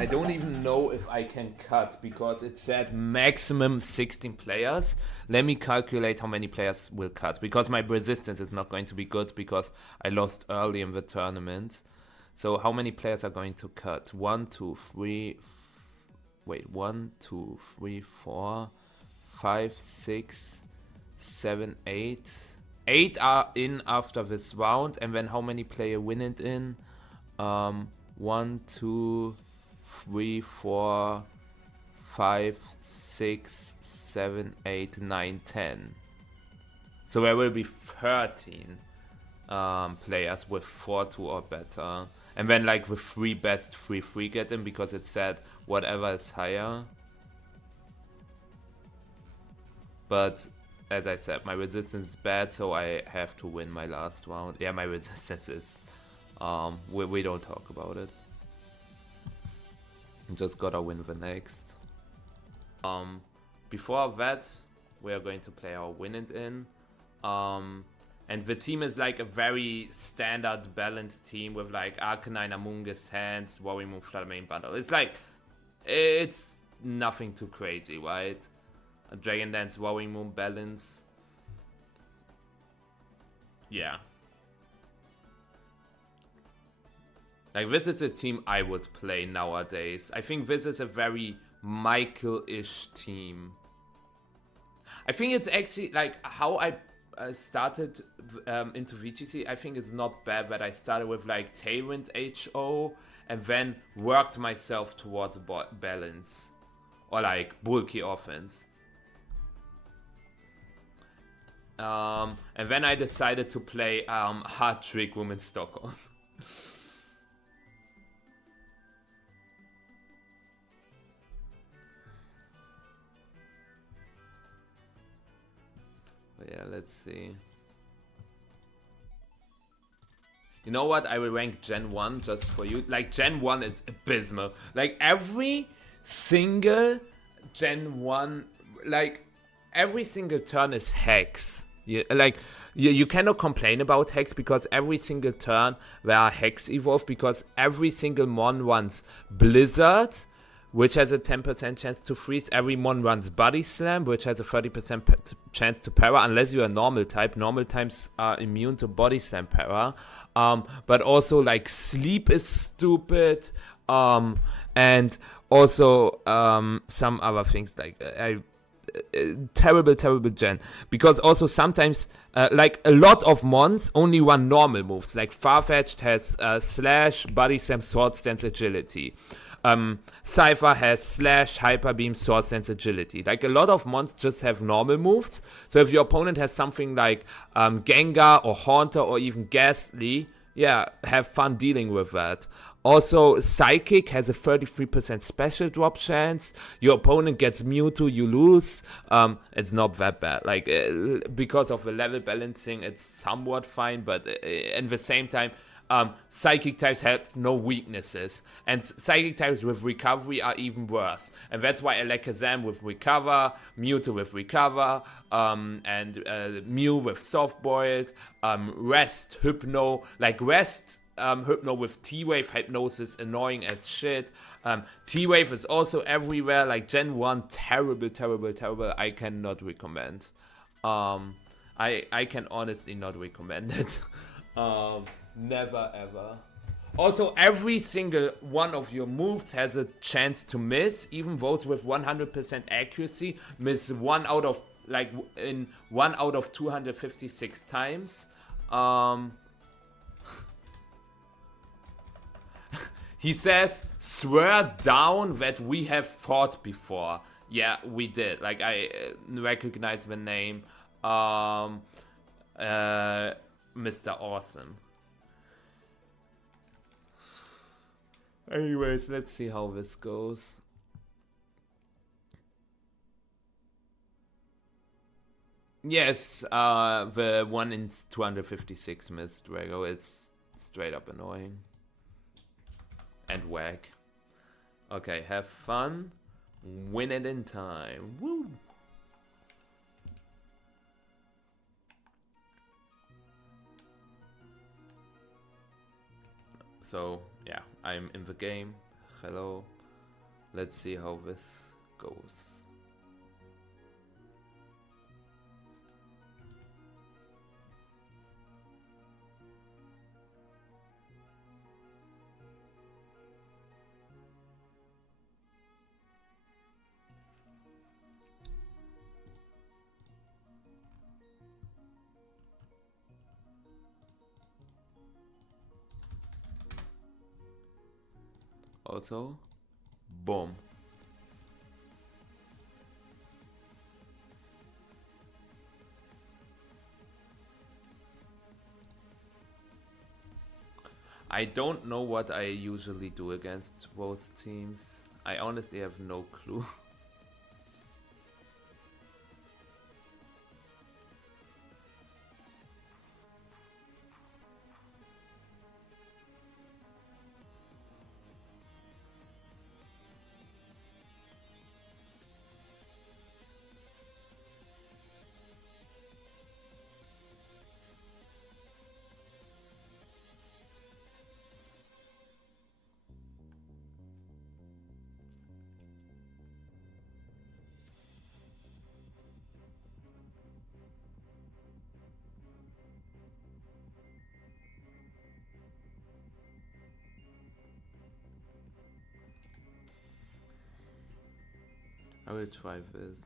I don't even know if I can cut because it said maximum 16 players. Let me calculate how many players will cut because my resistance is not going to be good because I lost early in the tournament. So how many players are going to cut? 1, 2, 3. Wait, 1, 2, 3, 4, 5, 6, 7, 8. 8 are in after this round, and then how many players win it in? 1, 2, 3, 4, 5, 6, 7, 8, 9, 10. So there will be 13 players with 4-2 or better. And then like the 3 best 3-3 get in because it said whatever is higher. But as I said, my resistance is bad, so I have to win my last round. Yeah, my resistance is... we don't talk about it. Just gotta win the next. Before that, we are going to play our win it in. And the team is like a very standard balanced team with like Arcanine, Amoonguss, Hands, Worry Moon, Flutter Mane Bundle. It's like, it's nothing too crazy, right? A Dragon Dance, Worry Moon balance. Yeah. Like, this is a team I would play nowadays. I think this is a very Michael-ish team. I think it's actually, like, how I started into VGC, I think it's not bad that I started with, like, Tailwind HO and then worked myself towards balance. Or, like, bulky offense. And then I decided to play Hard Trick Room in Stockholm. Yeah, let's see. You know what? I will rank Gen 1 just for you. Like, Gen 1 is abysmal. Like, every single Gen 1, like, every single turn is Hex. You cannot complain about Hex because every single turn there are Hex evolve because every single Mon runs Blizzard, which has a 10% chance to freeze. Every Mon runs Body Slam, which has a 30% chance to para, unless you are normal type. Normal types are immune to Body Slam para. But also, like, Sleep is stupid. And also some other things, like, terrible gen. Because also sometimes, like, a lot of Mons only run normal moves. Like, Farfetch'd has Slash, Body Slam, Sword Stance, Agility. Cypher has Slash, Hyper Beam, Sword Stance, Agility. Like, a lot of mons just have normal moves. So if your opponent has something like Gengar or Haunter or even Ghastly, yeah, have fun dealing with that. Also, Psychic has a 33% special drop chance. Your opponent gets Mewtwo, you lose. It's not that bad. Like, because of the level balancing, it's somewhat fine, but at the same time, Psychic types have no weaknesses, and Psychic types with Recovery are even worse. And that's why Alakazam with Recover, Mewtwo with Recover, and Mew with Soft Boiled, Rest, Hypno, like Rest, Hypno with T-Wave, Hypnosis, annoying as shit. T-Wave is also everywhere, like Gen 1, terrible, I cannot recommend. I can honestly not recommend it. Never ever. Also, every single one of your moves has a chance to miss. Even those with 100% accuracy miss 1 out of 256 times. He says, swear down that we have fought before. Yeah, we did. Like, I recognize the name. Mr. Awesome. Anyways, let's see how this goes. Yes, the 1 in 256 missed Drago. It's straight up annoying. And whack. Okay, have fun. Win it in time. Woo! So, yeah, I'm in the game. Hello. Let's see how this goes. Also, boom. I don't know what I usually do against both teams. I honestly have no clue. I will try this.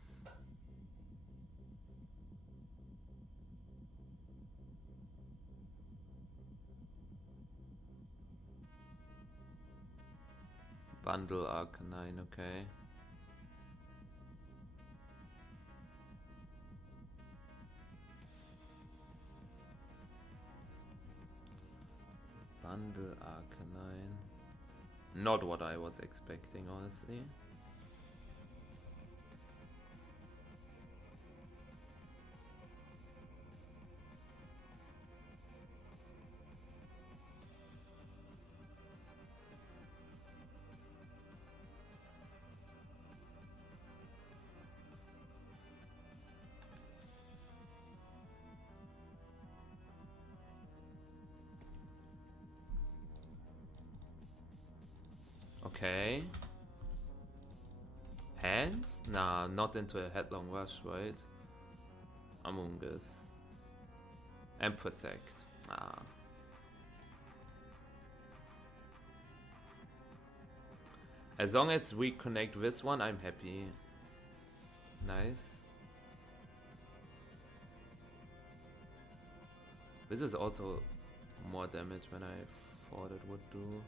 Bundle Arcanine, okay. Bundle Arcanine. Not what I was expecting, honestly. Okay. Hands? Nah, not into a headlong rush, right? Among Us. And protect. Ah. As long as we connect this one, I'm happy. Nice. This is also more damage than I thought it would do.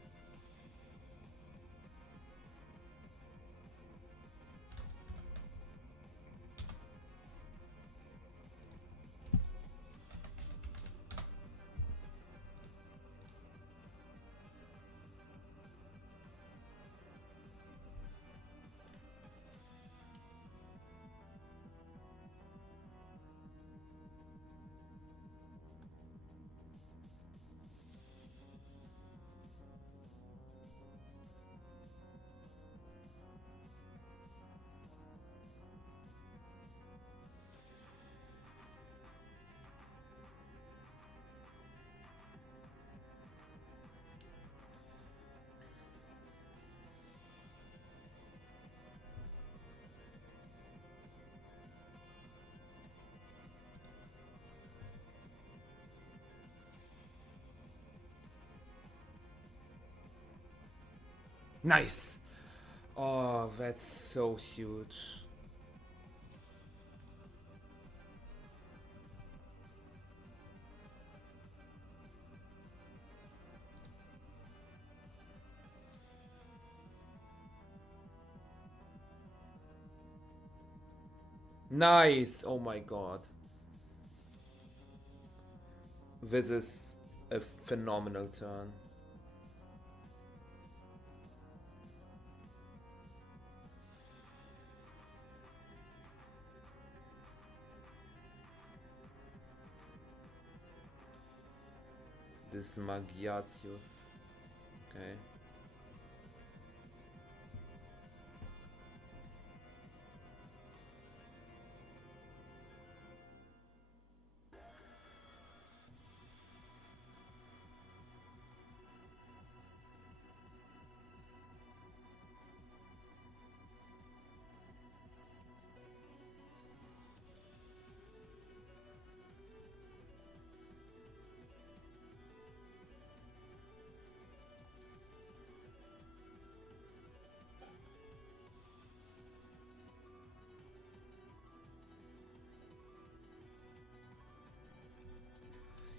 Nice! Oh, that's so huge. Nice! Oh my god. This is a phenomenal turn. This Magiatius. Okay.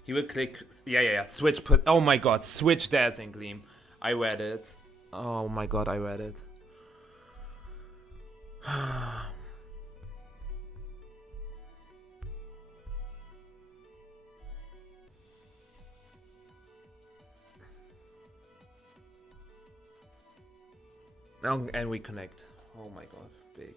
He will click. Yeah. Switch put. Oh my god. Switch Dazzling Gleam. I read it. Oh my god, I read it. Oh, and we connect. Oh my god. Big.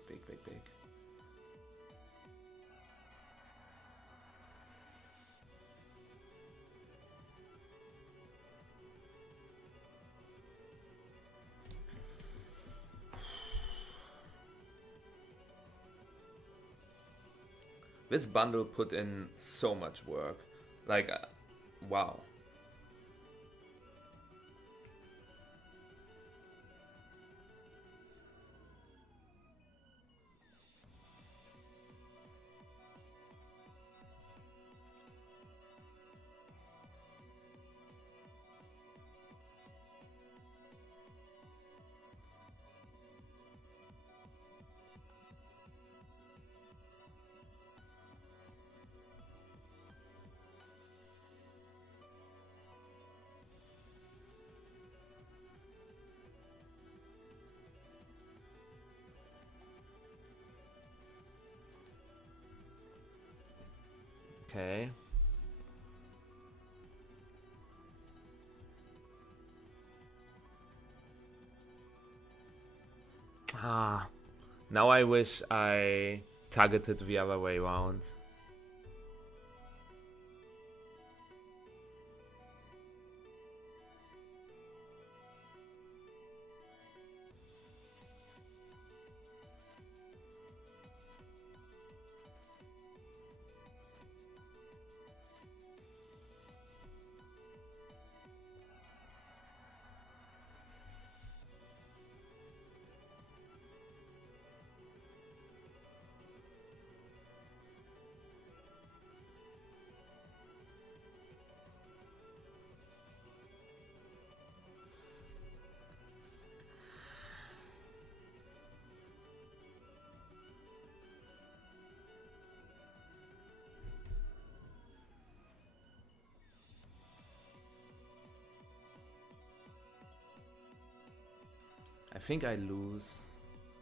This bundle put in so much work. Like, wow. Okay. Now I wish I targeted the other way around. I think I lose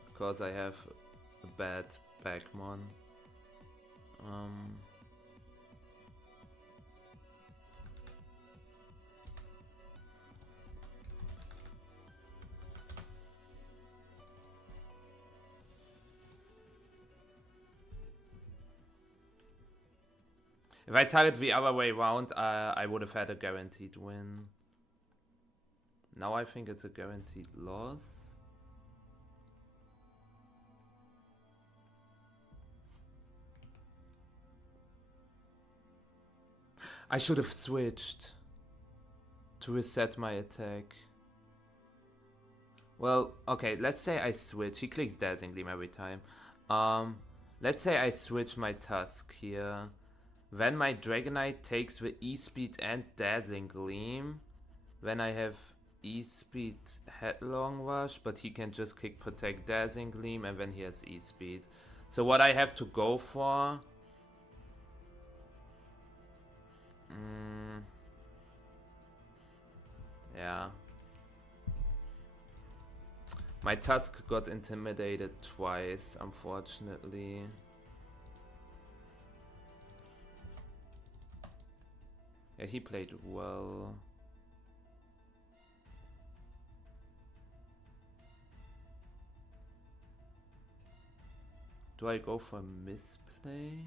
because I have a bad backmon. If I target the other way around, I would have had a guaranteed win. Now I think it's a guaranteed loss. I should have switched to reset my attack. Well, okay, let's say I switch. He clicks Dazzling Gleam every time. Let's say I switch my Tusk here. Then my Dragonite takes the E-Speed and Dazzling Gleam. Then I have E-Speed Headlong Rush, but he can just kick Protect Dazzling Gleam, and then he has E-Speed. So what I have to go for... yeah. My Tusk got intimidated twice, unfortunately. Yeah, he played well. Do I go for misplay?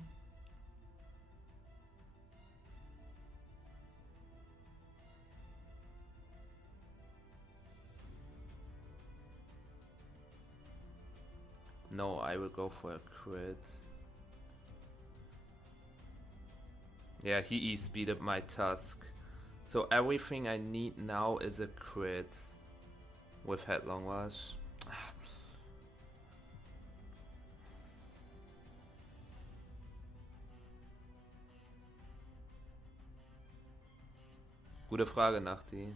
No, I will go for a crit. Yeah, he E-speeded my Tusk. So everything I need now is a crit with Headlong Rush. Gute Frage, Nachti.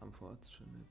Unfortunate.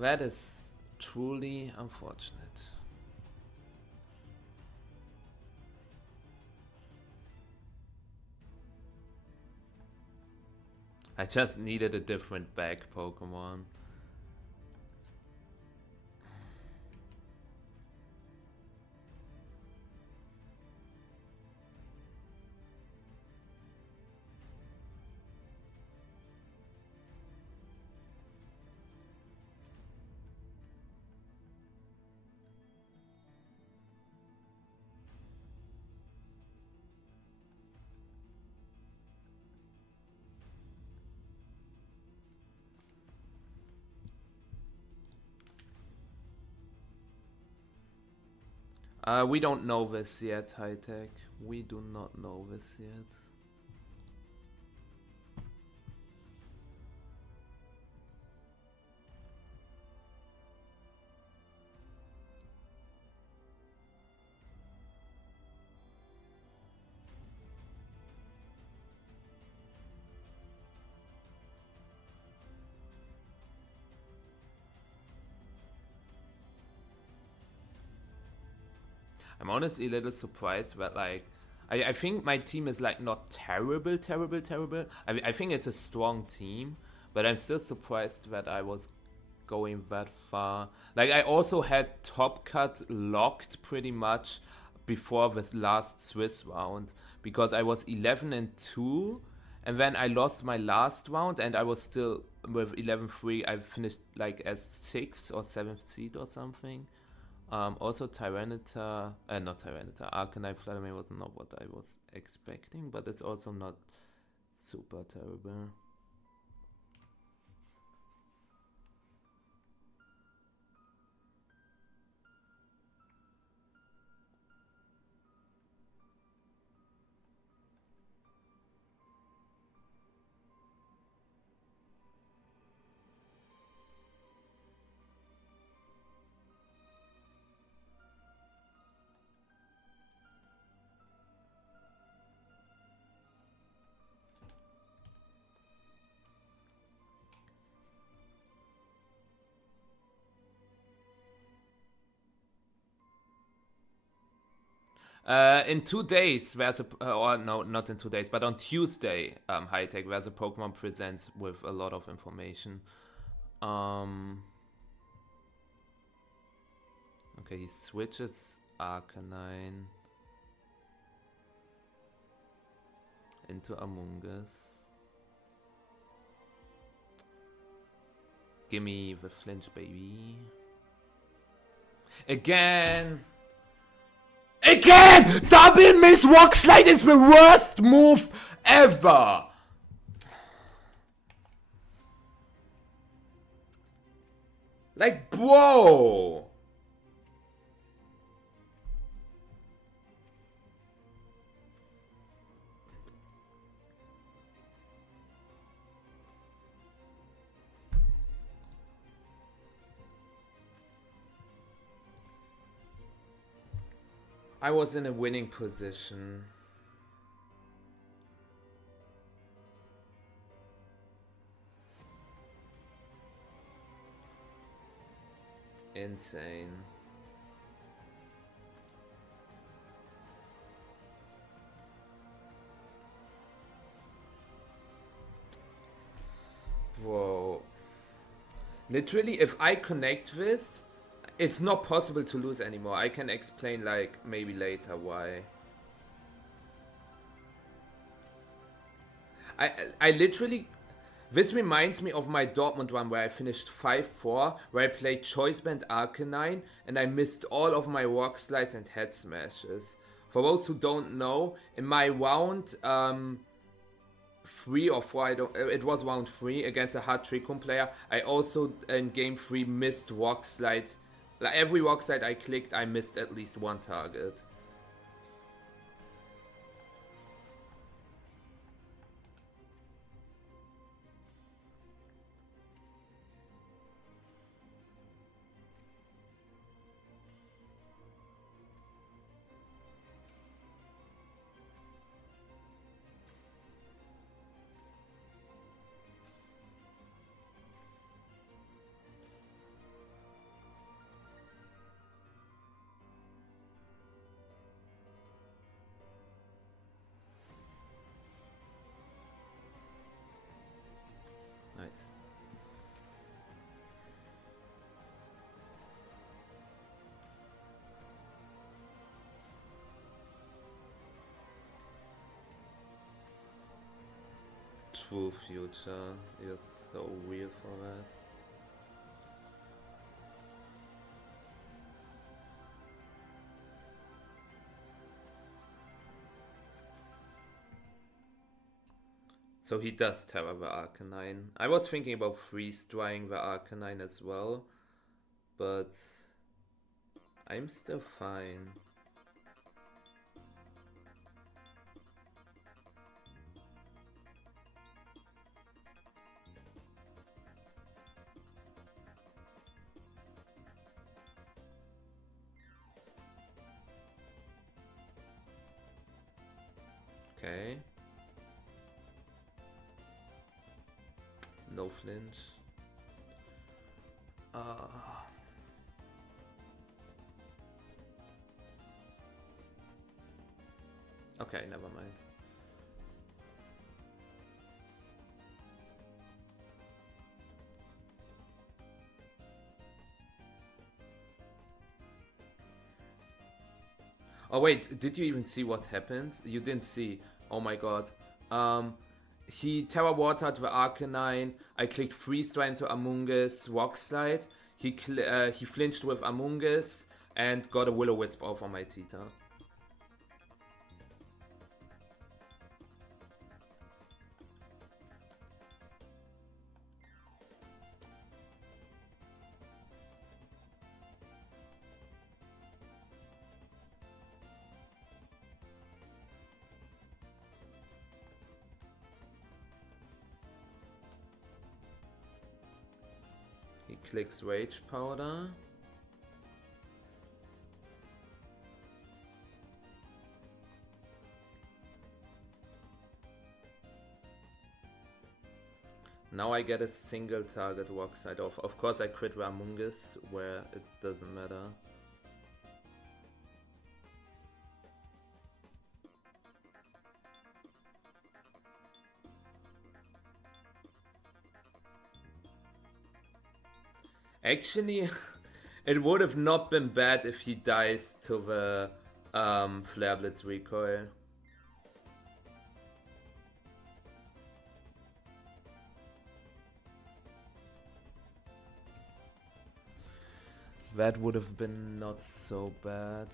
That is truly unfortunate. I just needed a different back Pokemon. We don't know this yet, High Tech. We do not know this yet. I'm honestly a little surprised that like I think my team is like not terrible. I think it's a strong team, but I'm still surprised that I was going that far. Like I also had Top Cut locked pretty much before this last Swiss round because I was 11-2 and then I lost my last round and I was still with 11-3. I finished like as 6th or 7th seed or something. Also Tyranitar, not Tyranitar, Arcanine Flattermane was not what I was expecting, but it's also not super terrible. In 2 days, there's a or no, not in 2 days, but on Tuesday, High Tech, there's a Pokemon Presents with a lot of information. Okay, he switches Arcanine into Amoonguss. Gimme the flinch, baby. Again! Double miss Rock Slide is the worst move ever! Like, bro! I was in a winning position. Insane. Bro. Literally, if I connect this, it's not possible to lose anymore. I can explain, like, maybe later why. I literally... This reminds me of my Dortmund one where I finished 5-4, where I played Choice Band Arcanine, and I missed all of my Rock Slides and Head Smashes. For those who don't know, in my round 3 or 4, it was round 3 against a hard Trick-Room player, I also in game 3 missed Rock Slide. Like every Rock Slide I clicked, I missed at least one target. Nice. True future. You're so real for that. So he does Terror the Arcanine. I was thinking about freeze-drying the Arcanine as well, but I'm still fine. Okay. No flinch. Okay, never mind. Oh wait, did you even see what happened? You didn't see. Oh my god. He Terra Watered the Arcanine. I clicked Freeze Dry into Amoonguss, Rock Slide. He flinched with Amoonguss and got a Will-O-Wisp off on my Tita. He clicks Rage Powder. Now I get a single target Rock Slide off. Of course I crit Amoonguss where it doesn't matter. Actually, it would have not been bad if he dies to the Flare Blitz recoil. That would have been not so bad.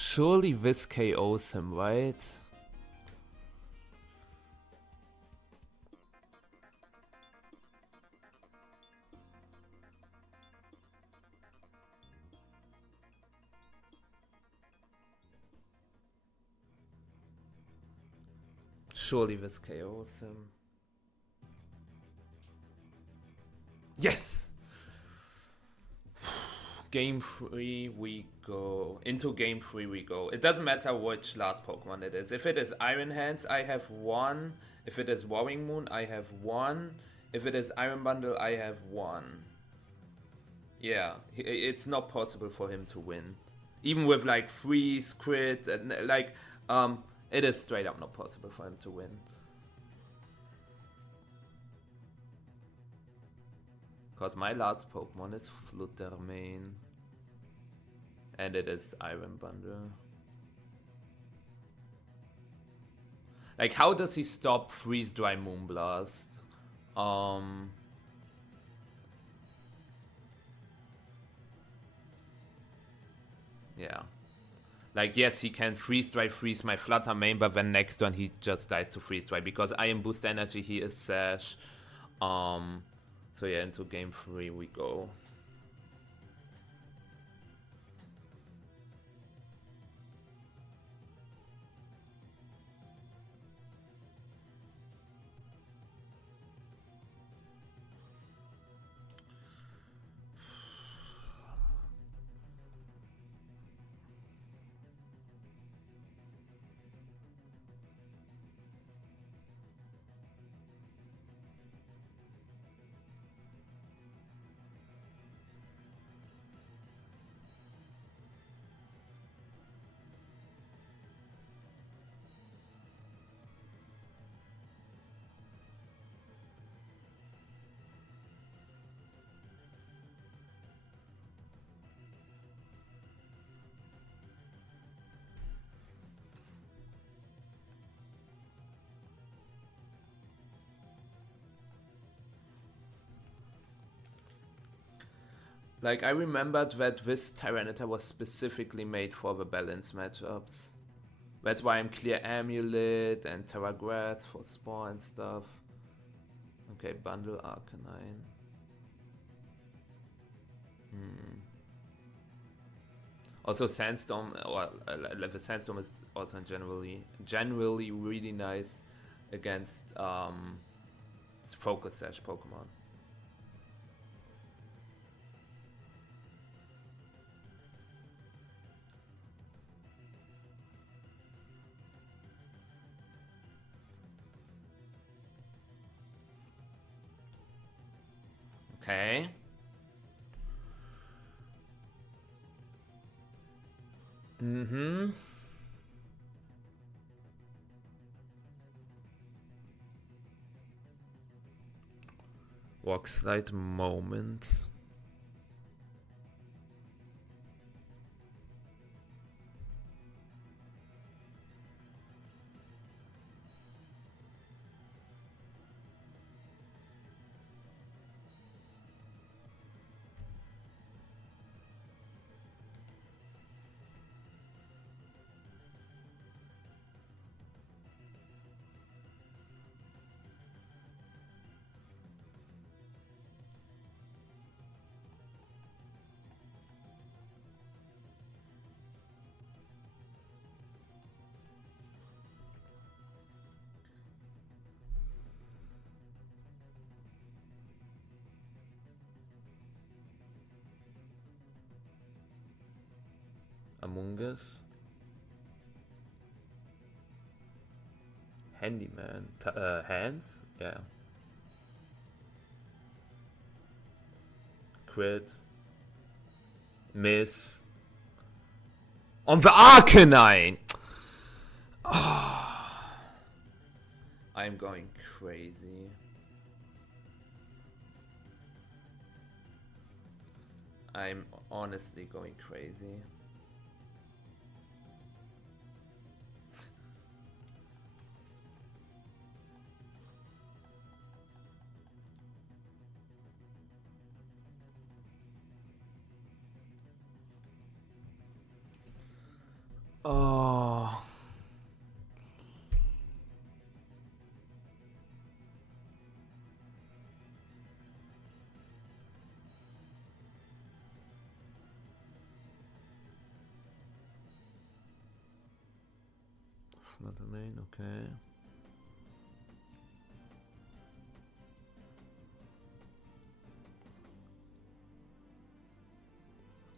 Surely this KOs him, right? Surely this KOs him. Yes! Game 3 we go. Into game 3 we go. It doesn't matter which last Pokemon it is. If it is Iron Hands, I have 1. If it is Warring Moon, I have 1. If it is Iron Bundle, I have 1. Yeah, it's not possible for him to win. Even with like freeze, crit, and like, it is straight up not possible for him to win. Because my last Pokemon is Fluttermane. And it is Iron Bundle. Like, how does he stop Freeze Dry Moonblast? Yeah. Like, yes, he can Freeze Dry freeze my Fluttermane, but then next turn he just dies to Freeze Dry. Because I am Boost Energy, he is Sash. So yeah, into game 3 we go. Like, I remembered that this Tyranitar was specifically made for the balance matchups. That's why I'm clear Amulet and Terra Grass for Spore and stuff. Okay, Bundle Arcanine. Also Sandstorm, or the Sandstorm is also generally really nice against Focus Sash Pokemon. Okay. Walk Slide Moment. Among Us. Handyman. Hands? Yeah. Crit. Miss. On the Arcanine! I'm going crazy. I'm honestly going crazy. Oh. It's not the main, okay.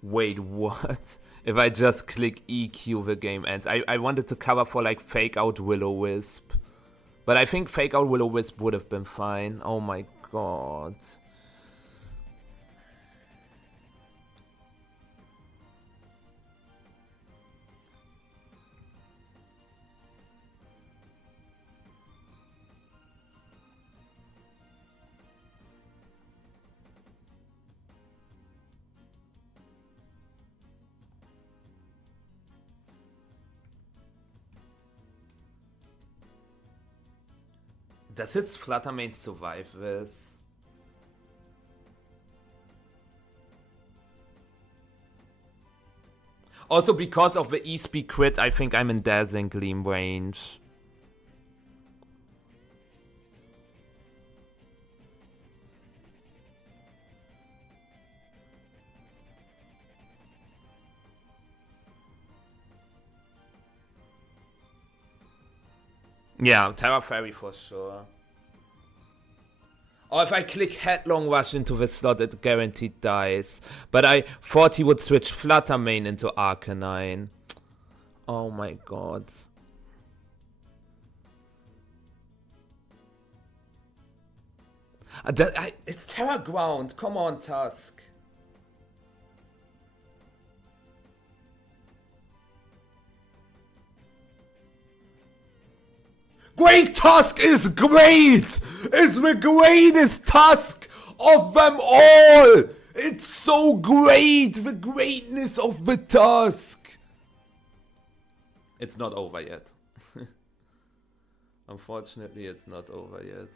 Wait, what? If I just click EQ, the game ends. I wanted to cover for like Fake Out Will-O-Wisp. But I think Fake Out Will-O-Wisp would have been fine. Oh my god. Does his Flutter main survive this? Also, because of the E-Speed crit, I think I'm in Dazzling Gleam range. Yeah, Terra Fairy for sure. Or if I click Headlong Rush into the slot, it guaranteed dies. But I thought he would switch Flutter main into Arcanine. Oh my god. It's Terra Ground. Come on, Tusk. Great Tusk is great! It's the greatest Tusk of them all! It's so great! The greatness of the Tusk! It's not over yet. Unfortunately, it's not over yet.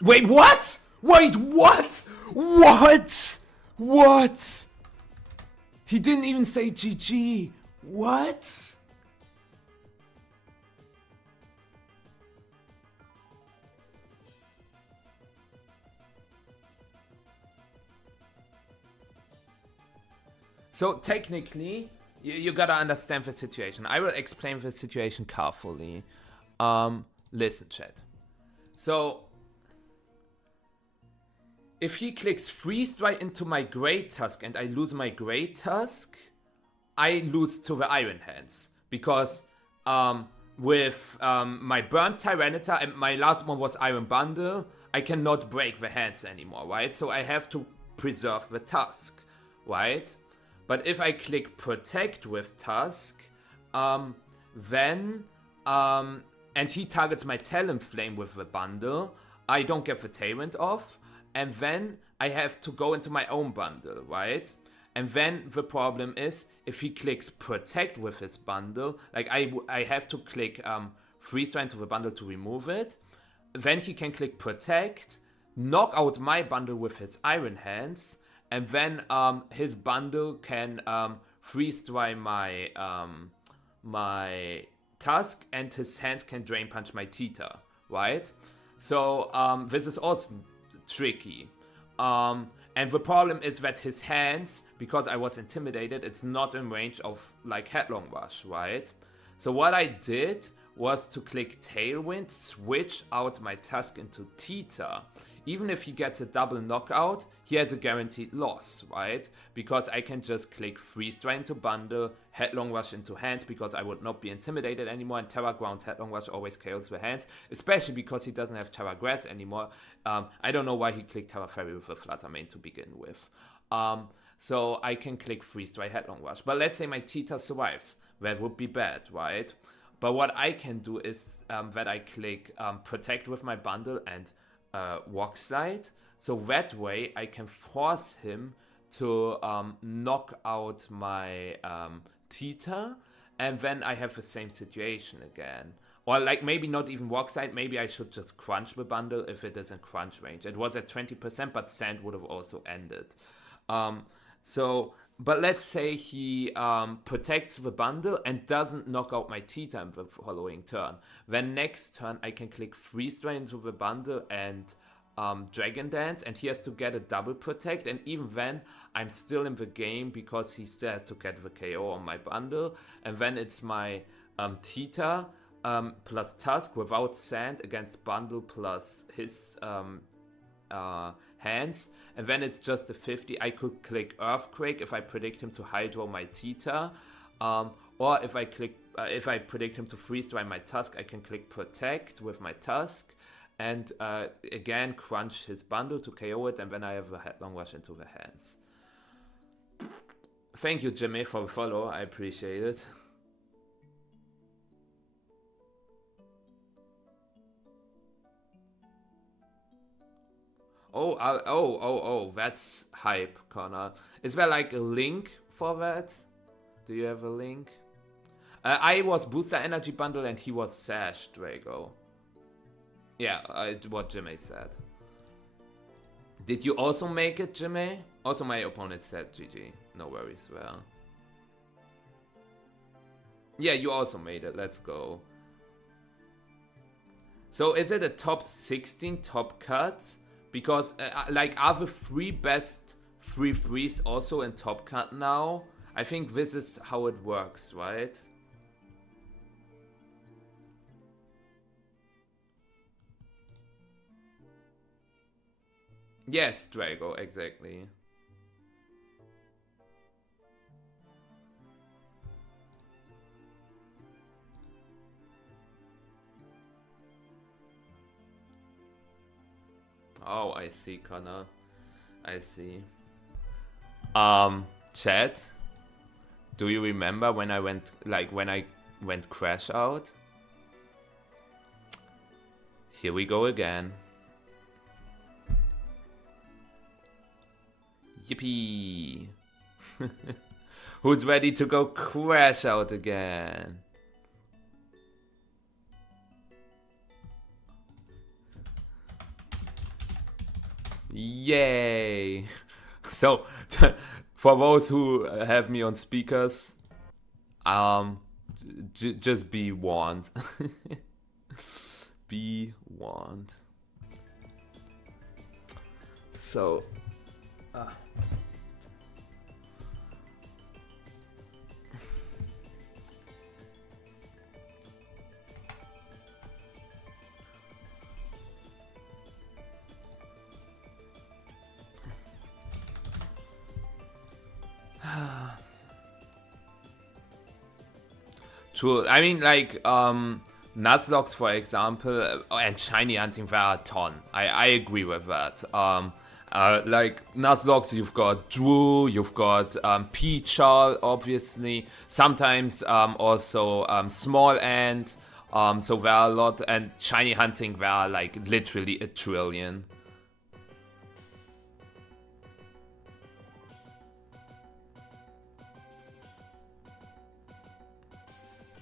Wait, what? Wait, what? What? What? He didn't even say GG. What? So technically, you gotta understand the situation. I will explain the situation carefully. Listen, chat. So if he clicks Freeze Dry into my Great Tusk and I lose my Great Tusk, I lose to the Iron Hands. Because with my Burnt Tyranitar and my last one was Iron Bundle, I cannot break the hands anymore, right? So I have to preserve the Tusk, right? But if I click Protect with Tusk, then, and he targets my Talonflame with the bundle, I don't get the Tailwind off. And then I have to go into my own bundle, right? And then the problem is, if he clicks Protect with his bundle, like I have to click Freeze Dry into the bundle to remove it. Then he can click Protect, knock out my bundle with his Iron Hands, and then his bundle can Freeze Dry my my Tusk, and his hands can Drain Punch my Tita, right? So this is also tricky. And the problem is that his hands, because I was intimidated, it's not in range of like Headlong Rush, right? So what I did was to click Tailwind, switch out my Tusk into Tita. Even if he gets a double knockout, he has a guaranteed loss, right? Because I can just click Freeze Dry into bundle, Headlong Rush into hands, because I would not be intimidated anymore, and Terra Ground Headlong Rush always KOs the hands, especially because he doesn't have Terra Grass anymore. I don't know why he clicked Terra Fairy with a Flutter main to begin with. So I can click Freeze Dry Headlong Rush. But let's say my Tita survives. That would be bad, right? But what I can do is that I click Protect with my bundle and Walk Slide. So that way I can force him to knock out my Tita, and then I have the same situation again. Or like maybe not even Walk Slide, maybe I should just crunch the bundle if it is in crunch range. It was at 20%, but Sand would have also ended. So But let's say he protects the bundle and doesn't knock out my Theta in the following turn. Then next turn I can click Freeze Ray into the bundle and Dragon Dance, and he has to get a double protect, and even then I'm still in the game because he still has to get the KO on my bundle. And then it's my Theta plus Tusk without Sand against bundle plus his hands, and then it's just a 50. I could click Earthquake if I predict him to Hydro my Theta, or if I predict him to Freeze Dry my Tusk, I can click Protect with my Tusk, and again crunch his bundle to KO it, and then I have a Headlong Rush into the hands. Thank you, Jimmy, for the follow. I appreciate it. Oh, that's hype, Connor. Is there like a link for that? Do you have a link? I was Booster Energy Bundle and he was Sash Drago. Yeah, what Jimmy said. Did you also make it, Jimmy? Also, my opponent said GG. No worries, well. Yeah, you also made it. Let's go. So is it a top 16 top cut? Because, like, are the 3 best 3-3s also in Top Cut now? I think this is how it works, right? Yes, Drago, exactly. Oh, I see, Connor. I see. Chat, do you remember when I went crash out? Here we go again. Yippee! Who's ready to go crash out again? Yay! So, for those who have me on speakers, just be warned. Be warned. So, true. I mean, like, Nuzlocke, for example, and Shiny Hunting, there are a ton. I agree with that. Like, Nuzlocke, you've got Drew, you've got Peachal, obviously. Sometimes also Small Ant. So there are a lot. And Shiny Hunting, there are, like, literally a trillion.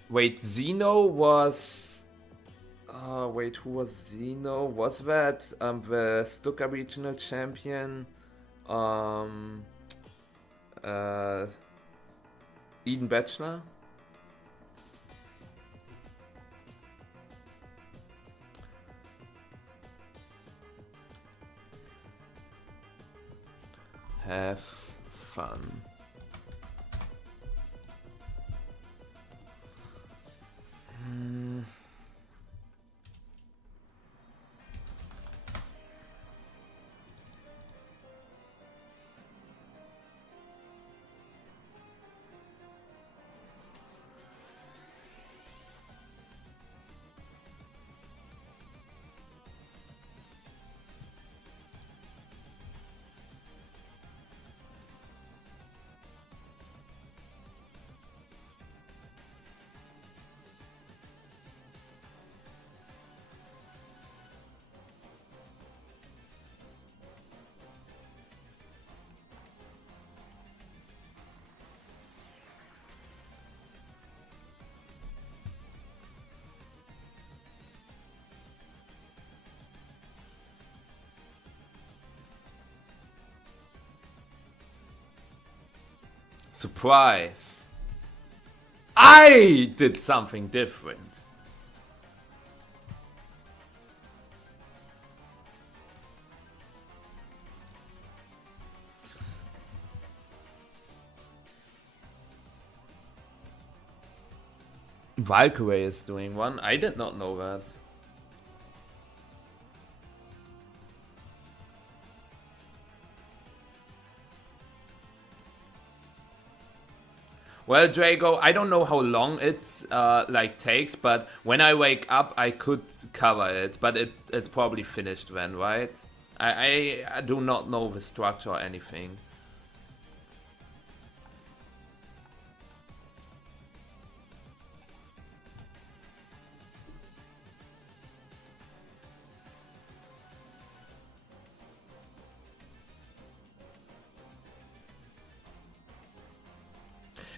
Wait, Xeno was... wait, who was Xeno? Was that the Stuka Regional Champion? Eden Bachelor? Have fun. Surprise. I did something different. Valkyrie is doing one. I did not know that. Well, Drago, I don't know how long it like takes, but when I wake up, I could cover it, but it's probably finished then, right? I do not know the structure or anything.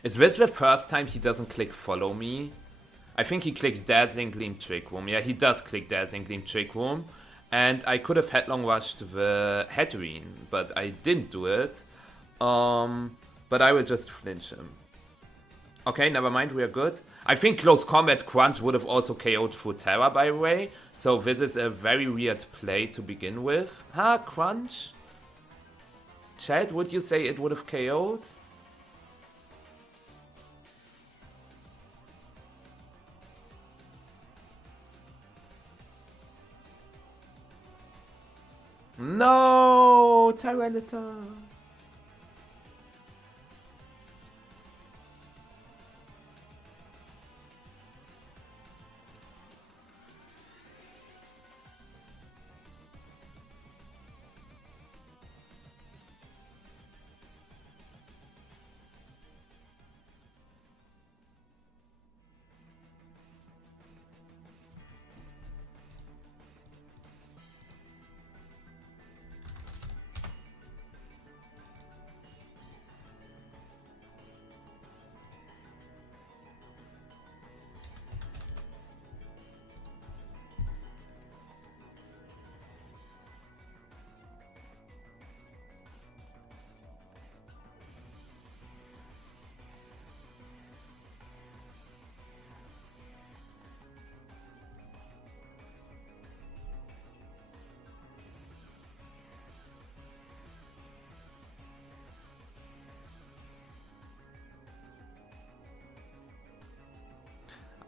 Is this the first time he doesn't click follow me? I think he clicks Dazzling Gleam Trick Room. Yeah, he does click Dazzling Gleam Trick Room. And I could have headlong rushed the Hedreen, but I didn't do it. But I will just flinch him. Okay, never mind, we are good. I think Close Combat Crunch would have also KO'd through Terra, by the way. So this is a very weird play to begin with. Huh, Crunch? Chad, would you say it would have KO'd? No, Tyranitar.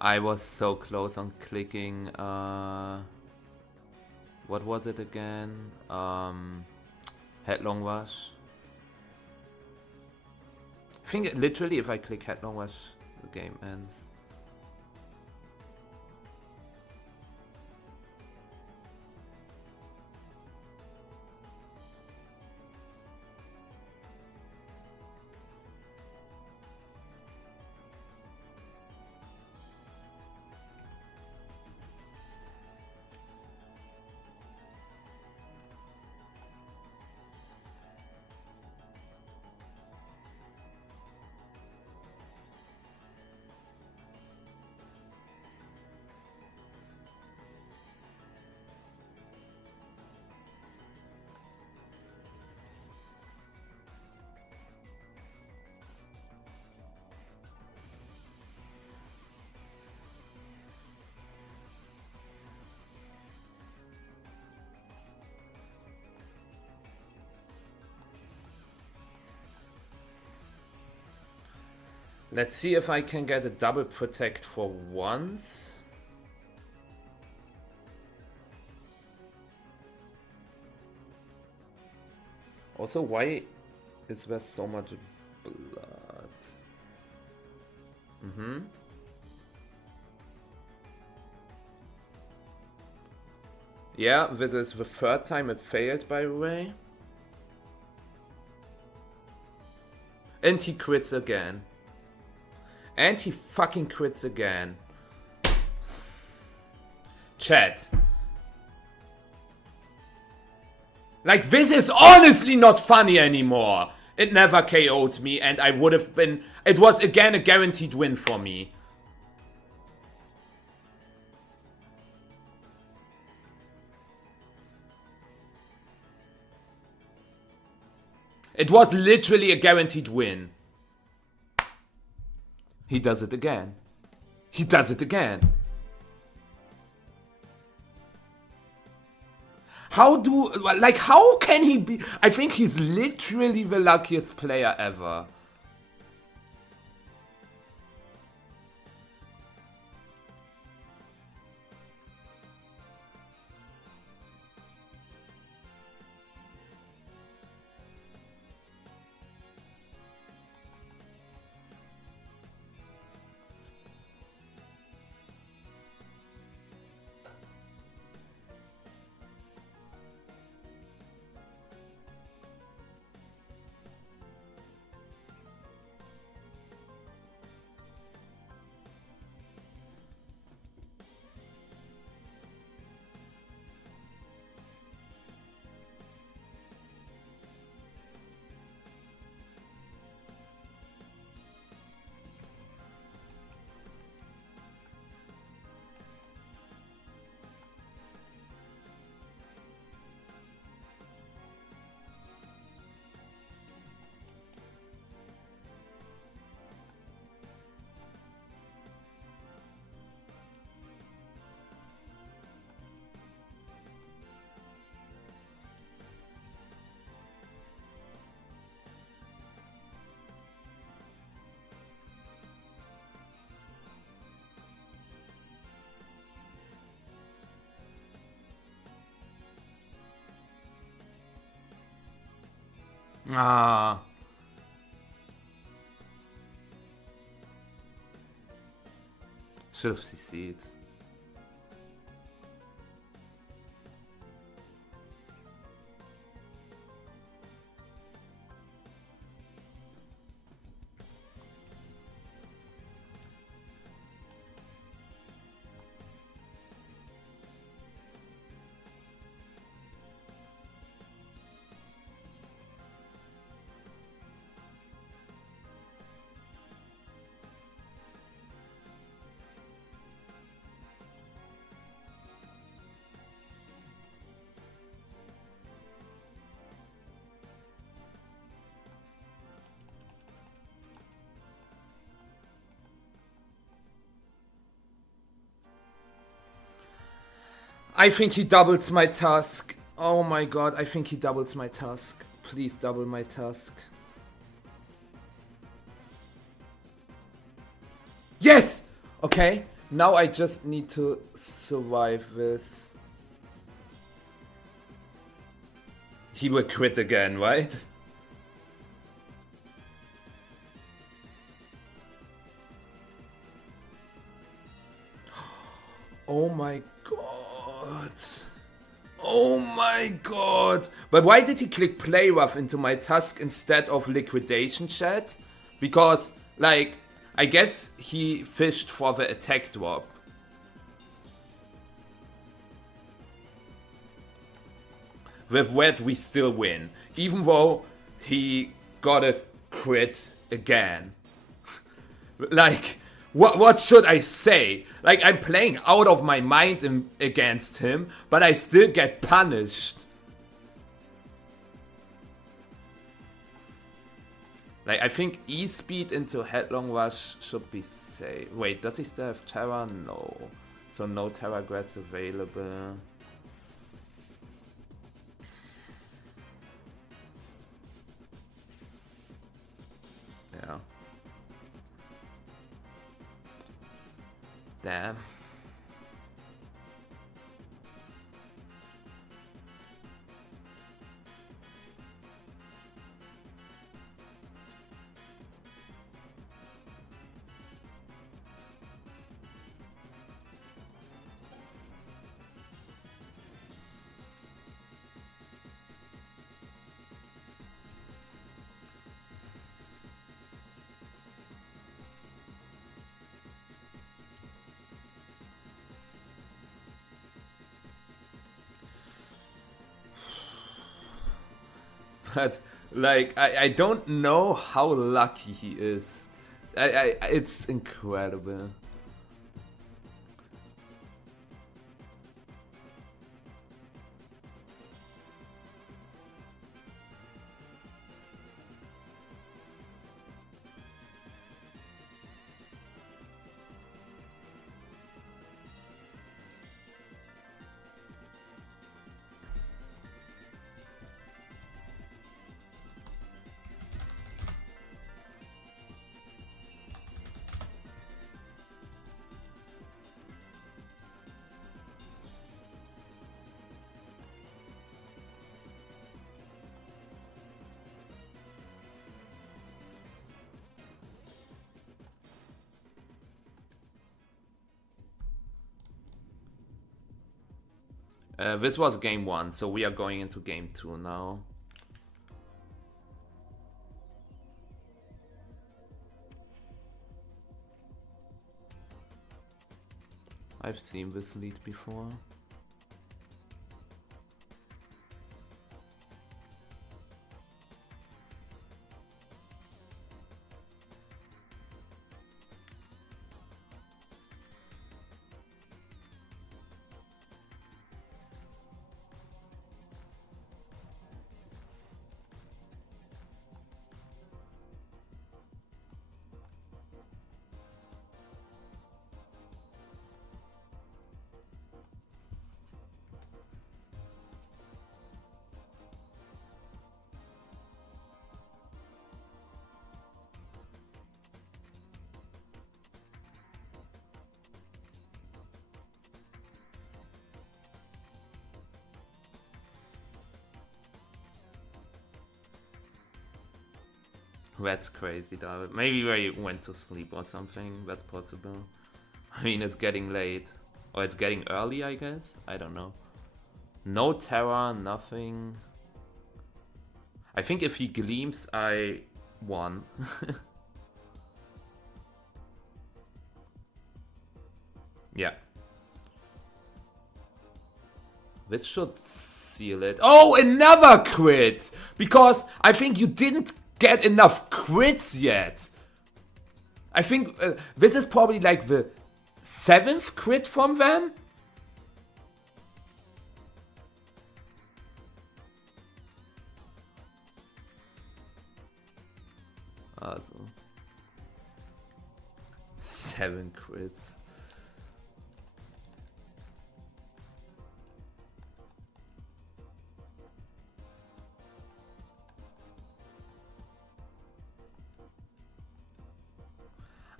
I was so close on clicking, what was it again? Headlong Rush. I think literally if I click Headlong Rush, the game ends. Let's see if I can get a double protect for once. Also, why is there so much blood? Yeah, this is the third time it failed, by the way. And he crits again. And he fucking crits again. Chat. Like, this is honestly not funny anymore. It never KO'd me and I would have been... It was again a guaranteed win for me. It was literally a guaranteed win. He does it again. He does it again. How can he be? I think he's literally the luckiest player ever. Ah. Should have CC'd. I think he doubles my task. Oh my god, I think he doubles my task. Please double my task. Yes! Okay, now I just need to survive this. He will quit again, right? Oh my god. Oh my god. But why did he click play rough into my task instead of liquidation chat? Because, like, I guess he fished for the attack drop. With that we still win. Even though he got a crit again. Like, what should I say? Like, I'm playing out of my mind against him, but I still get punished. Like, I think E-speed into Headlong Rush should be safe. Wait, does he still have Terra? No. So no Terra Grass available. Yeah. Damn. But, like, I don't know how lucky he is. It's incredible. This was game 1, so we are going into game 2 now. I've seen this lead before. That's crazy, David. Maybe where you went to sleep or something. That's possible. I mean, it's getting late. Or it's getting early, I guess. I don't know. No terror, nothing. I think if he gleams, I won. Yeah. This should seal it. Oh, another crit! Because I think you didn't get enough crits yet. I think this is probably like the 7th crit from them. Also 7 crits.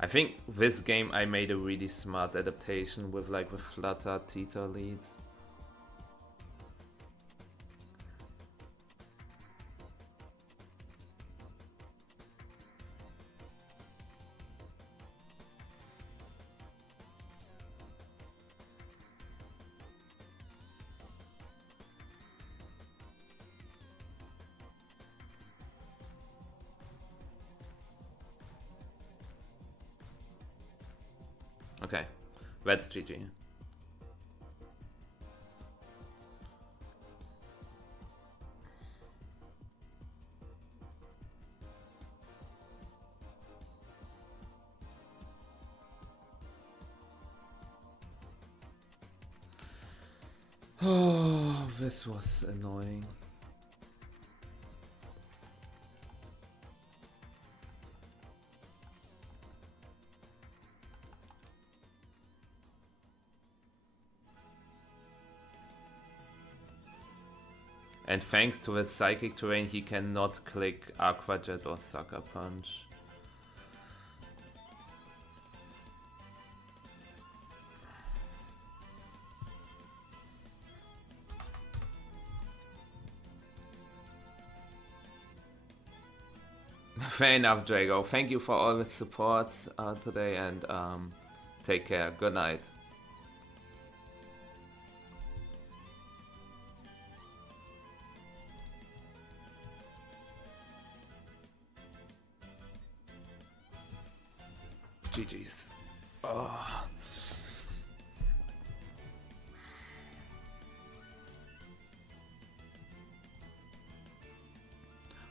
I think this game I made a really smart adaptation with like the Flutter Theta leads. Okay, that's GG. Oh, this was annoying. And thanks to the Psychic Terrain, he cannot click Aqua Jet or Sucker Punch. Fair enough, Drago. Thank you for all the support today, and take care. Good night. GG's. Oh.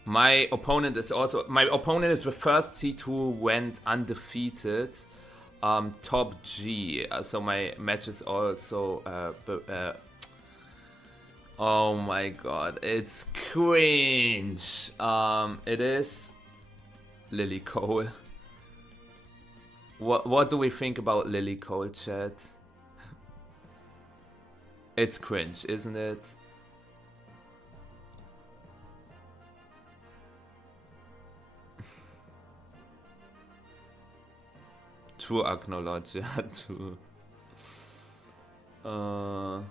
My opponent is the first seed who went undefeated, top G. So my match is also oh my god, it's cringe. It is Lily Cole. What do we think about Lily Cole, chat? It's cringe, isn't it? True acknowledge, yeah, true. I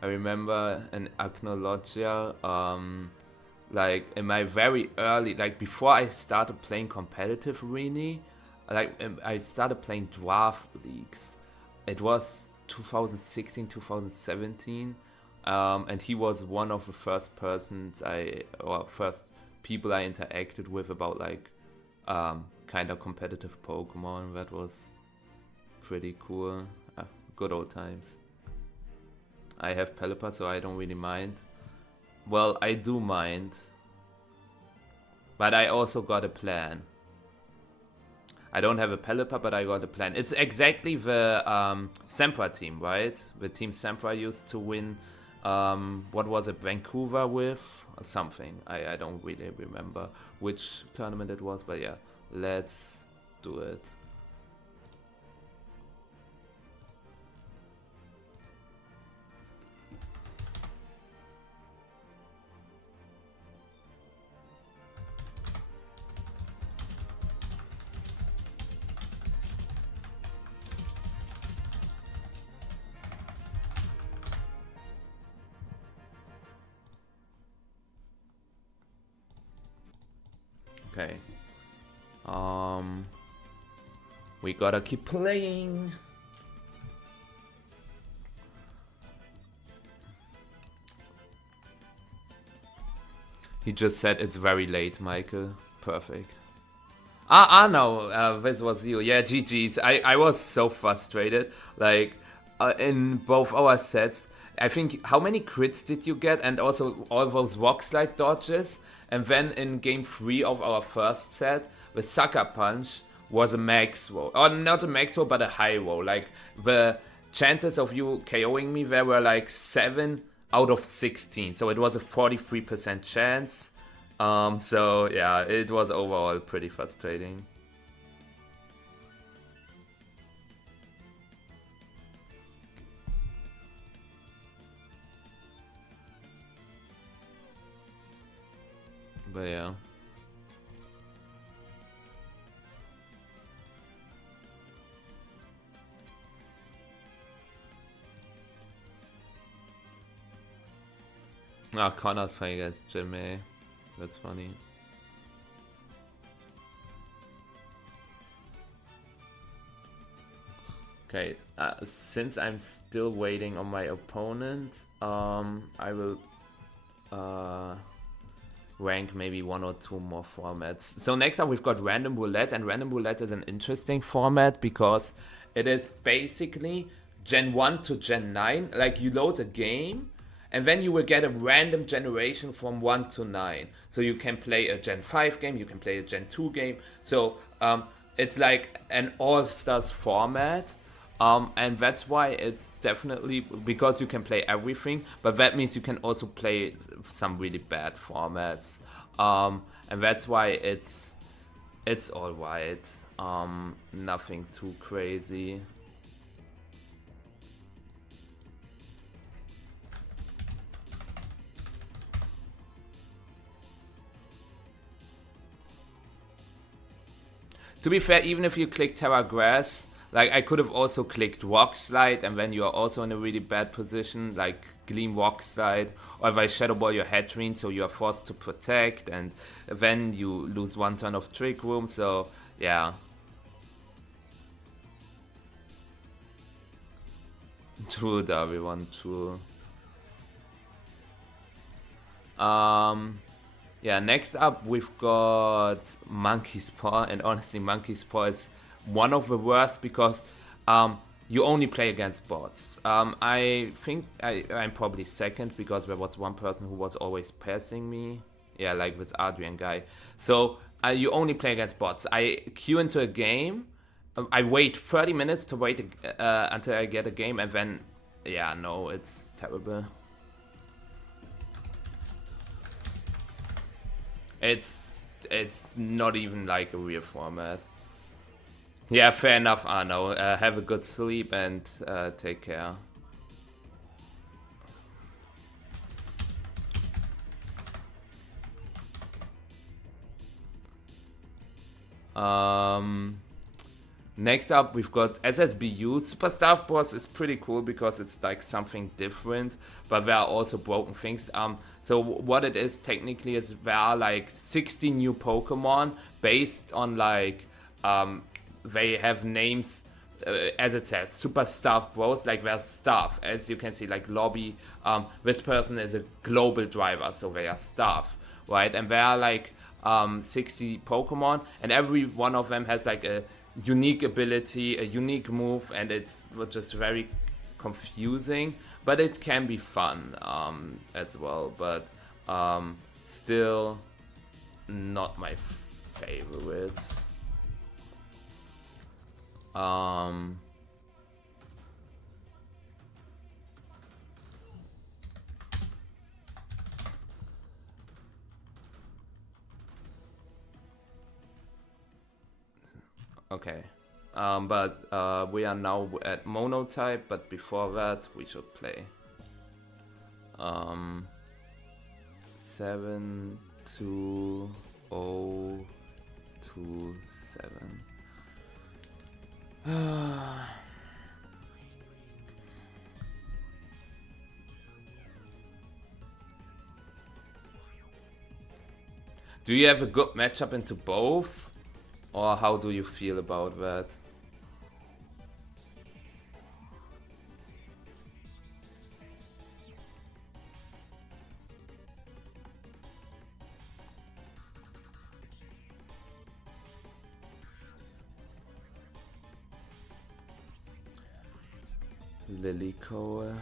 remember an acknowledger, like in my very early, like before I started playing competitive really, like I started playing draft leagues. It was 2016, 2017, and he was one of the first first people I interacted with about like kind of competitive Pokemon. That was pretty cool. Good old times. I have Pelipper, so I don't really mind. Well, I do mind, but I also got a plan. I don't have a Pelipper, but I got a plan. It's exactly the Sempra team, right? The team Sempra used to win, what was it, Vancouver with? Or something. I don't really remember which tournament it was, but yeah, let's do it. Okay. We gotta keep playing. He just said it's very late, Michael. Perfect. No, this was you. Yeah, GG's. I was so frustrated. Like, in both our sets, I think, how many crits did you get? And also all those rock slide dodges. And then in game 3 of our first set, the Sucker Punch was a max roll. Or not a max roll, but a high roll. Like, the chances of you KOing me there were like 7 out of 16. So it was a 43% chance. So yeah, it was overall pretty frustrating. But yeah. Ah, Connor's playing against Jimmy. That's funny. Okay, since I'm still waiting on my opponent, I will rank maybe 1 or 2 more formats. So next up we've got Random Roulette, and Random Roulette is an interesting format because it is basically Gen 1 to Gen 9. Like, you load a game, and then you will get a random generation from 1 to 9. So you can play a Gen 5 game, you can play a Gen 2 game. So it's like an all-stars format. And that's why it's definitely, because you can play everything, but that means you can also play some really bad formats. And that's why it's alright. Nothing too crazy. To be fair, even if you click Terra Grass, like, I could have also clicked Rock Slide, and then you are also in a really bad position, like Gleam Rock Slide, or if I Shadow Ball your Headreen, so you are forced to protect, and then you lose 1 turn of Trick Room, so yeah. True, everyone, true. Yeah, next up we've got Monkey's Paw, and honestly, Monkey's Paw is one of the worst because you only play against bots. I think I'm probably second because there was one person who was always passing me. Yeah, like this Adrian guy. So you only play against bots. I queue into a game. I wait 30 minutes to wait until I get a game, and then, yeah, no, it's terrible. It's not even like a real format. Yeah, fair enough, Arno. Have a good sleep and take care. Next up, we've got SSBU. Super Staff Boss is pretty cool because it's like something different, but there are also broken things. So what it is technically is there are like 60 new Pokemon based on like they have names as it says, super staff bros. Like there's staff, as you can see, like lobby. This person is a global driver, so they are staff, right? And there are like 60 Pokemon, and every one of them has like a unique ability, a unique move, and it's just very confusing. But it can be fun as well. But still not my favorites. Okay. But we are now at monotype, but before that we should play 72027. Do you have a good matchup into both? Or how do you feel about that? Lilyco.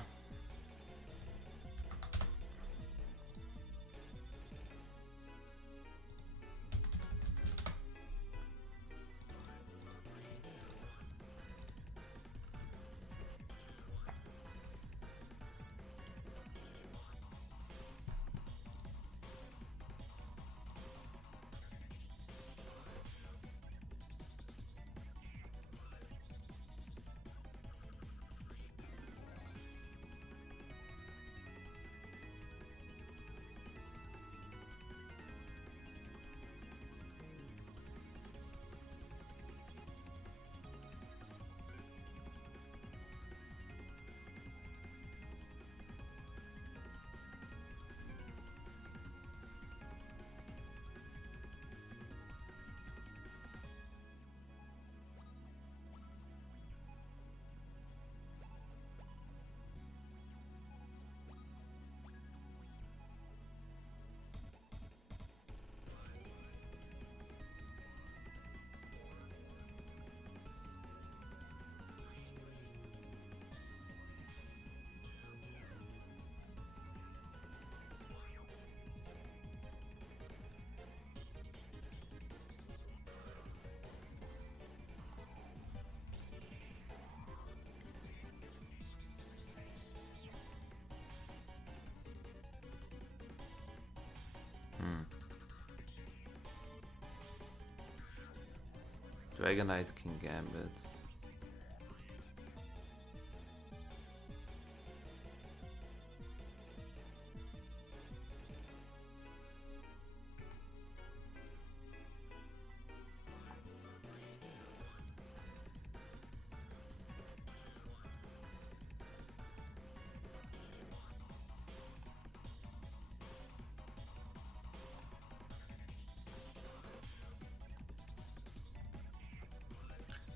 Dragonite, King Gambit.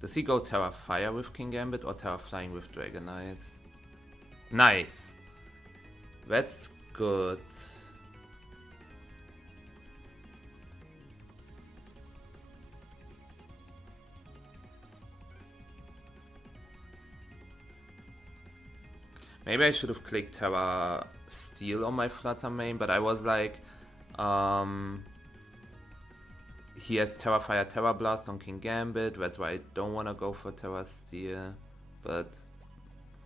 Does he go Terra Fire with King Gambit or Terra Flying with Dragonite? Nice. That's good. Maybe I should have clicked Terra Steel on my Flutter main, but I was like, he has Terra Fire, Terra Blast on King Gambit. That's why I don't want to go for Terra Steel. But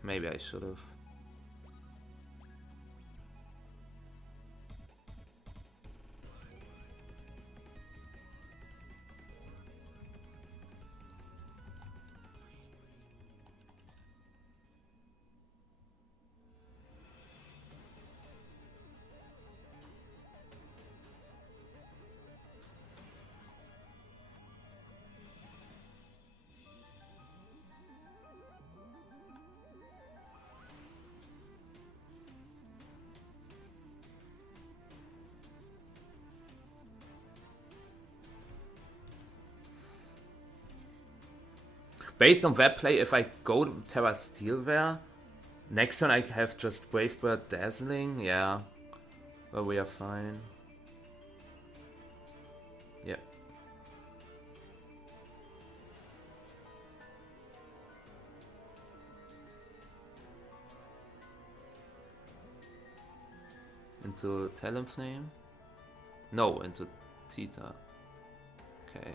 maybe I should have. Based on that play, if I go Terra Steel there, next turn I have just Brave Bird Dazzling, yeah. But we are fine. Yeah. Into Talonflame? No, into Theta. Okay.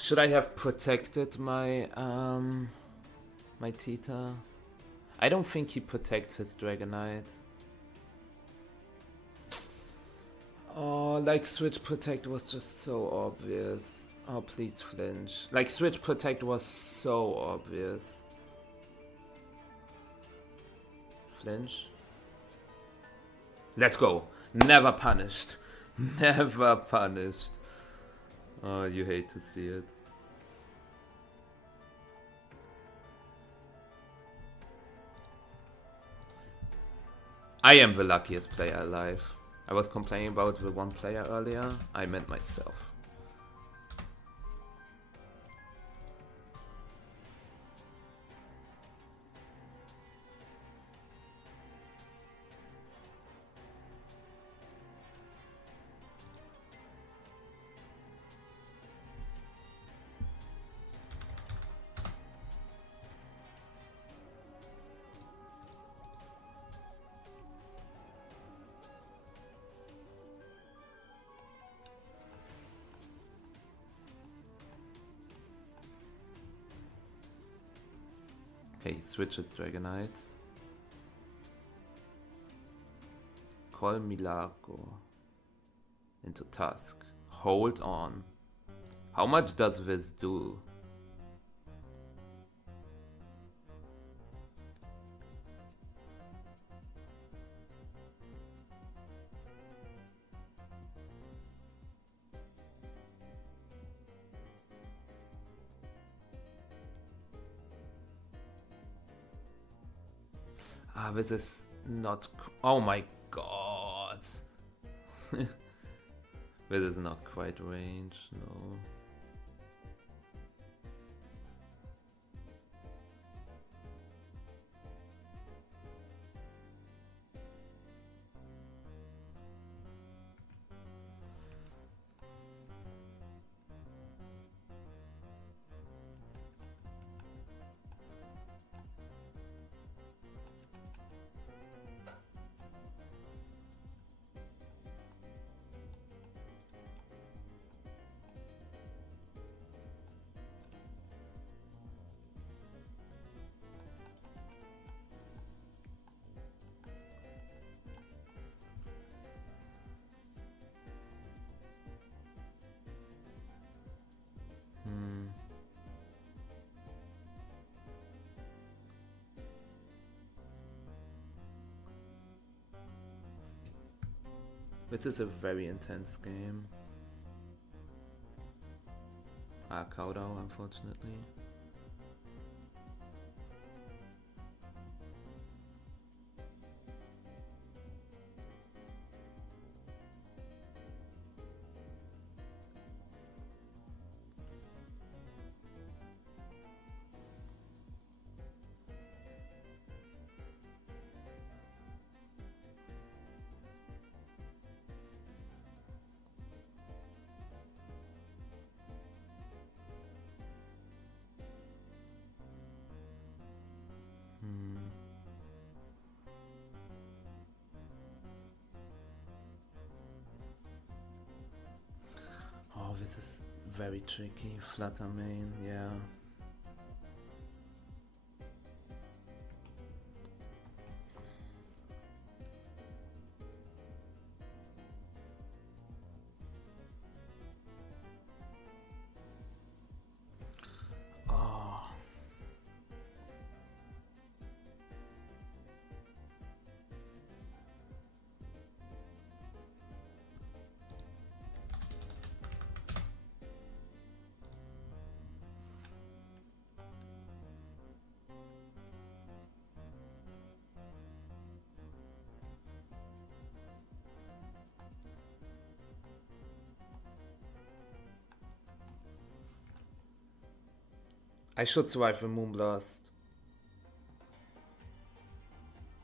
Should I have protected my my Theta? I don't think he protects his Dragonite. Oh, like Switch Protect was just so obvious. Oh, please flinch. Like Switch Protect was so obvious. Flinch. Let's go. Never punished. Never punished. Oh, you hate to see it. I am the luckiest player alive. I was complaining about the one player earlier. I meant myself. Okay, he switches Dragonite. Call Milagro into Tusk. Hold on. How much does this do? Ah, this is not... Oh my god. This is not quite range, no. This is a very intense game. Ah, Cowdow, unfortunately. Oh, this is very tricky. Flutter Mane, yeah. I should survive the Moonblast.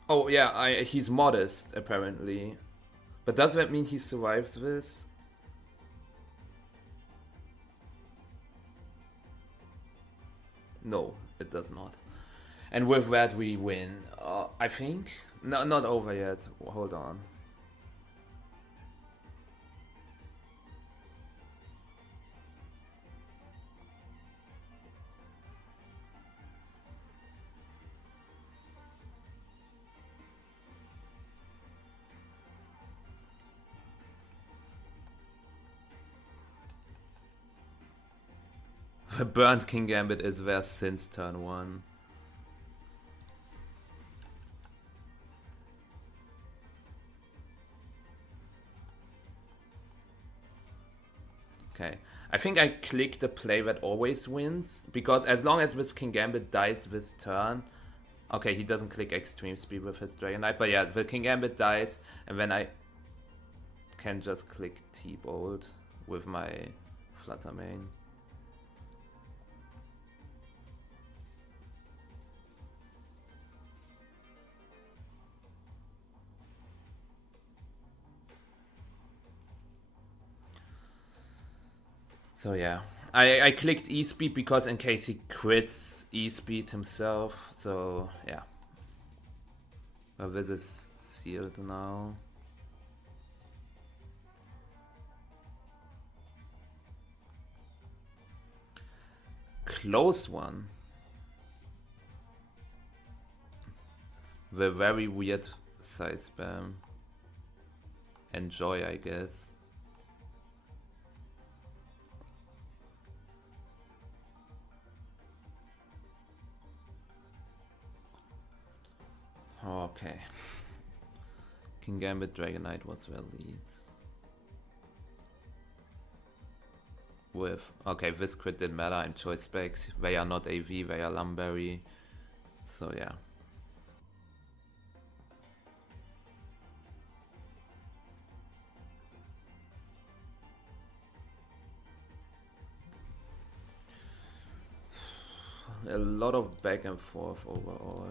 Oh yeah, he's modest apparently. But does that mean he survives this? No, it does not. And with that we win. I think? No, not over yet. Hold on. The Burnt King Gambit is there since turn 1. Okay. I think I clicked the play that always wins, because as long as this King Gambit dies this turn... Okay, he doesn't click Extreme Speed with his Dragon Knight, but yeah, the King Gambit dies, and then I can just click T-Bolt with my Flutter Mane. So yeah, I clicked E-Speed because in case he crits E-Speed himself, so yeah. Well, this is sealed now. Close one. The very weird size spam. Enjoy, I guess. Okay. King Gambit, Dragon Knight, what's their leads? With... Okay, this crit didn't matter, I'm choice specs. They are not AV, they are Lumberry. So yeah. A lot of back and forth overall.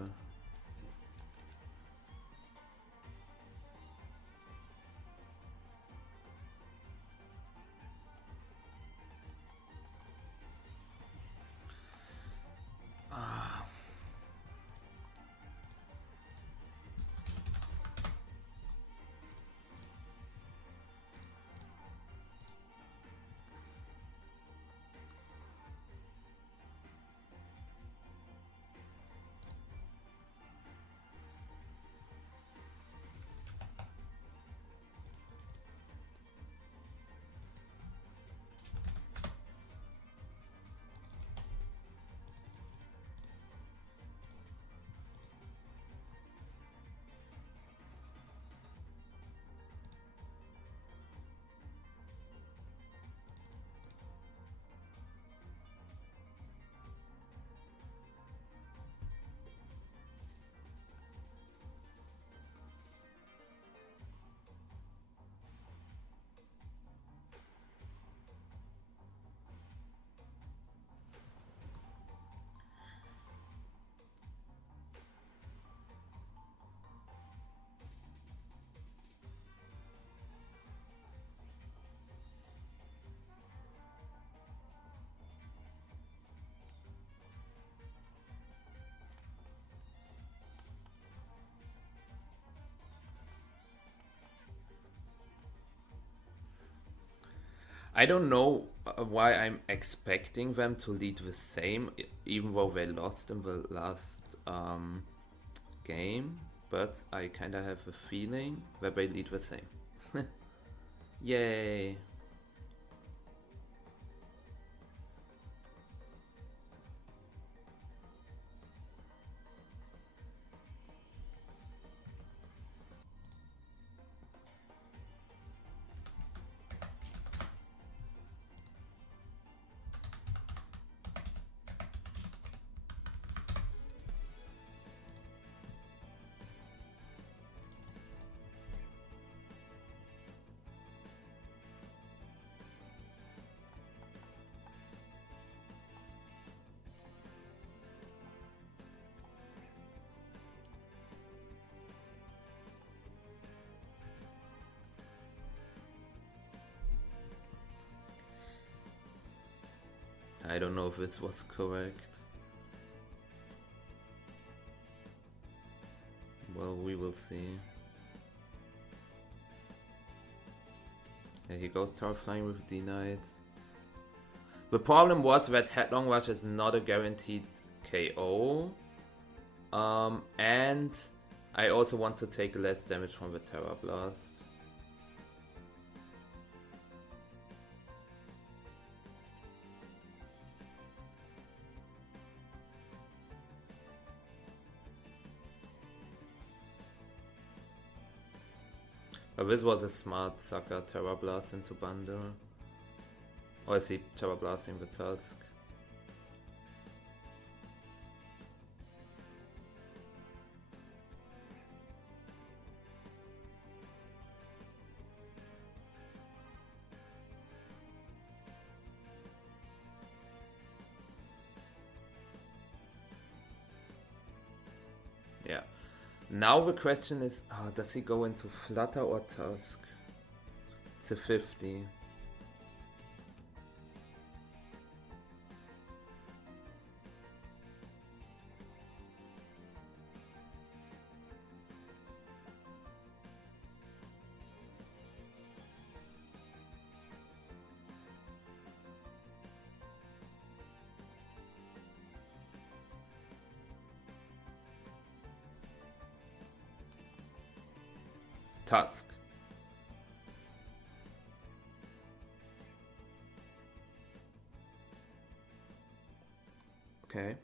I don't know why I'm expecting them to lead the same, even though they lost in the last game, but I kind of have a feeling that they lead the same. Yay! I don't know if this was correct. Well, we will see. Yeah, he goes tower flying with D-Knight. The problem was that Headlong Rush is not a guaranteed KO. And I also want to take less damage from the Terra Blast. But this was a smart sucker Terra Blast into bundle. Or is he Terra Blasting the Tusk? Yeah. Now the question is, does he go into Flutter or Tusk? It's a 50. Tusk. Okay.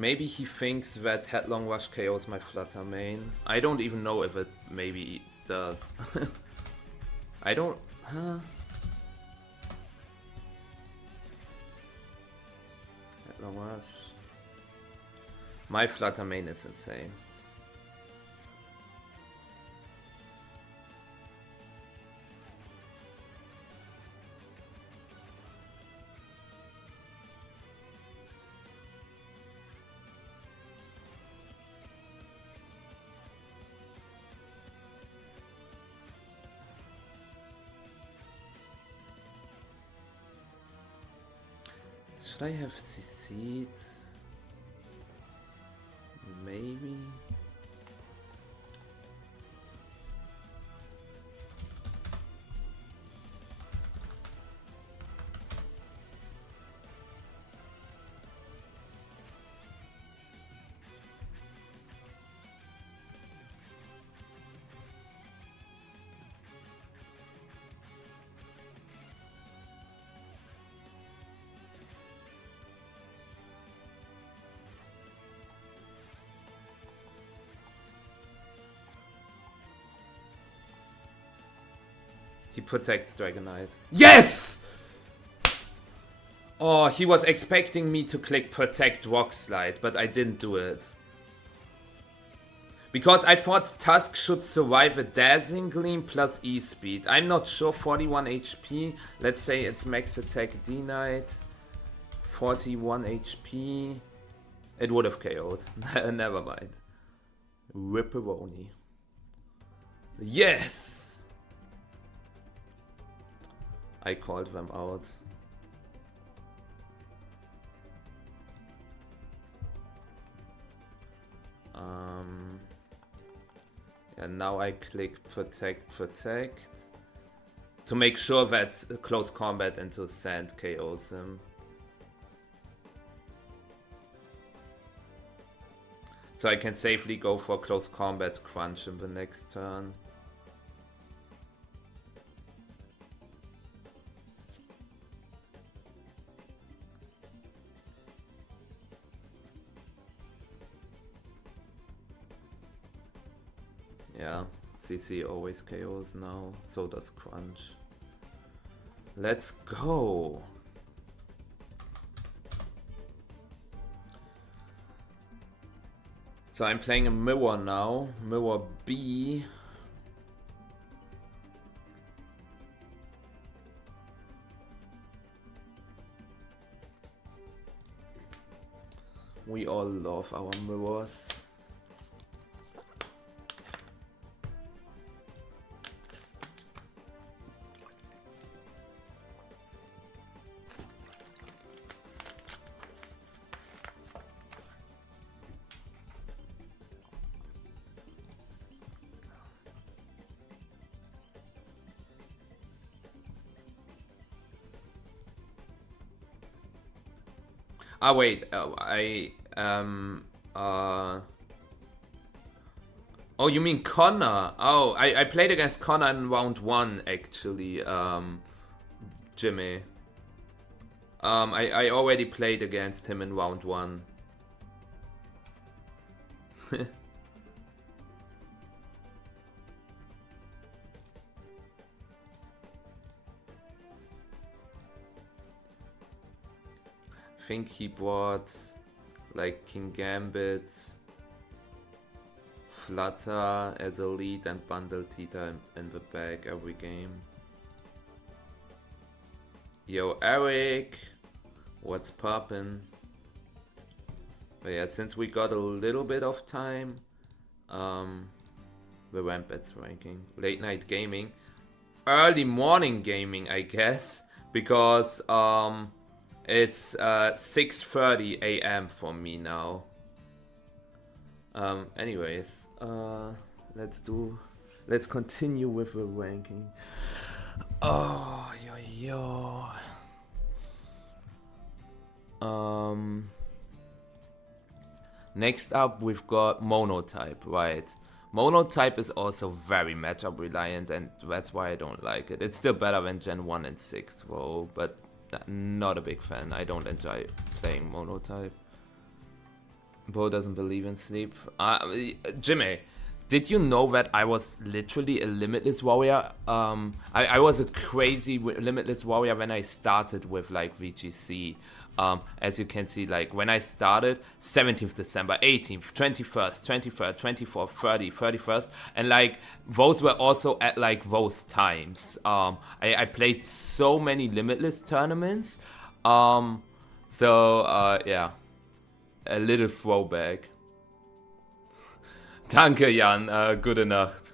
Maybe he thinks that Headlong Rush KOs my Flutter main. I don't even know if it maybe does. I don't... Huh? Headlong Rush. My Flutter main is insane. Should I have CC'd? Maybe? He protects Dragonite. Yes! Oh, he was expecting me to click Protect Rock Slide, but I didn't do it. Because I thought Tusk should survive a Dazzling Gleam plus E-Speed. I'm not sure, 41 HP. Let's say it's max attack D-Knight. 41 HP. It would have KO'd. Never mind. Ripperoni. Yes! I called them out. Yeah, now I click Protect to make sure that Close Combat into Sand KOs him. So I can safely go for Close Combat Crunch in the next turn. Yeah, CC always KOs now, so does Crunch. Let's go! So I'm playing a mirror now, mirror B. We all love our mirrors. Ah wait, oh, you mean Connor? Oh, I played against Connor in round 1 actually, Jimmy. I already played against him in round 1. I think he brought like King Gambit, Flutter as a lead, and Bundle Tita in the bag every game. Yo, Eric, what's poppin'? But yeah, since we got a little bit of time, the Rampets ranking, late night gaming, early morning gaming, I guess, because it's 6:30 a.m. for me now. Anyways, let's continue with the ranking. Oh, yo. Next up we've got Monotype, right? Monotype is also very matchup reliant, and that's why I don't like it. It's still better than Gen 1 and 6 though, but not a big fan. I don't enjoy playing Monotype. Bo doesn't believe in sleep. Jimmy, did you know that I was literally a Limitless warrior? I was a crazy Limitless warrior when I started with like VGC. As you can see, like when I started, 17th December, 18th, 21st, 23rd, 24th, 30th, 31st, and like those were also at like those times. I played so many Limitless tournaments. Yeah, a little throwback. Danke, Jan. Gute Nacht.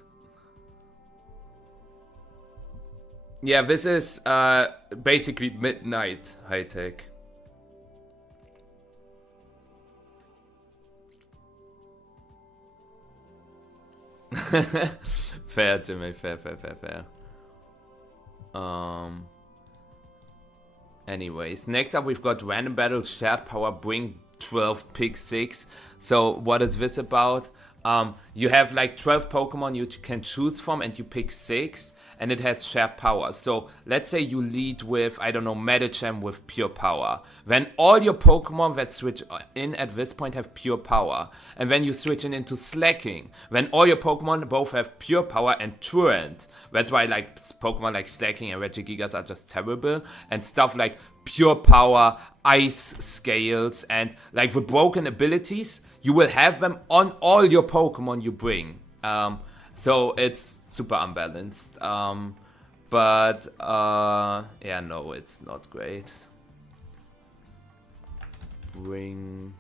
Yeah, this is basically midnight high tech. Fair, Jimmy. Fair. Anyways, next up we've got random battle, shared power, bring 12, pick 6. So what is this about? You have like 12 Pokemon you can choose from, and you pick 6, and it has shared power. So let's say you lead with, I don't know, Medicham with pure power. Then all your Pokemon that switch in at this point have pure power. And then you switch into Slacking. Then all your Pokemon both have pure power and Truant. That's why like Pokemon like Slacking and Regigigas are just terrible. And stuff like pure power, ice scales, and like the broken abilities, you will have them on all your Pokemon you bring. So it's super unbalanced. Yeah, no, it's not great. Bring,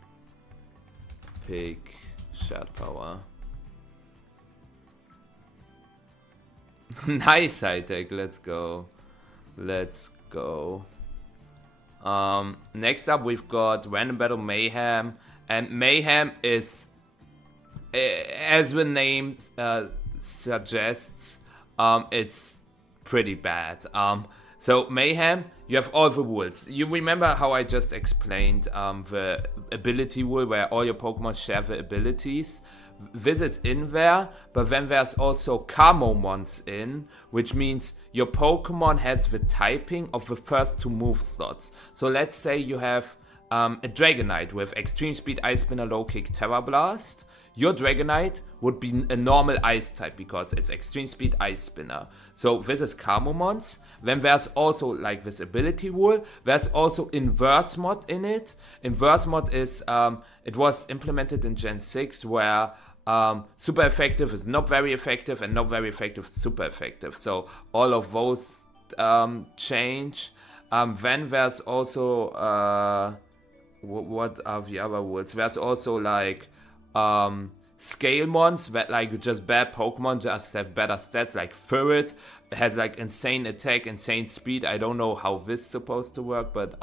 pick, shared power. Nice high tech, let's go. Next up we've got Random Battle Mayhem. And Mayhem is, as the name suggests, it's pretty bad. So Mayhem, you have all the rules. You remember how I just explained the ability rule where all your Pokemon share the abilities? This is in there, but then there's also Kamomons in, which means your Pokemon has the typing of the first 2 move slots. So let's say you have a Dragonite with Extreme Speed, Ice Spinner, Low Kick, Terra Blast. your Dragonite would be a normal ice type because it's extreme speed ice spinner. So this is Kamomons. Then there's also like this ability rule. There's also inverse mod in it. Inverse mod is, it was implemented in Gen 6 where super effective is not very effective and not very effective is super effective. So all of those change. Then there's also, what are the other rules? There's also like scale mons that like just bad Pokemon just have better stats, like Ferret has like insane attack, insane speed. I don't know how this is supposed to work, but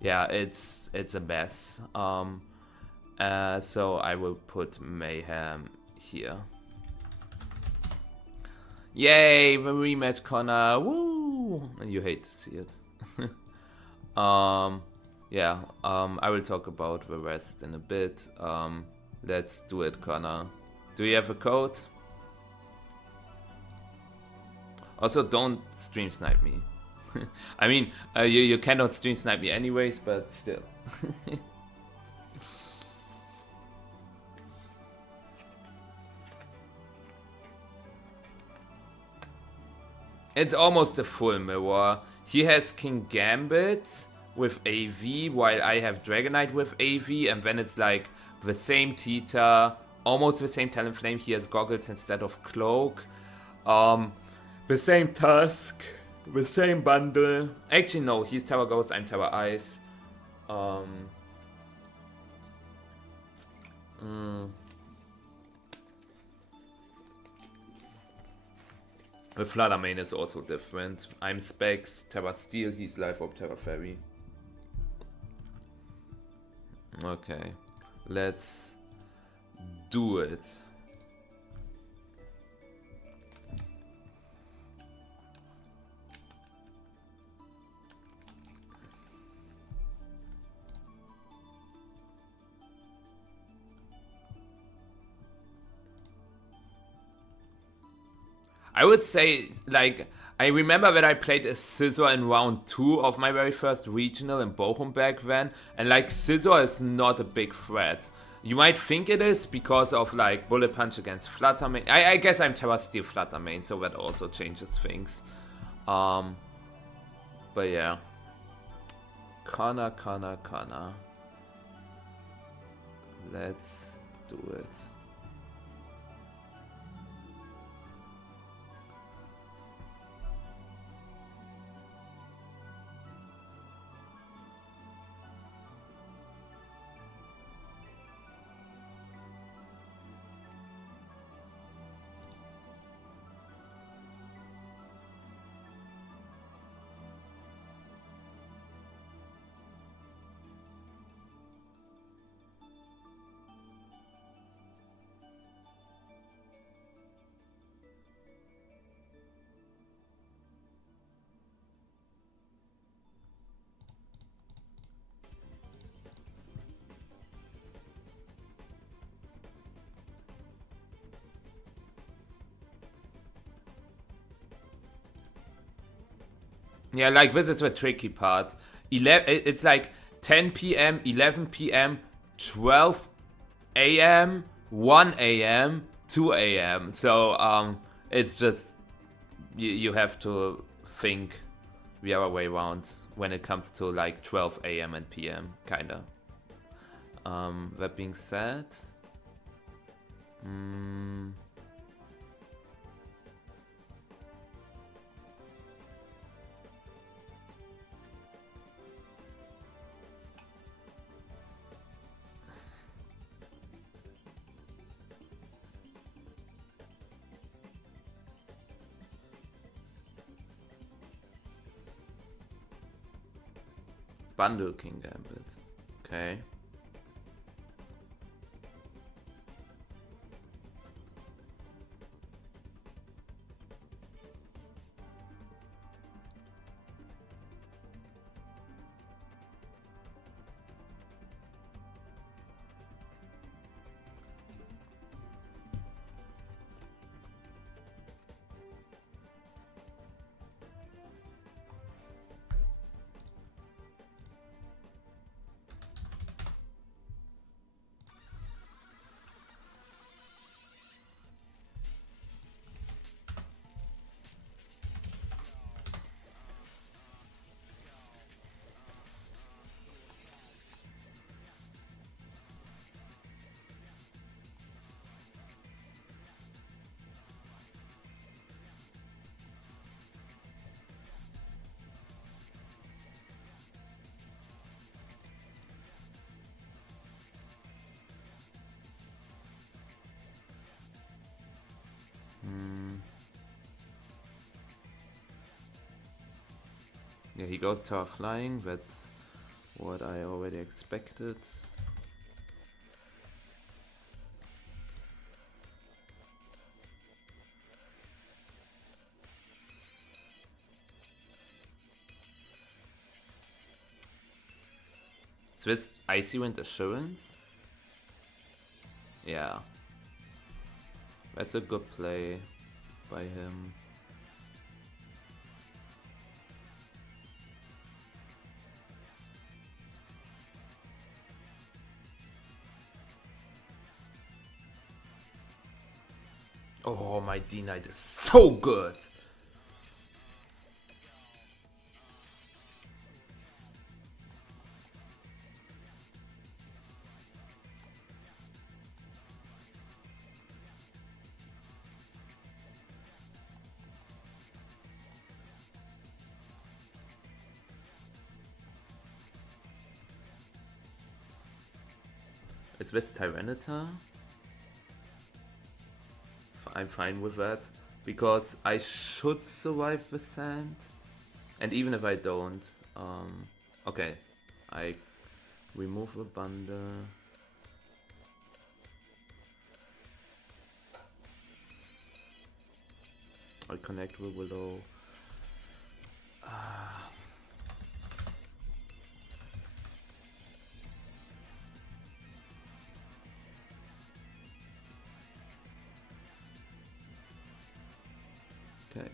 yeah, it's a mess. So I will put Mayhem here. Yay, the rematch, Connor. Woo! And you hate to see it. Yeah, I will talk about the rest in a bit. Let's do it, Connor. Do you have a code? Also, don't stream snipe me. I mean, you cannot stream snipe me anyways, but still. It's almost a full mirror. He has King Gambit with AV, while I have Dragonite with AV, and then it's like the same Tita, almost the same Talonflame. He has Goggles instead of Cloak. The same Tusk, the same bundle. Actually, no, he's Terra Ghost, I'm Terra Ice. The Flutter main is also different. I'm Specs, Terra Steel, he's Life Orb, Terra Fairy. Okay, let's do it. I would say, like, I remember that I played a Scizor in round 2 of my very first regional in Bochum back then, and like, Scizor is not a big threat. You might think it is because of like Bullet Punch against Flutter main. I guess I'm Terra Steel Flutter main, so that also changes things. But yeah. Connor. Let's do it. Yeah, like this is the tricky part. It's like 10 p.m., 11 p.m., 12 a.m., 1 a.m., 2 a.m. So it's just you have to think the other way around when it comes to like 12 a.m. and p.m. kinda. That being said, Bundle King Gambit. Okay. Yeah, he goes Tower Flying. That's what I already expected. Is this Icy Wind Assurance? Yeah. That's a good play by him. Oh, my D-Knight is so good! It's with Tyranitar. I'm fine with that, because I should survive the sand. And even if I don't, okay, I remove the bundle. I connect with Willow. Okay.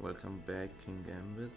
Welcome back, King Gambit.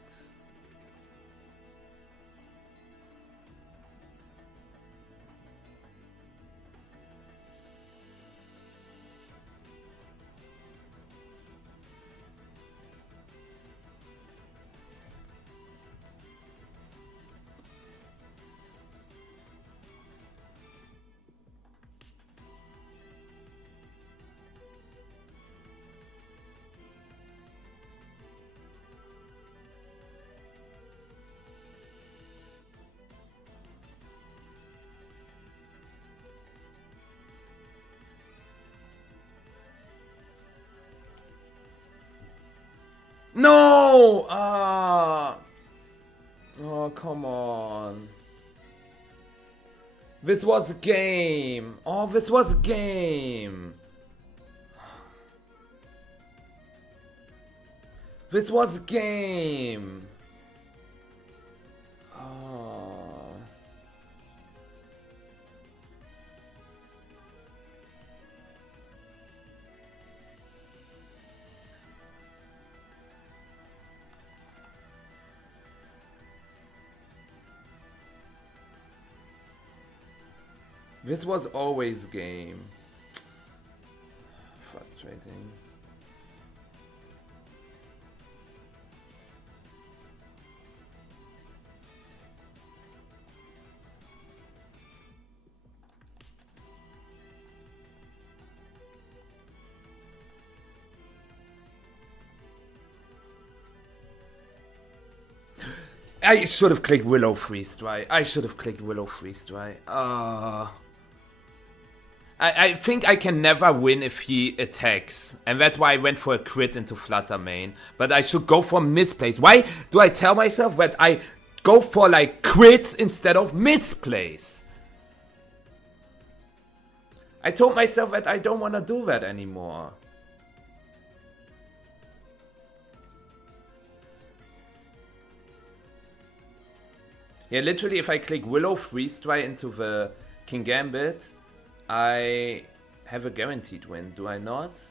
No! Oh, come on. This was a game. Oh, this was a game. This was a game. Oh. This was always game. Frustrating. I should have clicked Willow Freeze Dry. I think I can never win if he attacks. And that's why I went for a crit into Flutter Mane. But I should go for misplays. Why do I tell myself that I go for like crits instead of misplays? I told myself that I don't want to do that anymore. Yeah, literally if I click Willow Freeze Dry into the King Gambit, I have a guaranteed win, do I not?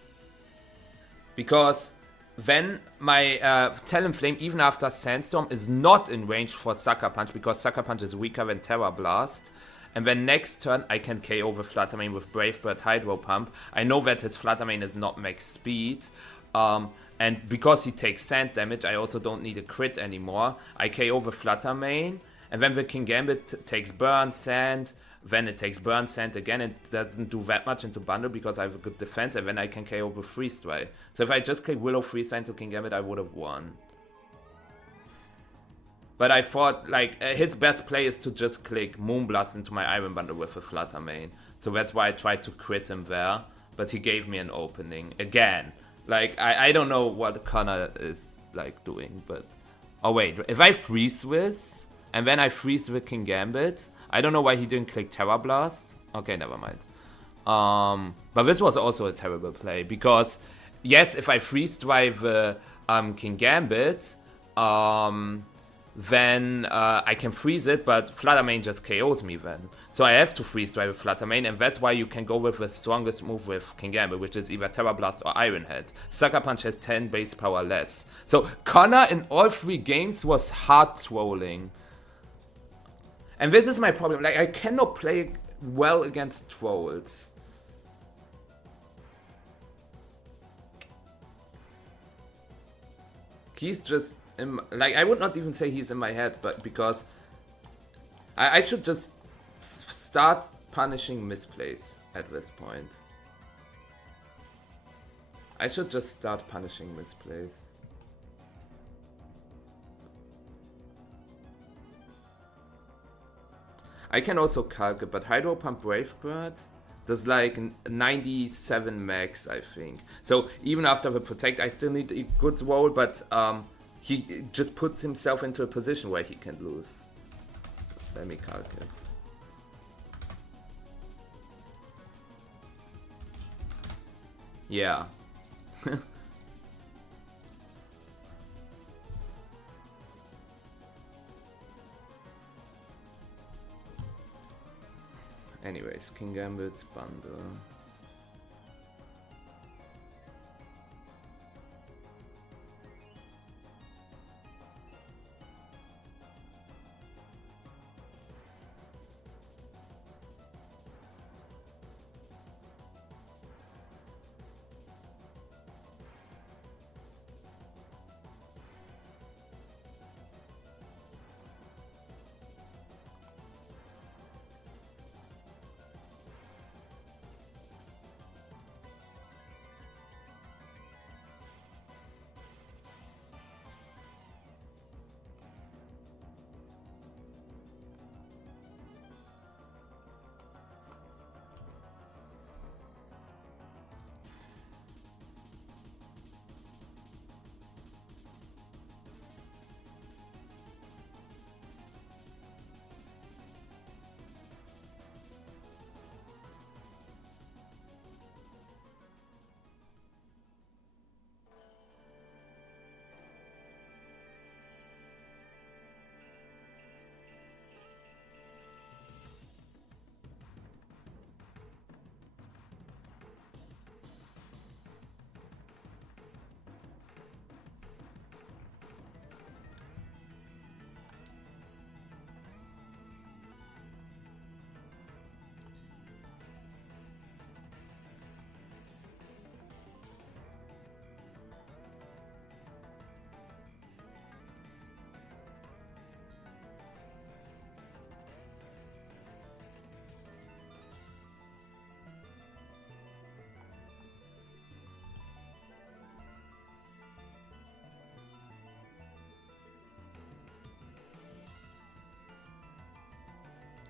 Because then my Talonflame, even after Sandstorm, is not in range for Sucker Punch, because Sucker Punch is weaker than Terra Blast. and then next turn I can KO the Fluttermane with Brave Bird Hydro Pump. I know that his Fluttermane is not max speed, and because he takes sand damage, I also don't need a crit anymore. I KO the Fluttermane, and then the Kingambit takes Burn, Sand, then it takes Burn, Sand again. It doesn't do that much into bundle because I have a good defense, and then I can KO with Freeze Dry. So if I just click Willow Freeze Dry into Kingambit, I would have won. But I thought, like, his best play is to just click Moonblast into my Iron Bundle with a Fluttermane. So that's why I tried to crit him there, but he gave me an opening. Again, like, I don't know what Connor is, like, doing, but... Oh, wait, if I freeze this, and then I freeze the Kingambit, I don't know why he didn't click Terra Blast. Okay, never mind. But this was also a terrible play, because, yes, if I freeze drive the Kingambit, then I can freeze it, but Fluttermane just KOs me then. So I have to freeze drive with Fluttermane, and that's why you can go with the strongest move with Kingambit, which is either Terra Blast or Iron Head. Sucker Punch has 10 base power less. So Connor in all 3 games was hard trolling. And this is my problem. Like, I cannot play well against trolls. He's just... like, I would not even say he's in my head, but because I should just start punishing misplays at this point. I should just start punishing misplays. I can also calc it, but Hydro Pump Brave Bird does like 97 max, I think. So even after the Protect, I still need a good roll, but he just puts himself into a position where he can lose. Let me calculate. Yeah. Anyways, Kingambit, bundle.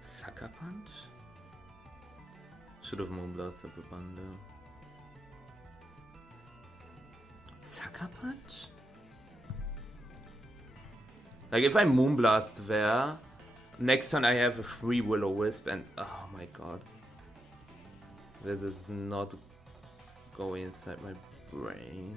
Sucker Punch? Should have Moonblasted the bundle. Sucker Punch? Like, if I Moonblast there, next turn I have a free Will-O-Wisp and... oh my god. This is not going inside my brain.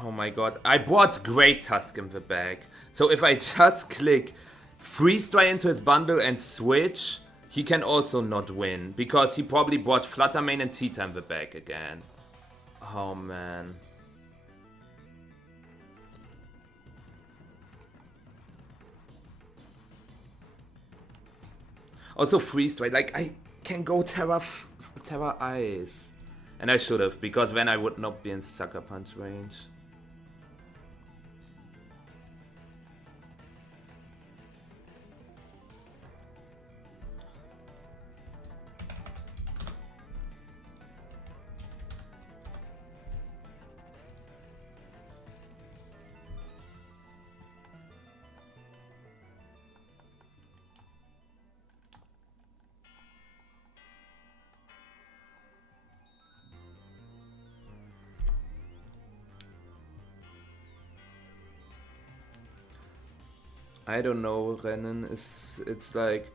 Oh my god. I brought Great Tusk in the bag. So if I just click Freeze Dry into his bundle and switch, he can also not win. Because he probably brought Fluttermane and Tita in the bag again. Oh man. Also Freeze Dry. Like, I can go Terra Ice. And I should have, because then I would not be in Sucker Punch range. I don't know, Rennen. It's like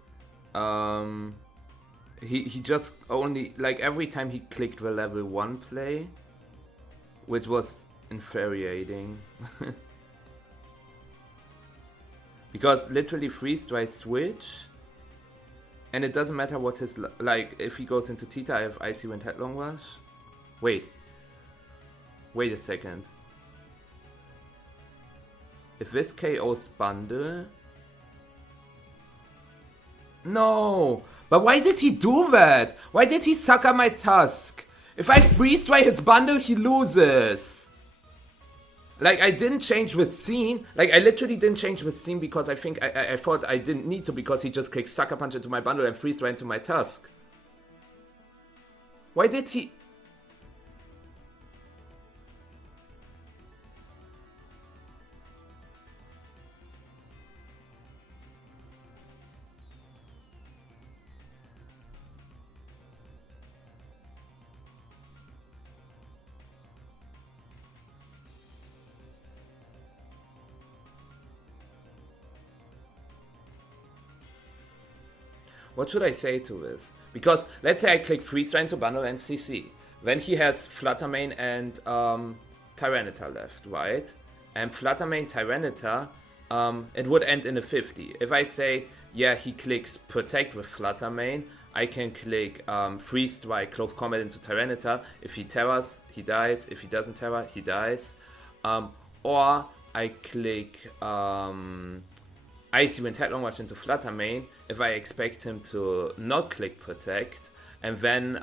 he just only, like, every time he clicked the level 1 play, which was infuriating. Because literally Freeze Dry switch, and it doesn't matter what his, like, if he goes into Tita, I have Icy Wind Headlong Rush. Wait a second. If this KO's bundle... No! But why did he do that? Why did he sucker my Tusk? If I freeze dry his bundle, he loses. Like, I didn't change with scene. Like, I literally didn't change with scene because I think I thought I didn't need to, because he just clicked Sucker Punch into my bundle and freeze dry into my Tusk. Why did he... What should I say to this? Because let's say I click Freeze Dry into bundle and CC. Then he has Fluttermane and Tyranitar left, right? And Fluttermane, Tyranitar, it would end in a 50. If I say, yeah, he clicks Protect with Fluttermane, I can click Freeze Dry, Close Combat into Tyranitar. If he terras, he dies. If he doesn't terra, he dies. Or I click Icy Wind Headlong Rush into Fluttermane if I expect him to not click Protect, and then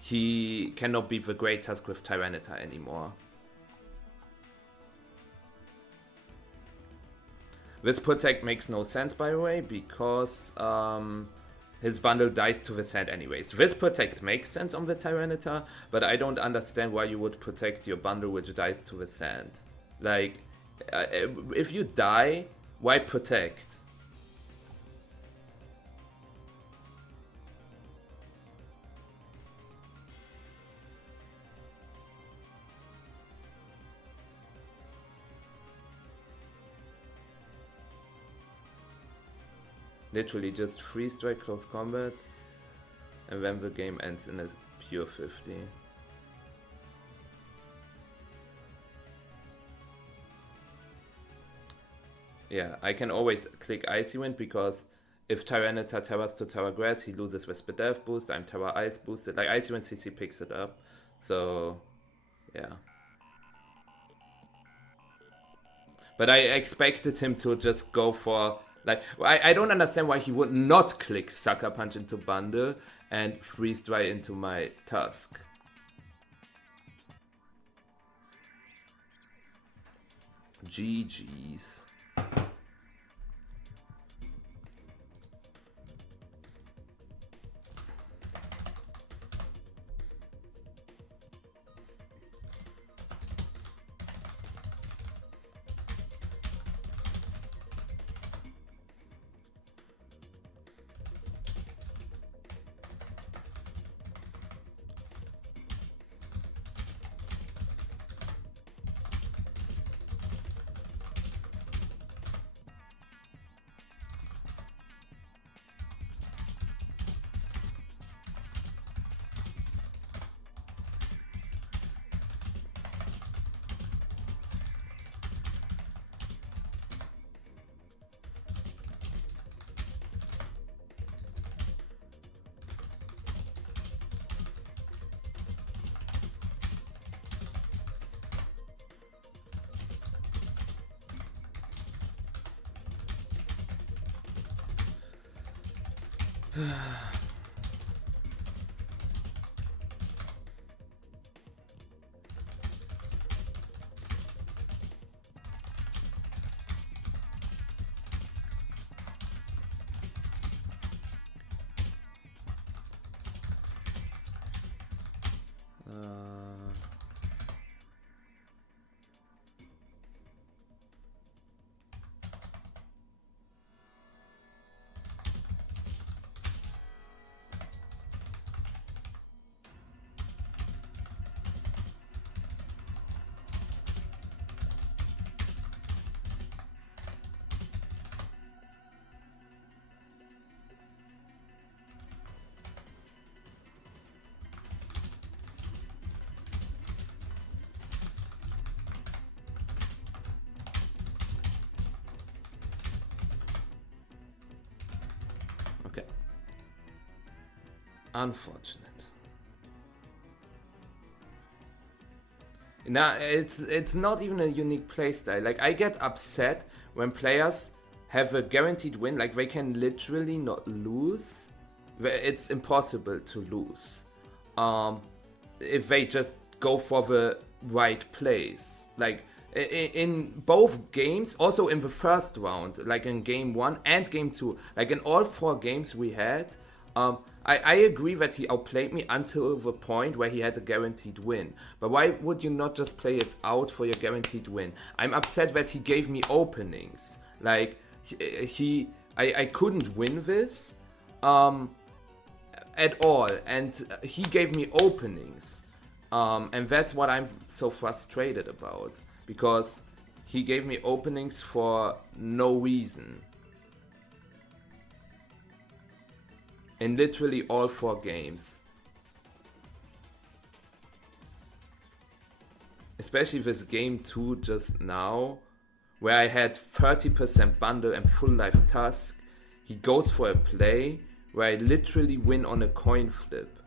he cannot beat the Great Tusk with Tyranitar anymore. This Protect makes no sense, by the way, because his bundle dies to the sand anyways. This Protect makes sense on the Tyranitar, but I don't understand why you would protect your bundle which dies to the sand. Like, if you die, why protect? Literally just freeze dry, close combat, and then the game ends in a pure 50. Yeah, I can always click Icy Wind, because if Tyranitar terras to Terra Grass, he loses with the Death boost. I'm Terra Ice boosted. Like, Icy Wind CC picks it up. So, yeah. But I expected him to just go for... Like, I don't understand why he would not click Sucker Punch into bundle and freeze dry into my Tusk. GG's. Okay. Unfortunate. Now it's not even a unique playstyle. Like, I get upset when players have a guaranteed win. Like, they can literally not lose. It's impossible to lose. If they just go for the right plays. Like, in both games, also in the first round, like in game 1 and game 2, like in all 4 games we had, I agree that he outplayed me until the point where he had a guaranteed win. But why would you not just play it out for your guaranteed win? I'm upset that he gave me openings. Like, I couldn't win this at all, and he gave me openings. And that's what I'm so frustrated about, because he gave me openings for no reason. In literally all 4 games. Especially this game 2 just now, where I had 30% bundle and full life tusk. He goes for a play where I literally win on a coin flip.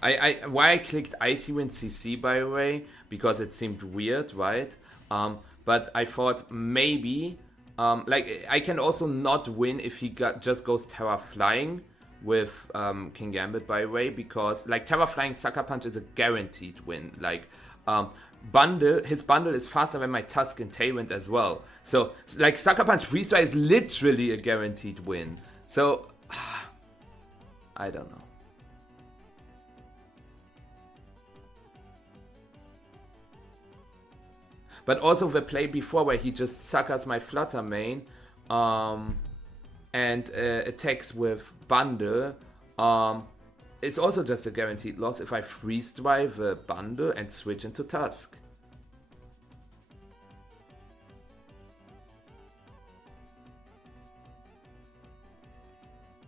Why I clicked Icy Win CC, by the way, because it seemed weird, right? But I thought maybe, like, I can also not win if he just goes Terra Flying with King Gambit, by the way, because, like, Terra Flying Sucker Punch is a guaranteed win. Like, his bundle is faster than my Tusk and Tailwind as well. So, like, Sucker Punch Freestyle is literally a guaranteed win. So, I don't know. But also the play before where he just suckers my Flutter main and attacks with bundle, it's also just a guaranteed loss if I freeze drive the bundle and switch into Tusk.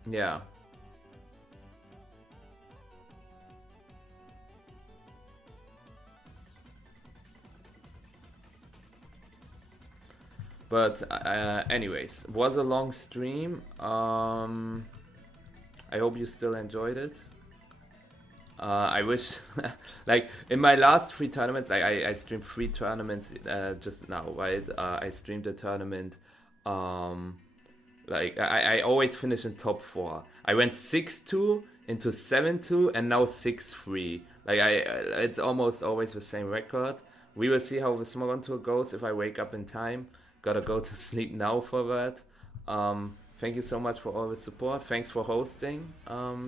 Yeah. But anyways, was a long stream. I hope you still enjoyed it. I wish, like, in my last 3 tournaments, like, I streamed 3 tournaments just now, right? I streamed a tournament, like, I always finish in top 4. I went 6-2 into 7-2 and now 6-3. Like, it's almost always the same record. We will see how the Smogon Tour goes if I wake up in time. Gotta go to sleep now for that. Thank you so much for all the support. Thanks for hosting,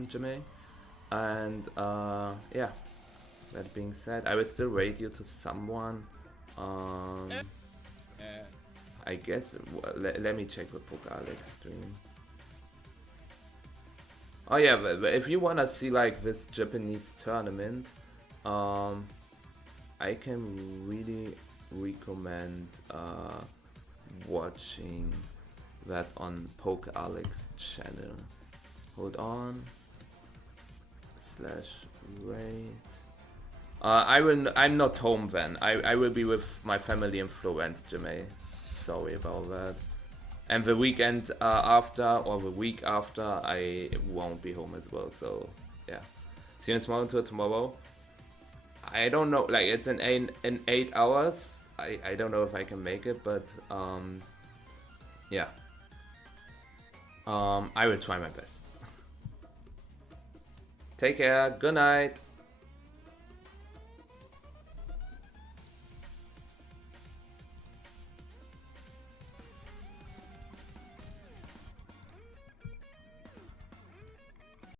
Jimmy. And yeah, that being said, I will still rate you to someone. I guess, let me check the Poke Alex stream. Oh yeah, but if you wanna see, like, this Japanese tournament, I can really recommend watching that on Poke Alex channel. Hold on. /rate. I'm not home then. I will be with my family in Florence, Jimmy. Sorry about that. And the weekend after, or the week after, I won't be home as well. So yeah. See you in Smogon Tour tomorrow. I don't know, like it's in 8 hours. I don't know if I can make it, but yeah. I will try my best. Take care. Good night.